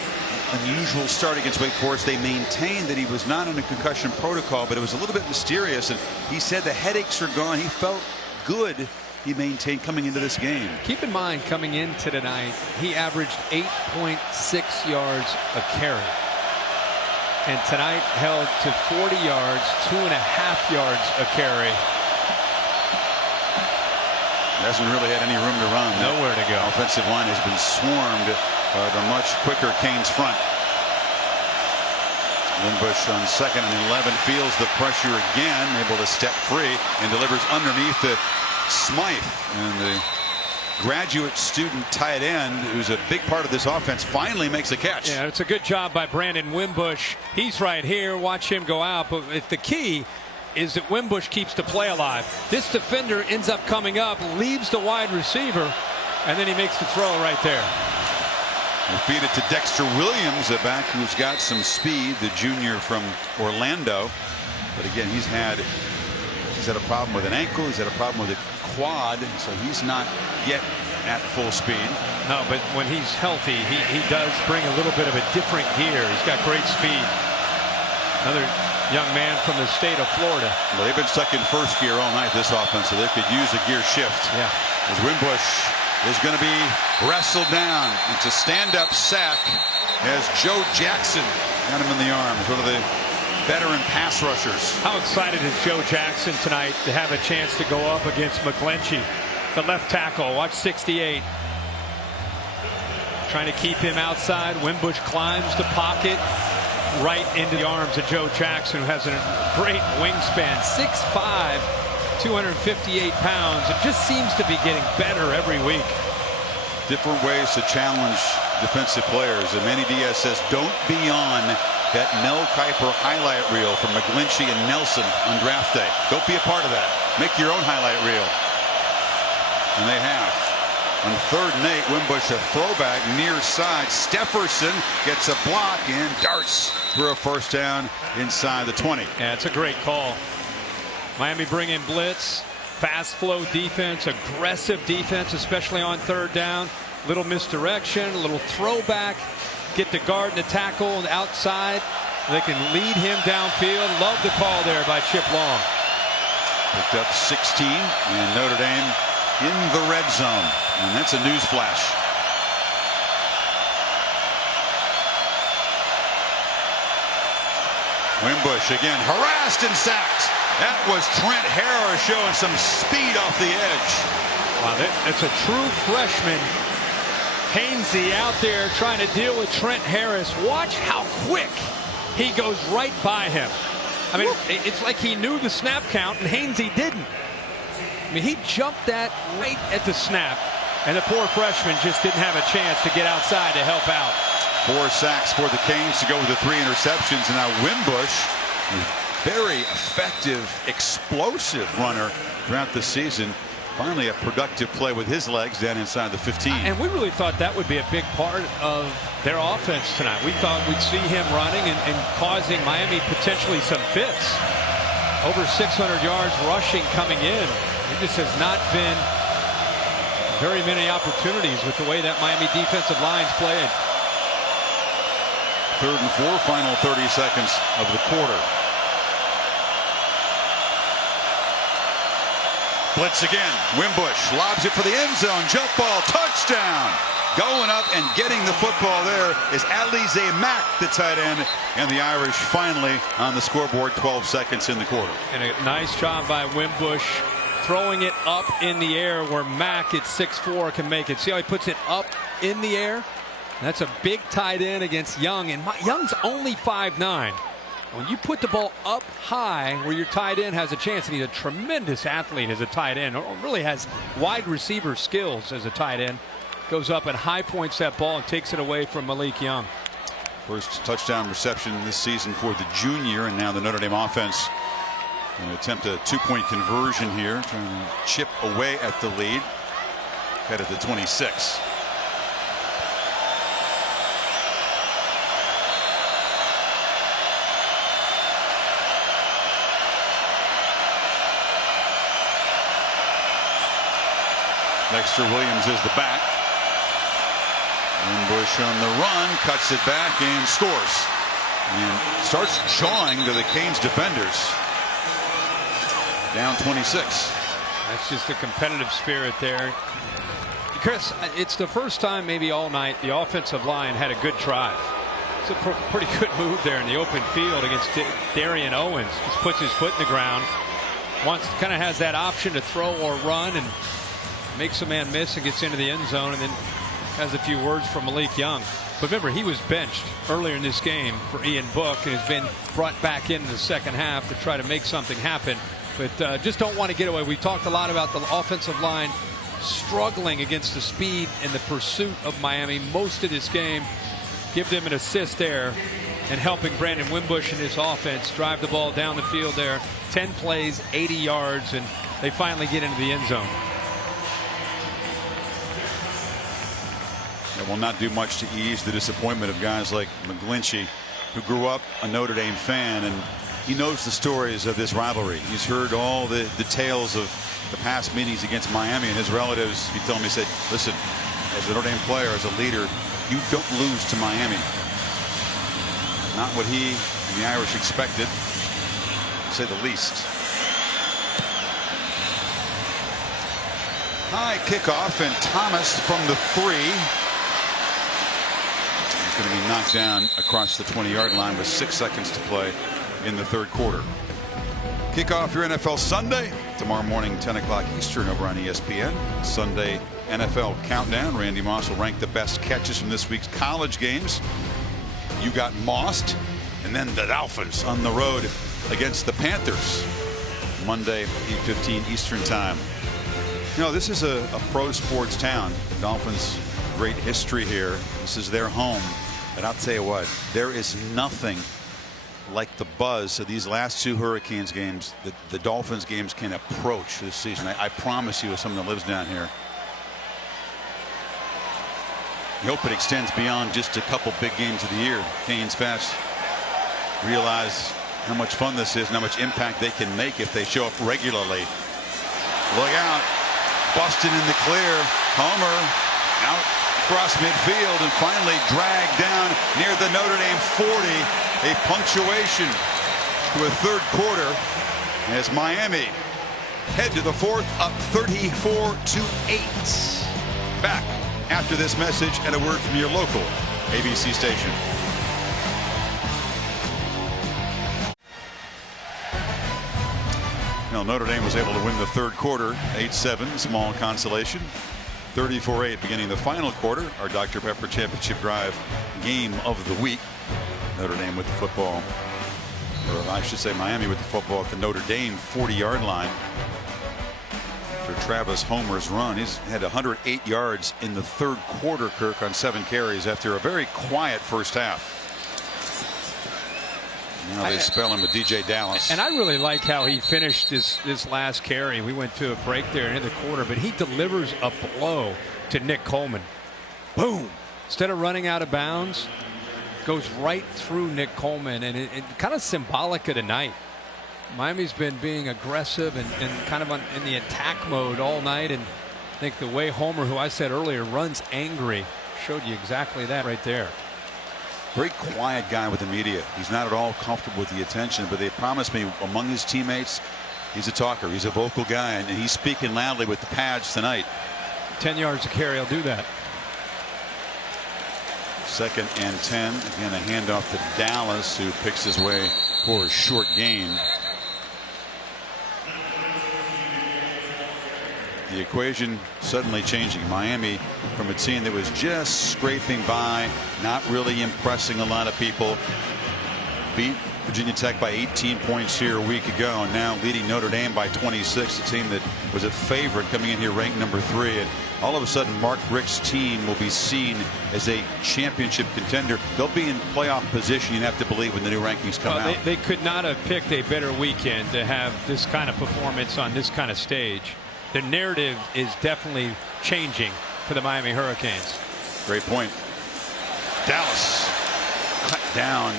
unusual start against Wake Forest. They maintained that he was not in a concussion protocol, but it was a little bit mysterious. And he said the headaches are gone. He felt good. He maintained coming into this game. Keep in mind, coming into tonight, he averaged 8.6 yards a carry. And tonight held to 40 yards, 2.5 yards a carry. Hasn't really had any room to run. Nowhere to go. Offensive line has been swarmed by the much quicker Canes front. Wimbush on 2nd and 11 feels the pressure again, able to step free and delivers underneath to Smythe. And the graduate student tight end, who's a big part of this offense, finally makes a catch. Yeah, it's a good job by Brandon Wimbush. He's right here. Watch him go out. But the key is that Wimbush keeps the play alive. This defender ends up coming up, leaves the wide receiver, and then he makes the throw right there. We'll feed it to Dexter Williams, a back who's got some speed, the junior from Orlando. But again, he's had a problem with an ankle. He's had a problem with a quad, so he's not yet at full speed. No, but when he's healthy, he does bring a little bit of a different gear. He's got great speed. Another young man from the state of Florida. Well, they've been stuck in first gear all night, this offense, so they could use a gear shift. Yeah. As Wimbush is going to be wrestled down. It's a stand-up sack as Joe Jackson got him in the arms. One of the veteran pass rushers. How excited is Joe Jackson tonight to have a chance to go up against McGlinchey, the left tackle. Watch 68. Trying to keep him outside. Wimbush climbs the pocket right into the arms of Joe Jackson, who has a great wingspan. 6'5", 258 pounds. It just seems to be getting better every week. Different ways to challenge defensive players. And Manny Diaz says, don't be on that Mel Kiper highlight reel from McGlinchey and Nelson on draft day. Don't be a part of that. Make your own highlight reel. And they have. On 3rd and 8, Wimbush a throwback near side. Stefferson gets a block and darts for a first down inside the 20. Yeah, it's a great call. Miami bring in blitz, fast flow defense, aggressive defense, especially on 3rd down. Little misdirection, a little throwback. Get the guard and the tackle on the outside. They can lead him downfield. Love the call there by Chip Long. Picked up 16 and Notre Dame in the red zone. And that's a news flash. Wimbush again harassed and sacked. That was Trent Harris showing some speed off the edge. Wow, it's a true freshman. Hainsey out there trying to deal with Trent Harris. Watch how quick he goes right by him. I mean, it's like he knew the snap count and Hainsey didn't. I mean, he jumped that right at the snap. And the poor freshman just didn't have a chance to get outside to help out. 4 sacks for the Canes to go with the 3 interceptions. And now Wimbush, very effective, explosive runner throughout the season. Finally a productive play with his legs down inside the 15. And we really thought that would be a big part of their offense tonight. We thought we'd see him running and causing Miami potentially some fits. Over 600 yards rushing coming in. It just has not been very many opportunities with the way that Miami defensive line's played. 3rd and 4, final 30 seconds of the quarter. Blitz again. Wimbush lobs it for the end zone. Jump ball, touchdown. Going up and getting the football there is Alize Mack, the tight end, and the Irish finally on the scoreboard. 12 seconds in the quarter. And a nice job by Wimbush throwing it up in the air where Mack at 6'4" can make it. See how he puts it up in the air? That's a big tight end against Young, and Young's only 5'9". When you put the ball up high where your tight end has a chance, and he's a tremendous athlete as a tight end, or really has wide receiver skills as a tight end, goes up and high points that ball and takes it away from Malik Young. First touchdown reception this season for the junior, and now the Notre Dame offense going to attempt a 2-point conversion here, trying to chip away at the lead. Head at the 26. Dexter Williams is the back. Wimbush on the run, cuts it back and scores. And starts jawing to the Canes defenders. Down 26. That's just a competitive spirit there. Chris, it's the first time maybe all night the offensive line had a good drive. It's a pretty good move there in the open field against Darian Owens. Just puts his foot in the ground. Kind of has that option to throw or run and makes a man miss and gets into the end zone, and then has a few words from Malik Young. But remember, he was benched earlier in this game for Ian Book and has been brought back in the second half to try to make something happen. But just don't want to get away. We talked a lot about the offensive line struggling against the speed and the pursuit of Miami most of this game. Give them an assist there and helping Brandon Wimbush and his offense drive the ball down the field there. 10 plays, 80 yards, and they finally get into the end zone. It will not do much to ease the disappointment of guys like McGlinchey, who grew up a Notre Dame fan, and he knows the stories of this rivalry. He's heard all the tales of the past meetings against Miami, and his relatives, he told me, said, listen, as a Notre Dame player, as a leader, you don't lose to Miami. Not what he and the Irish expected, to say the least. High kickoff, and Thomas from the 3. He's going to be knocked down across the 20-yard line with 6 seconds to play in the third quarter. Kickoff your NFL Sunday tomorrow morning, 10 o'clock Eastern over on ESPN. Sunday NFL Countdown. Randy Moss will rank the best catches from this week's college games. You got Mossed, and then the Dolphins on the road against the Panthers. Monday, 8:15 Eastern time. You know, this is a pro sports town. The Dolphins, great history here. This is their home. And I'll tell you what, there is nothing like the buzz of these last 2 Hurricanes games, the Dolphins games can approach this season. I promise you, as someone that lives down here, I hope it extends beyond just a couple big games of the year. Canes fans realize how much fun this is and how much impact they can make if they show up regularly. Look out. Busted in the clear. Homer out across midfield and finally dragged down near the Notre Dame 40. A punctuation to a third quarter as Miami head to the fourth, up 34-8. Back after this message and a word from your local ABC station. Well, Notre Dame was able to win the third quarter 8-7, small consolation. 34-8 beginning the final quarter. Our Dr. Pepper Championship Drive game of the week. Notre Dame with the football, or I should say Miami with the football at the Notre Dame 40-yard line. After Travis Homer's run, he's had 108 yards in the third quarter, Kirk, on 7 carries after a very quiet first half. Now they spell him with DJ Dallas. And I really like how he finished this last carry. We went to a break there in the quarter, but he delivers a blow to Nick Coleman. Boom. Instead of running out of bounds, goes right through Nick Coleman, and it kind of symbolic of tonight. Miami's been being aggressive and kind of in the attack mode all night, and I think the way Homer, who I said earlier, runs angry, showed you exactly that right there. Very quiet guy with the media. He's not at all comfortable with the attention, but they promised me among his teammates, he's a talker. He's a vocal guy, and he's speaking loudly with the pads tonight. 10 yards a carry, I'll do that. 2nd and 10. Again, a handoff to Dallas, who picks his way for a short gain. The equation suddenly changing. Miami, from a team that was just scraping by, not really impressing a lot of people, beat Virginia Tech by 18 points here a week ago, and now leading Notre Dame by 26. A team that was a favorite coming in here ranked number 3. And all of a sudden, Mark Richt's team will be seen as a championship contender. They'll be in playoff position, you have to believe, when the new rankings come out. They could not have picked a better weekend to have this kind of performance on this kind of stage. The narrative is definitely changing for the Miami Hurricanes. Great point. Dallas cut down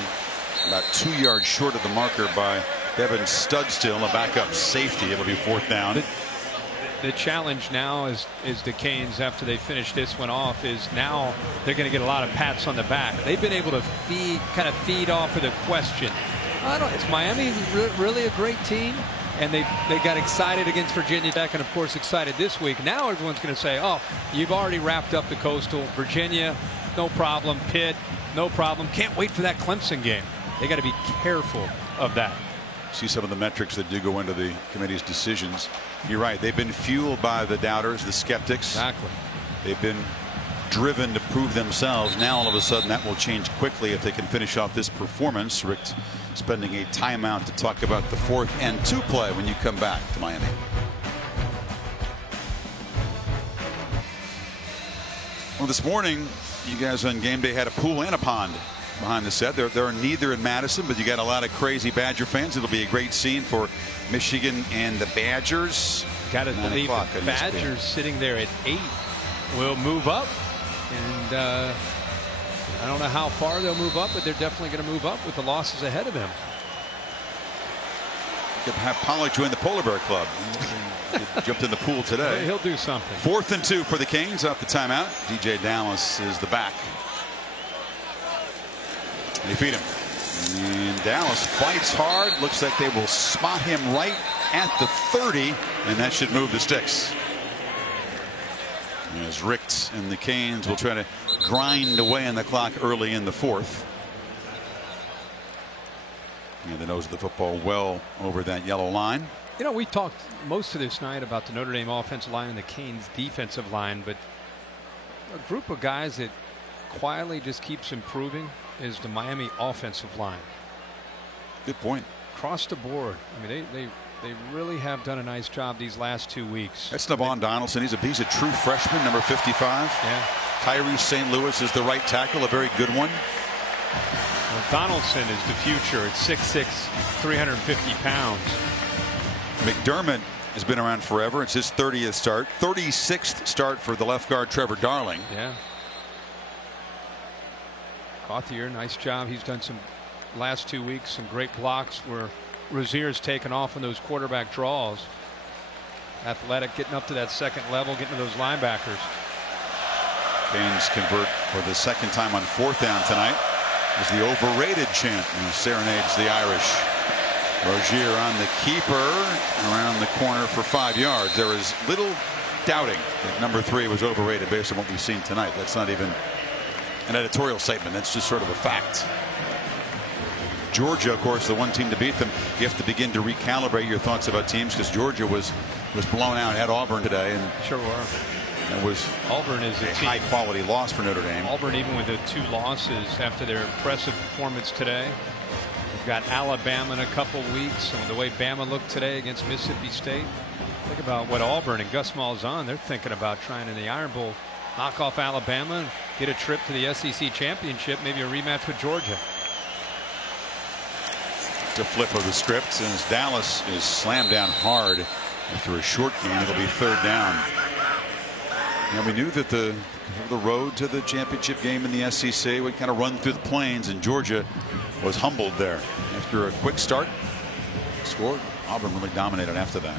about 2 yards short of the marker by Devin Studstill, a backup safety. It'll be 4th down. The challenge now is the Canes, after they finish this one off, is now they're going to get a lot of pats on the back. They've been able to feed off of the question. Is Miami really a great team? And they got excited against Virginia Tech, and of course excited this week. Now everyone's going to say, oh, you've already wrapped up the Coastal. Virginia, no problem. Pitt, no problem. Can't wait for that Clemson game. They got to be careful of that. See some of the metrics that do go into the committee's decisions. You're right. They've been fueled by the doubters, the skeptics. Exactly. They've been driven to prove themselves. Now all of a sudden that will change quickly if they can finish off this performance. Richt spending a timeout to talk about the 4th and 2 play when you come back to Miami. Well, this morning you guys on game day had a pool and a pond behind the set. There are neither in Madison, but you got a lot of crazy Badger fans. It'll be a great scene for Michigan and the Badgers. Got to believe the Badgers sitting there at 8 will move up, and I don't know how far they'll move up, but they're definitely going to move up with the losses ahead of them. You could have Pollock join the Polar Bear Club. He jumped in the pool today. He'll do something. 4th and 2 for the Canes off the timeout. DJ Dallas is the back. They feed him. And Dallas fights hard. Looks like they will spot him right at the 30, and that should move the sticks. As Richt and the Canes will try to grind away on the clock early in the 4th. And the nose of the football well over that yellow line. You know, we talked most of this night about the Notre Dame offensive line and the Canes defensive line, but a group of guys that quietly just keeps improving is the Miami offensive line. Good point. Across the board. I mean, they really have done a nice job these last 2 weeks. That's Navon Donaldson. He's a true freshman, number 55. Yeah. Tyrese St. Louis is the right tackle, a very good one. Well, Donaldson is the future at 6'6", 350 pounds. McDermott has been around forever. It's his 30th start, 36th start for the left guard Trevor Darling. Yeah. Gauthier, nice job. He's done some last 2 weeks, some great blocks where Rozier's taken off on those quarterback draws. Athletic, getting up to that second level, getting to those linebackers. Canes convert for the second time on 4th down tonight. Is the overrated chant and serenades the Irish. Rozier on the keeper around the corner for 5 yards. There is little doubting that number 3 was overrated based on what we've seen tonight. That's not even an editorial statement. That's just sort of a fact. Georgia, of course, the one team to beat them. You have to begin to recalibrate your thoughts about teams because Georgia was blown out at Auburn today, and sure were. It was Auburn is a high quality loss for Notre Dame. Auburn, even with the 2 losses after their impressive performance today. We've got Alabama in a couple weeks, and the way Bama looked today against Mississippi State. Think about what Auburn and Gus Malzahn, they're thinking about trying in the Iron Bowl, knock off Alabama and get a trip to the SEC championship, maybe a rematch with Georgia. The flip of the script, and as Dallas is slammed down hard after a short game, it'll be 3rd down. And we knew that the road to the championship game in the SEC would kind of run through the plains, and Georgia was humbled there after a quick start. Scored. Auburn really dominated after that.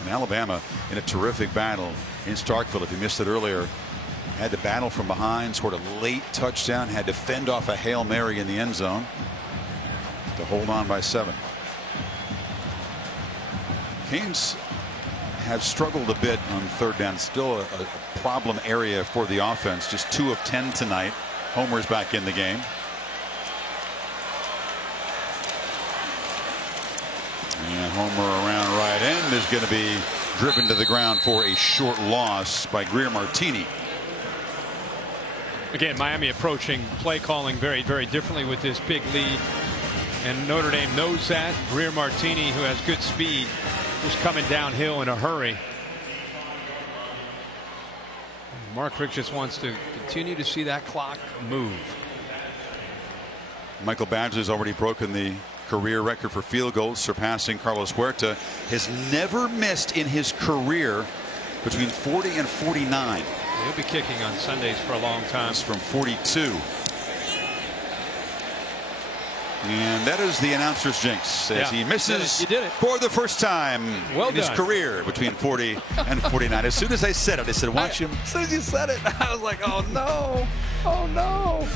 And Alabama in a terrific battle in Starkville. If you missed it earlier, had to battle from behind, scored a late touchdown, had to fend off a Hail Mary in the end zone to hold on by 7. Canes have struggled a bit on 3rd down. Still a problem area for the offense. Just 2 of 10 tonight. Homer's back in the game. And Homer around right end is going to be driven to the ground for a short loss by Greer Martini. Again, Miami approaching play calling very, very differently with this big lead. And Notre Dame knows that. Greer Martini, who has good speed, was coming downhill in a hurry. Mark Richt just wants to continue to see that clock move. Michael Badgley's already broken the career record for field goals, surpassing Carlos Huerta. Has never missed in his career between 40 and 49. He'll be kicking on Sundays for a long time. It's from 42. And that is the announcer's jinx as he misses for the first time in his career between 40 and 49. As soon as I said it, I said, watch him. As soon as you said it, I was like, oh no, oh no.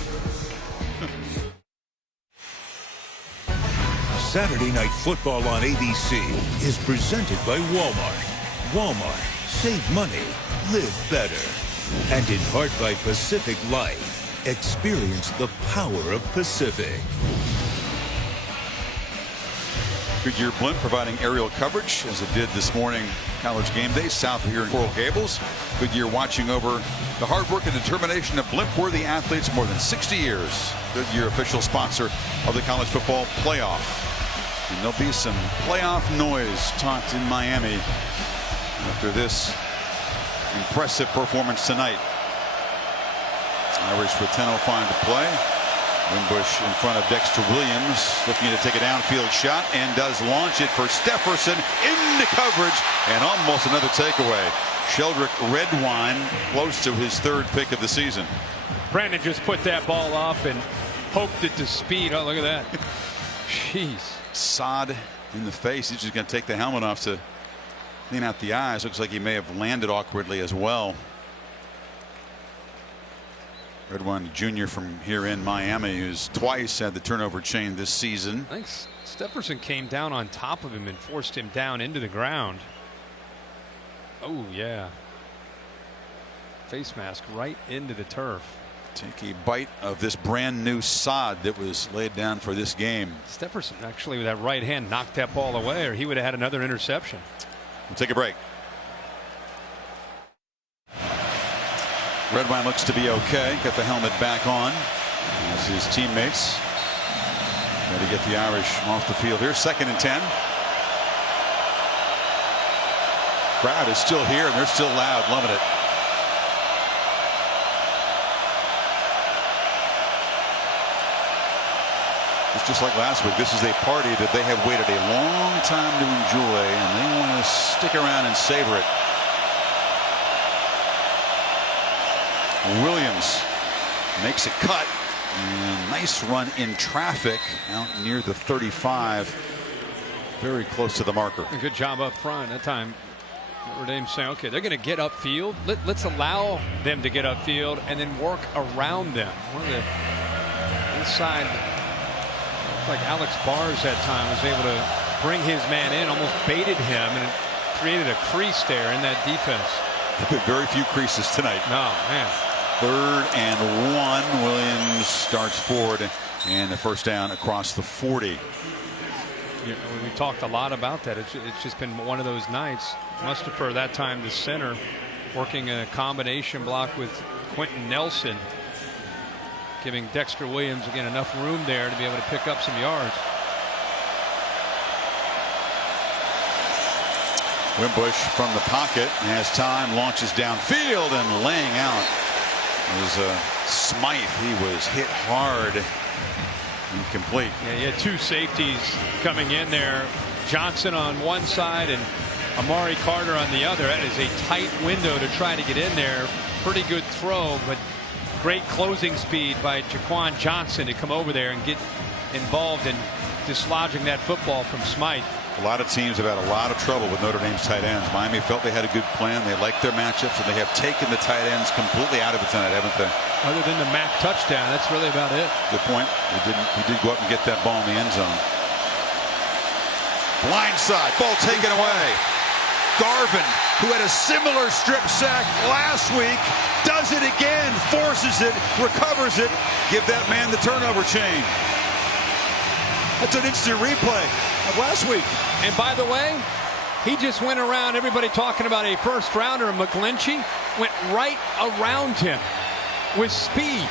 Saturday Night Football on ABC is presented by Walmart. Walmart, save money, live better. And in part by Pacific Life, experience the power of Pacific. Goodyear Blimp providing aerial coverage as it did this morning College Game Day south of here in Coral Gables. Goodyear watching over the hard work and determination of blimp-worthy athletes more than 60 years. Goodyear official sponsor of the college football playoff. And there'll be some playoff noise talked in Miami after this impressive performance tonight. Irish with 10:05 to play. Wimbush in front of Dexter Williams, looking to take a downfield shot, and does launch it for Stefferson into coverage, and almost another takeaway. Sheldrick Redwine close to his 3rd pick of the season. Brandon just put that ball up and poked it to speed. Oh, look at that. Jeez. Sod in the face. He's just going to take the helmet off to clean out the eyes. Looks like he may have landed awkwardly as well. Redwine Jr. from here in Miami, who's twice had the turnover chain this season. I think Stefferson came down on top of him and forced him down into the ground. Oh, yeah. Face mask right into the turf. Take a bite of this brand new sod that was laid down for this game. Stefferson actually with that right hand knocked that ball away, or he would have had another interception. We'll take a break. Redwine looks to be okay. Got the helmet back on as his teammates try to get the Irish off the field here. 2nd and 10. Crowd is still here and they're still loud, loving it. It's just like last week. This is a party that they have waited a long time to enjoy, and they want to stick around and savor it. Williams makes a cut. And nice run in traffic out near the 35. Very close to the marker. A good job up front that time. Notre Dame saying, okay, they're going to get upfield. Let's allow them to get upfield and then work around them. One of the inside, like Alex Bars that time was able to bring his man in, almost baited him, and it created a crease there in that defense. Very few creases tonight. No, man. 3rd and 1. Williams starts forward and the first down across the 40. You know, we talked a lot about that. It's just been one of those nights. Mustafa that time the center, working a combination block with Quentin Nelson, giving Dexter Williams again enough room there to be able to pick up some yards. Wimbush from the pocket has time, launches downfield, and laying out is Smythe. He was hit hard. Incomplete. Yeah, you had 2 safeties coming in there. Johnson on one side and Amari Carter on the other. That is a tight window to try to get in there. Pretty good throw, but great closing speed by Jaquan Johnson to come over there and get involved in dislodging that football from Smythe. A lot of teams have had a lot of trouble with Notre Dame's tight ends. Miami felt they had a good plan. They liked their matchups, and they have taken the tight ends completely out of it tonight, haven't they? Other than the Mack touchdown, that's really about it. Good point. He did go up and get that ball in the end zone. Blind side, ball taken away. Garvin, who had a similar strip sack last week, does it again, forces it, recovers it. Give that man the turnover chain. That's an instant replay of last week. And by the way, he just went around everybody talking about a first rounder. McGlinchey went right around him with speed.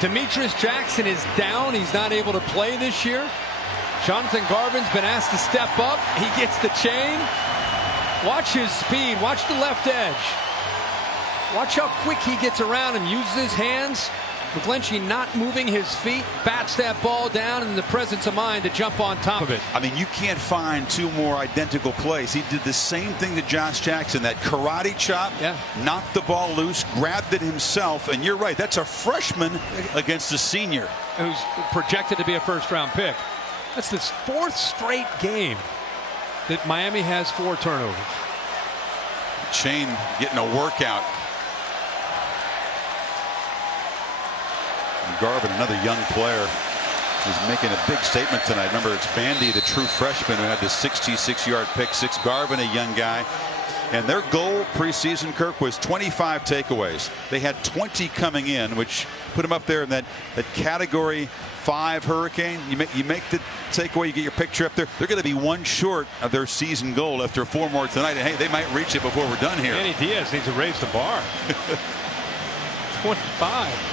Demetrius Jackson is down. He's not able to play this year. Jonathan Garvin's been asked to step up. He gets the chain. Watch his speed. Watch the left edge. Watch how quick he gets around and uses his hands. McGlinchey not moving his feet, bats that ball down in the presence of mind to jump on top of it. I mean, you can't find 2 more identical plays. He did the same thing to Josh Jackson. That karate chop, knocked the ball loose, grabbed it himself, and you're right, that's a freshman against a senior. Who's projected to be a first-round pick. That's the 4th straight game that Miami has 4 turnovers. Chain getting a workout. Garvin, another young player, is making a big statement tonight. Remember, it's Bandy, the true freshman, who had the 66-yard pick six. Garvin, a young guy. And their goal preseason, Kirk, was 25 takeaways. They had 20 coming in, which put them up there in that category 5 hurricane. You make the takeaway, you get your picture up there. They're going to be 1 short of their season goal after 4 more tonight. And hey, they might reach it before we're done here. Manny Diaz needs to raise the bar. 25.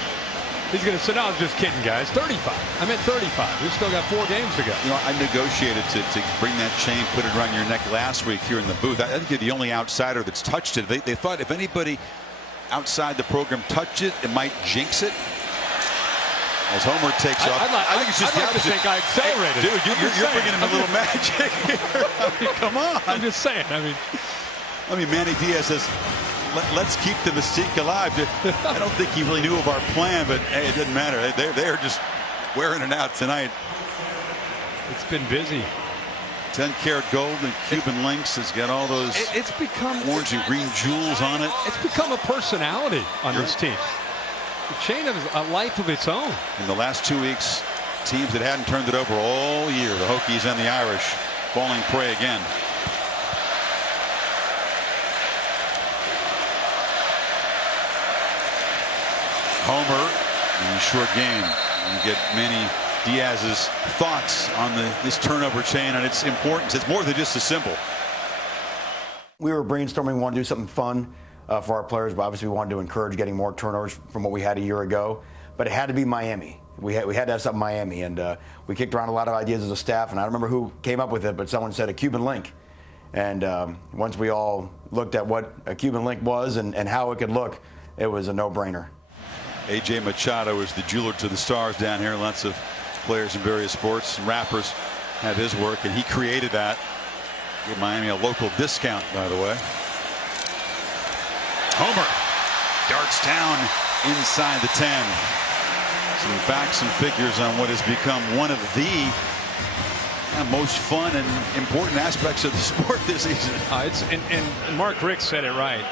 He's going to say, no, I was just kidding, guys. 35. I meant 35. We've still got 4 games to go. You know, I negotiated to bring that chain, put it around your neck last week here in the booth. I think you're the only outsider that's touched it. They thought if anybody outside the program touched it, it might jinx it. As Homer takes off. I think it's just the opposite. I think I accelerated. Hey, dude, you're bringing in a little magic here. I mean, come on. I'm just saying. I mean, Manny Diaz says, let's keep the mystique alive. I don't think he really knew of our plan, but hey, it doesn't matter. They're just wearing it out tonight. It's been busy. 10-karat gold and Cuban links has got all those it's become orange and green jewels on it. It's become a personality on this team. The chain has a life of its own. In the last 2 weeks, teams that hadn't turned it over all year, the Hokies and the Irish, falling prey again. Homer in a short game. You get Manny Diaz's thoughts on this turnover chain and its importance. It's more than just a symbol. We were brainstorming, we want to do something fun for our players, but obviously we wanted to encourage getting more turnovers from what we had a year ago. But it had to be Miami. We had to have something Miami, and we kicked around a lot of ideas as a staff, and I don't remember who came up with it, but someone said a Cuban link. And once we all looked at what a Cuban link was and how it could look, it was a no-brainer. A.J. Machado is the jeweler to the stars down here. Lots of players in various sports. And rappers have his work, and he created that. Give Miami a local discount, by the way. Homer darts down inside the 10. Some facts and figures on what has become one of the most fun and important aspects of the sport this season. And Mark Richt said it right.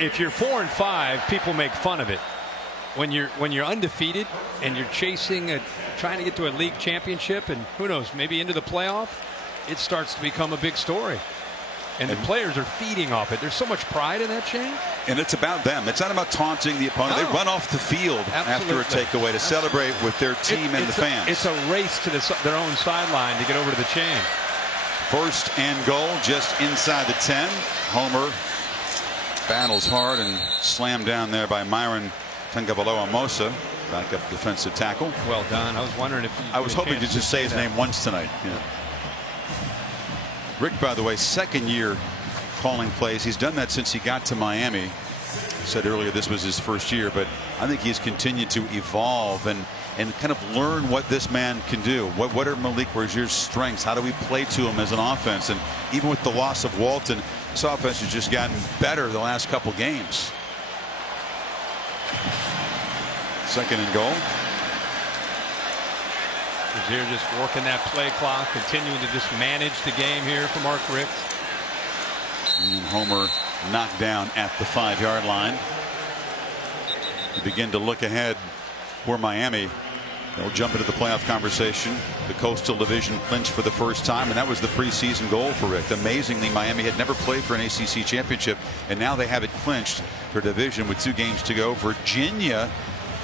If you're 4-5, people make fun of it. When you're undefeated and you're trying to get to a league championship, and who knows, maybe into the playoff, it starts to become a big story. And the players are feeding off it. There's so much pride in that, Shane. And it's about them. It's not about taunting the opponent. No. They run off the field after a takeaway to celebrate with their team and the fans. It's a race to their own sideline to get over to the chain. First and goal just inside the 10. Homer battles hard and slammed down there by Myron Tangavaloa-Mosa. Backup defensive tackle. Well done. I was wondering if I was hoping to just say his name once tonight. Yeah. Rick, by the way, second year calling plays. He's done that since he got to Miami. He said earlier this was his first year, but I think he's continued to evolve and kind of learn what this man can do. What are Malik Rozier's strengths? How do we play to him as an offense? And even with the loss of Walton, this offense has just gotten better the last couple games. Second and goal. Rozier just working that play clock, continuing to just manage the game here for Mark Richt. And Homer knocked down at the 5-yard line. You begin to look ahead for Miami. They'll jump into the playoff conversation. The Coastal Division clinched for the first time, and that was the preseason goal for Richt. Amazingly, Miami had never played for an ACC championship, and now they have it clinched for division with 2 games to go. Virginia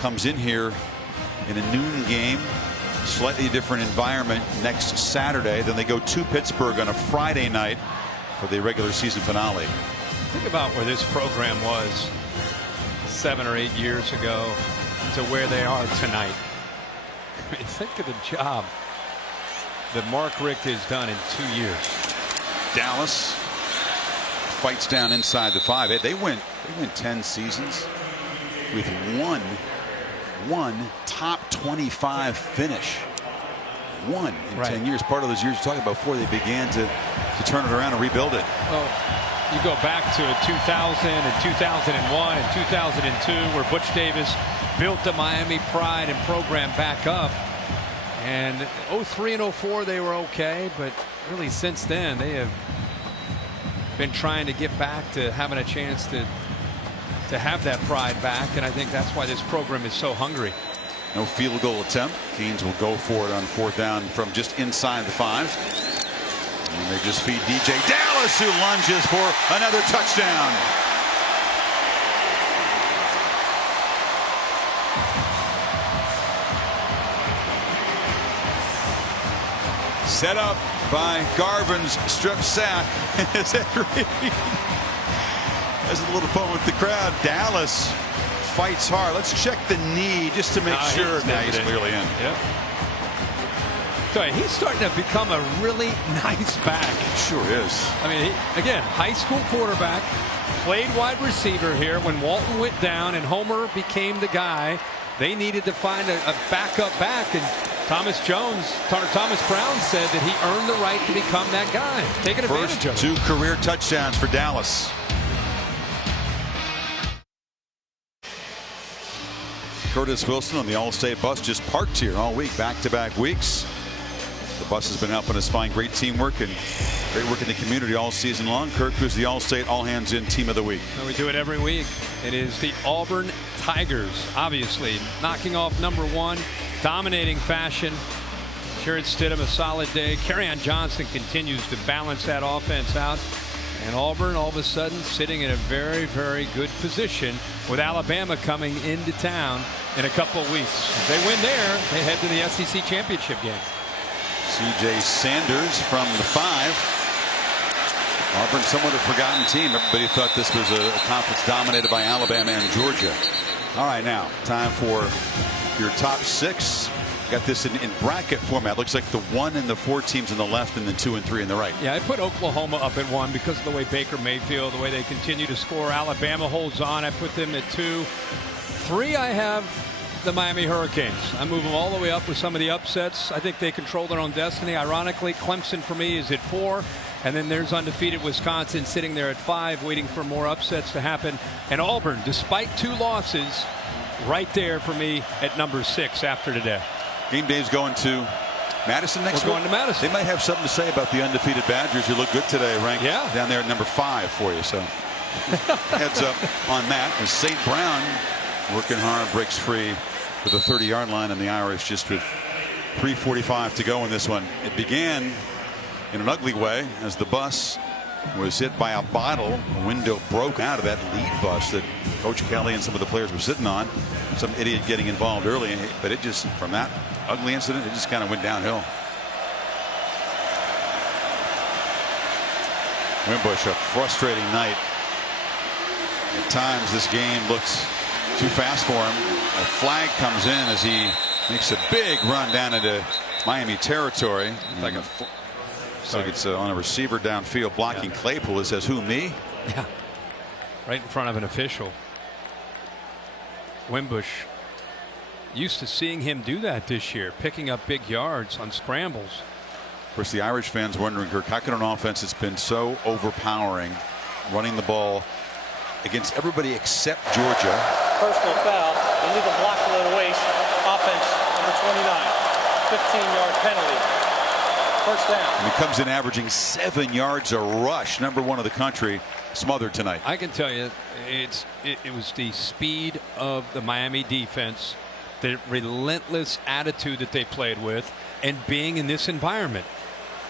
comes in here in a noon game. Slightly different environment next Saturday. Then they go to Pittsburgh on a Friday night for the regular season finale. Think about where this program was 7 or 8 years ago to where they are tonight. I mean, think of the job that Mark Richt has done in 2 years. Dallas fights down inside the 5. They went 10 seasons with one top 25 finish. One in 10 years. Part of those years you're talking about before they began to turn it around and rebuild it. Well, you go back to 2000 and 2001 and 2002 where Butch Davis built the Miami Pride and program back up. And 03 and 04 they were okay, but really since then they have been trying to get back to having a chance to have that pride back, and I think that's why this program is so hungry. No field goal attempt. Canes will go for it on 4th down from just inside the 5. And they just feed DJ Dallas, who lunges for another touchdown. Set up by Garvin's strip sack. There's a little fun with the crowd. Dallas fights hard. Let's check the knee just to make sure. Now he's clearly in. Yep. So he's starting to become a really nice back. Sure is. I mean, again, high school quarterback, played wide receiver here when Walton went down and Homer became the guy. They needed to find a backup back, and Thomas Brown said that he earned the right to become that guy. Taking advantage of it. 2 career touchdowns for Dallas. Curtis Wilson on the All-State bus just parked here all week, back-to-back weeks. The bus has been helping us find great teamwork and great work in the community all season long. Kirk, who's the All-State All-Hands-In Team of the Week. We do it every week. It is the Auburn Tigers, obviously knocking off #1, dominating fashion. Jared Stidham a solid day. Kerryon Johnson continues to balance that offense out. And Auburn all of a sudden sitting in a very, very good position with Alabama coming into town in a couple of weeks. If they win there, they head to the SEC championship game. C.J. Sanders from the 5. Auburn, somewhat a forgotten team. Everybody thought this was a conference dominated by Alabama and Georgia. All right, now time for your top 6. Got this in bracket format. Looks like the 1 and the 4 teams on the left and the 2 and 3 on the right. Yeah, I put Oklahoma up at 1 because of the way Baker Mayfield, the way they continue to score. Alabama holds on. I put them at 2. 3 I have the Miami Hurricanes. I move them all the way up with some of the upsets. I think they control their own destiny. Ironically, Clemson for me is at 4. And then there's undefeated Wisconsin sitting there at 5, waiting for more upsets to happen. And Auburn, despite 2 losses, right there for me at number 6 after today. Game day's going to Madison next week? We're going to Madison. They might have something to say about the undefeated Badgers, who look good today, ranked down there at number 5 for you. So heads up on that. As St. Brown working hard, breaks free for the 30-yard line, and the Irish just with 3:45 to go in this one. It began in an ugly way as the bus was hit by a bottle. A window broke out of that lead bus that Coach Kelly and some of the players were sitting on. Some idiot getting involved early, but it just, from that ugly incident, it just kind of went downhill. Wimbush, a frustrating night. At times this game looks too fast for him. A flag comes in as he makes a big run down into Miami territory. Like it's on a receiver downfield blocking Claypool. It says, "Who, me?" Yeah. Right in front of an official. Wimbush, used to seeing him do that this year, picking up big yards on scrambles. Of course, the Irish fans wondering, Kirk, how can an offense that's been so overpowering, running the ball against everybody except Georgia? Personal foul, illegal block below the waist, offense number 29, 15-yard penalty, first down. And he comes in averaging 7 yards a rush, number 1 of the country, smothered tonight. I can tell you, it was the speed of the Miami defense, the relentless attitude that they played with, and being in this environment.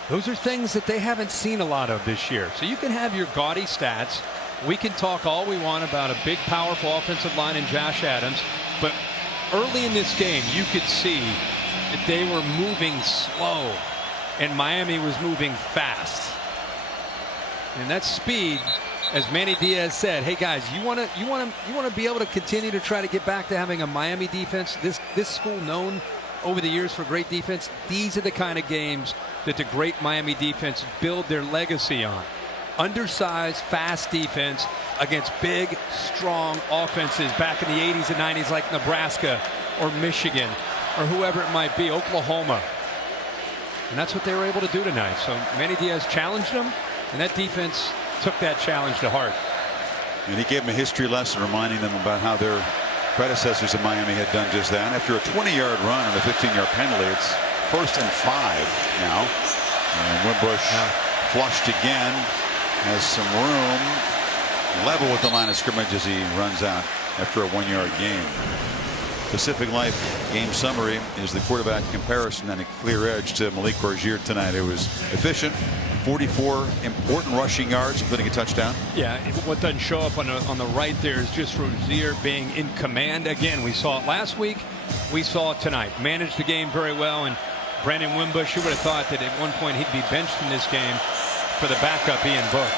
Those are things that they haven't seen a lot of this year. So you can have your gaudy stats. We can talk all we want about a big, powerful offensive line and Josh Adams, but early in this game, you could see that they were moving slow, and Miami was moving fast. And that speed, as Manny Diaz said, hey guys, you want to be able to continue to try to get back to having a Miami defense, this school known over the years for great defense. These are the kind of games that the great Miami defense build their legacy on. Undersized, fast defense against big, strong offenses back in the 80s and 90s like Nebraska or Michigan or whoever it might be, Oklahoma. And that's what they were able to do tonight. So Manny Diaz challenged them, and that defense took that challenge to heart. And he gave them a history lesson, reminding them about how their predecessors in Miami had done just that. After a 20-yard run and a 15-yard penalty, it's 1st and 5 now. And Wimbush flushed again, has some room, level with the line of scrimmage as he runs out after a 1-yard gain. Pacific Life game summary is the quarterback comparison and a clear edge to Malik Rozier tonight. It was efficient, 44 important rushing yards, including a touchdown. Yeah, what doesn't show up on the right there is just Rozier being in command again. We saw it last week, we saw it tonight. Managed the game very well, and Brandon Wimbush, you would have thought that at one point he'd be benched in this game for the backup Ian Book.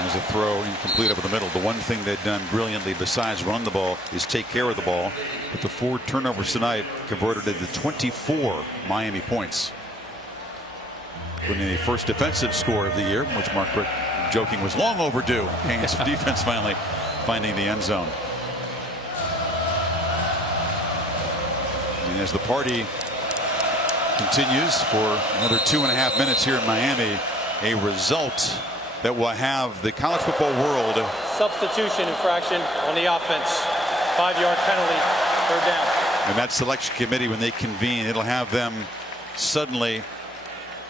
There's a throw incomplete over the middle. The one thing they've done brilliantly besides run the ball is take care of the ball. But the 4 turnovers tonight converted into 24 Miami points. Winning the first defensive score of the year, which Mark Rick joking was long overdue. Kane's defense finally finding the end zone. And as the party continues for another 2.5 minutes here in Miami, a result that will have the college football world. Substitution infraction on the offense. 5-yard penalty, 3rd down. And that selection committee, when they convene, it'll have them suddenly,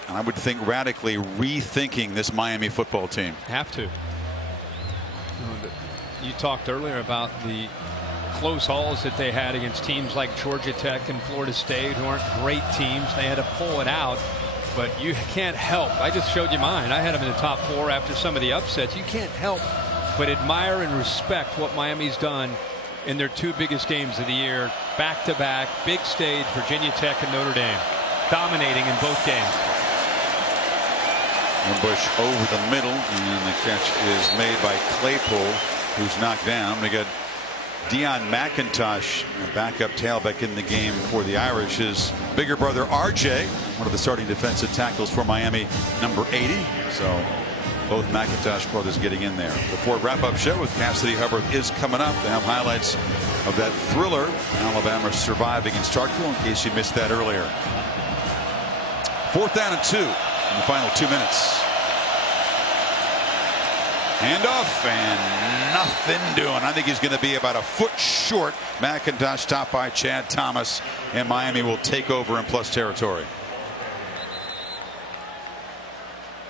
and I would think radically, rethinking this Miami football team. Have to. You talked earlier about the close hauls that they had against teams like Georgia Tech and Florida State, who aren't great teams. They had to pull it out. But you can't help. I just showed you mine. I had them in the top 4 after some of the upsets. You can't help but admire and respect what Miami's done in their 2 biggest games of the year, back-to-back, big stage, Virginia Tech and Notre Dame, dominating in both games. Wimbush over the middle, and the catch is made by Claypool, who's knocked down. We got Deion McIntosh, a backup tailback in the game for the Irish. His bigger brother RJ, one of the starting defensive tackles for Miami, number 80. So Both McIntosh brothers getting in there. The Ford wrap-up show with Cassidy Hubbard is coming up. They have highlights of that thriller, Alabama surviving in Starkville, in case you missed that earlier. 4th down and 2 in the final 2 minutes. Handoff and nothing doing. I think he's going to be about a foot short. McIntosh stopped by Chad Thomas, and Miami will take over in plus territory.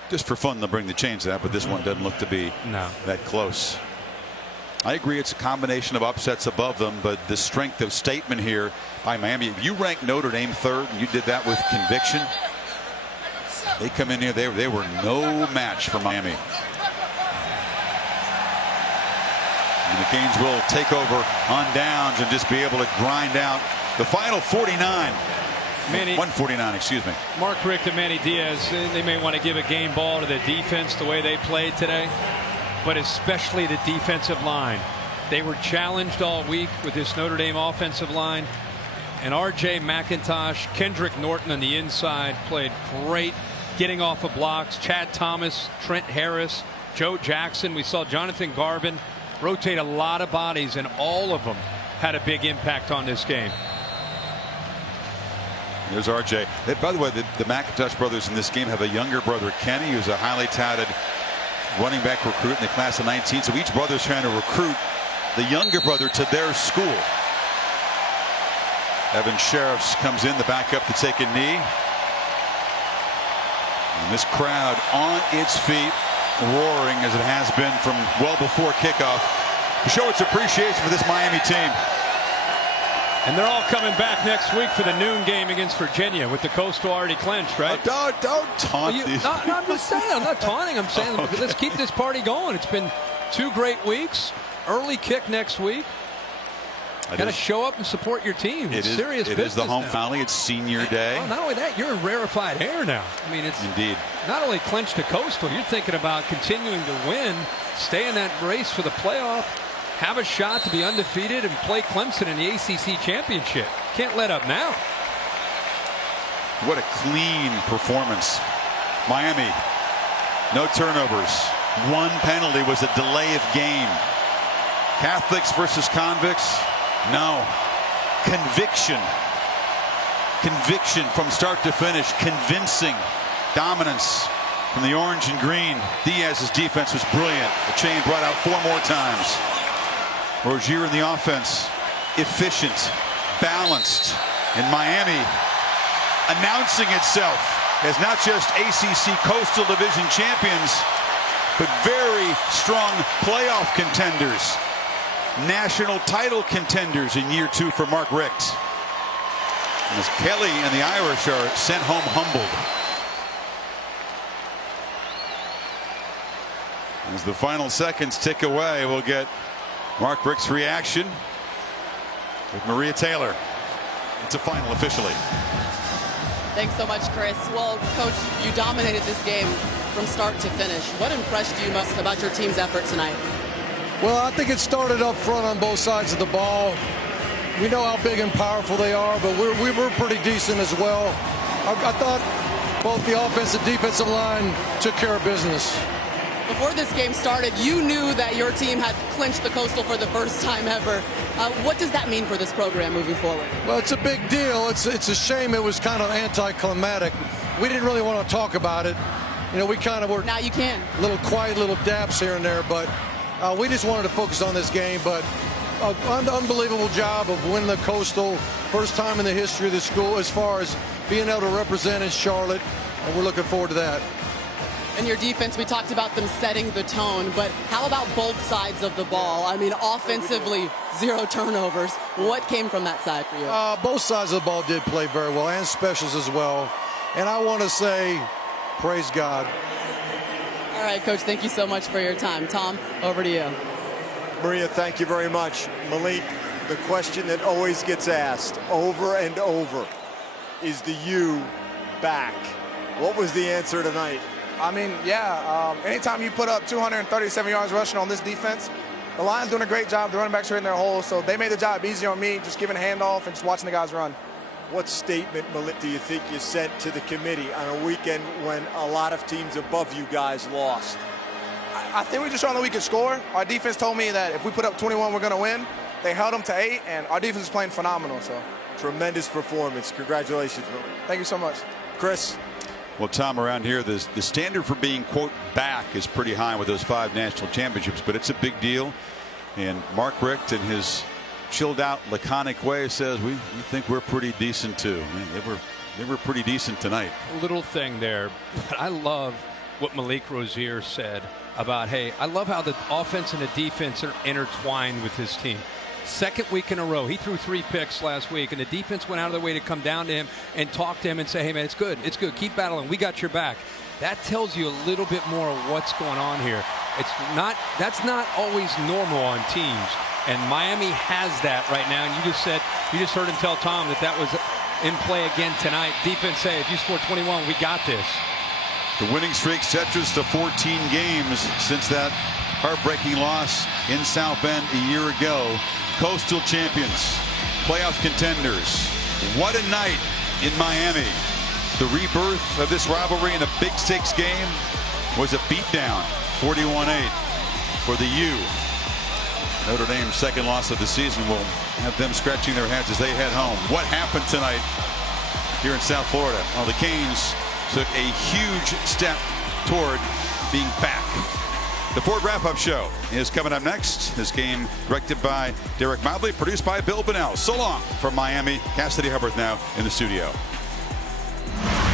Just for fun, they'll bring the chains to that, but this one doesn't look to be that close. I agree it's a combination of upsets above them, but the strength of statement here by Miami. If you rank Notre Dame 3rd, and you did that with conviction, they come in here, they were no match for Miami. And the Canes will take over on downs and just be able to grind out the final 49. 149, excuse me. Mark Richt and Manny Diaz, they may want to give a game ball to the defense the way they played today, but especially the defensive line. They were challenged all week with this Notre Dame offensive line, and R.J. McIntosh, Kendrick Norton on the inside played great, getting off of blocks. Chad Thomas, Trent Harris, Joe Jackson. We saw Jonathan Garvin rotate a lot of bodies, and all of them had a big impact on this game. There's RJ. By the way, the McIntosh brothers in this game have a younger brother, Kenny, who's a highly touted running back recruit in the class of 19. So each brother's trying to recruit the younger brother to their school. Evan Sheriffs comes in, the backup to take a knee. And this crowd on its feet, roaring as it has been from well before kickoff, to show its appreciation for this Miami team. And they're all coming back next week for the noon game against Virginia with the Coastal already clinched, right? Don't taunt these. No, I'm just saying. I'm not taunting. I'm saying let's keep this party going. It's been 2 great weeks. Early kick next week. Got to show up and support your team. It's serious business. It is the home finale. It's senior day. Well, not only that, you're in rarefied air now. I mean, it's indeed not only clinched to Coastal. You're thinking about continuing to win, stay in that race for the playoff, have a shot to be undefeated, and play Clemson in the ACC championship. Can't let up now. What a clean performance. Miami, no turnovers. 1 penalty was a delay of game. Catholics versus convicts. No. Conviction. Conviction from start to finish. Convincing dominance from the orange and green. Diaz's defense was brilliant. The chain brought out 4 more times. Rozier in the offense. Efficient. Balanced. And Miami announcing itself as not just ACC Coastal Division champions, but very strong playoff contenders. National title contenders in year 2 for Mark Richt. As Kelly and the Irish are sent home humbled. As the final seconds tick away, we'll get Mark Richt's reaction with Maria Taylor. It's a final officially. Thanks so much, Chris. Well, Coach, you dominated this game from start to finish. What impressed you most about your team's effort tonight? Well, I think it started up front on both sides of the ball. We know how big and powerful they are, but we were pretty decent as well. I thought both the offensive and defensive line took care of business. Before this game started, you knew that your team had clinched the Coastal for the first time ever. What does that mean for this program moving forward? Well, it's a big deal. It's a shame it was kind of anticlimactic. We didn't really want to talk about it. You know, we kind of were. Now you can. Little quiet, little daps here and there, but we just wanted to focus on this game. But an unbelievable job of winning the Coastal, first time in the history of the school as far as being able to represent in Charlotte, and we're looking forward to that. And your defense, we talked about them setting the tone, but how about both sides of the ball? I mean, offensively, 0 turnovers. What came from that side for you? Both sides of the ball did play very well, and specials as well. And I want to say, praise God. All right, Coach, thank you so much for your time. Tom, over to you. Maria, thank you very much. Malik, the question that always gets asked over and over, is the U back? What was the answer tonight? I mean, yeah, anytime you put up 237 yards rushing on this defense, the line's doing a great job. The running backs are in their holes, so they made the job easier on me, just giving a handoff and just watching the guys run. What statement, Malik, do you think you sent to the committee on a weekend when a lot of teams above you guys lost? I think we just shown that we could score. Our defense told me that if we put up 21, we're going to win. They held them to 8, and our defense is playing phenomenal. So, tremendous performance. Congratulations, Willie. Thank you so much. Chris. Well, Tom, around here, the standard for being, quote, back is pretty high with those 5 national championships, but it's a big deal. And Mark Richt, in his chilled out, laconic way, says we think we're pretty decent too. Man, they were pretty decent tonight. Little thing there, but I love what Malik Rozier said about, hey, I love how the offense and the defense are intertwined with his team. Second week in a row, he threw 3 picks last week, and the defense went out of their way to come down to him and talk to him and say, hey, man, it's good, keep battling, we got your back. That tells you a little bit more of what's going on here. That's not always normal on teams, and Miami has that right now. And you just heard him tell Tom that was in play again tonight. Defense say, if you score 21, we got this. The winning streak stretches to 14 games since that heartbreaking loss in South Bend a year ago. Coastal champions, playoff contenders. What a night in Miami. The rebirth of this rivalry in a big stakes game was a beatdown, 41-8 for the U. Notre Dame's second loss of the season will have them scratching their heads as they head home. What happened tonight here in South Florida? Well, the Canes took a huge step toward being back. The Ford Wrap-Up Show is coming up next. This game directed by Derek Mobley, produced by Bill Bonnell. So long from Miami. Cassidy Hubbard now in the studio.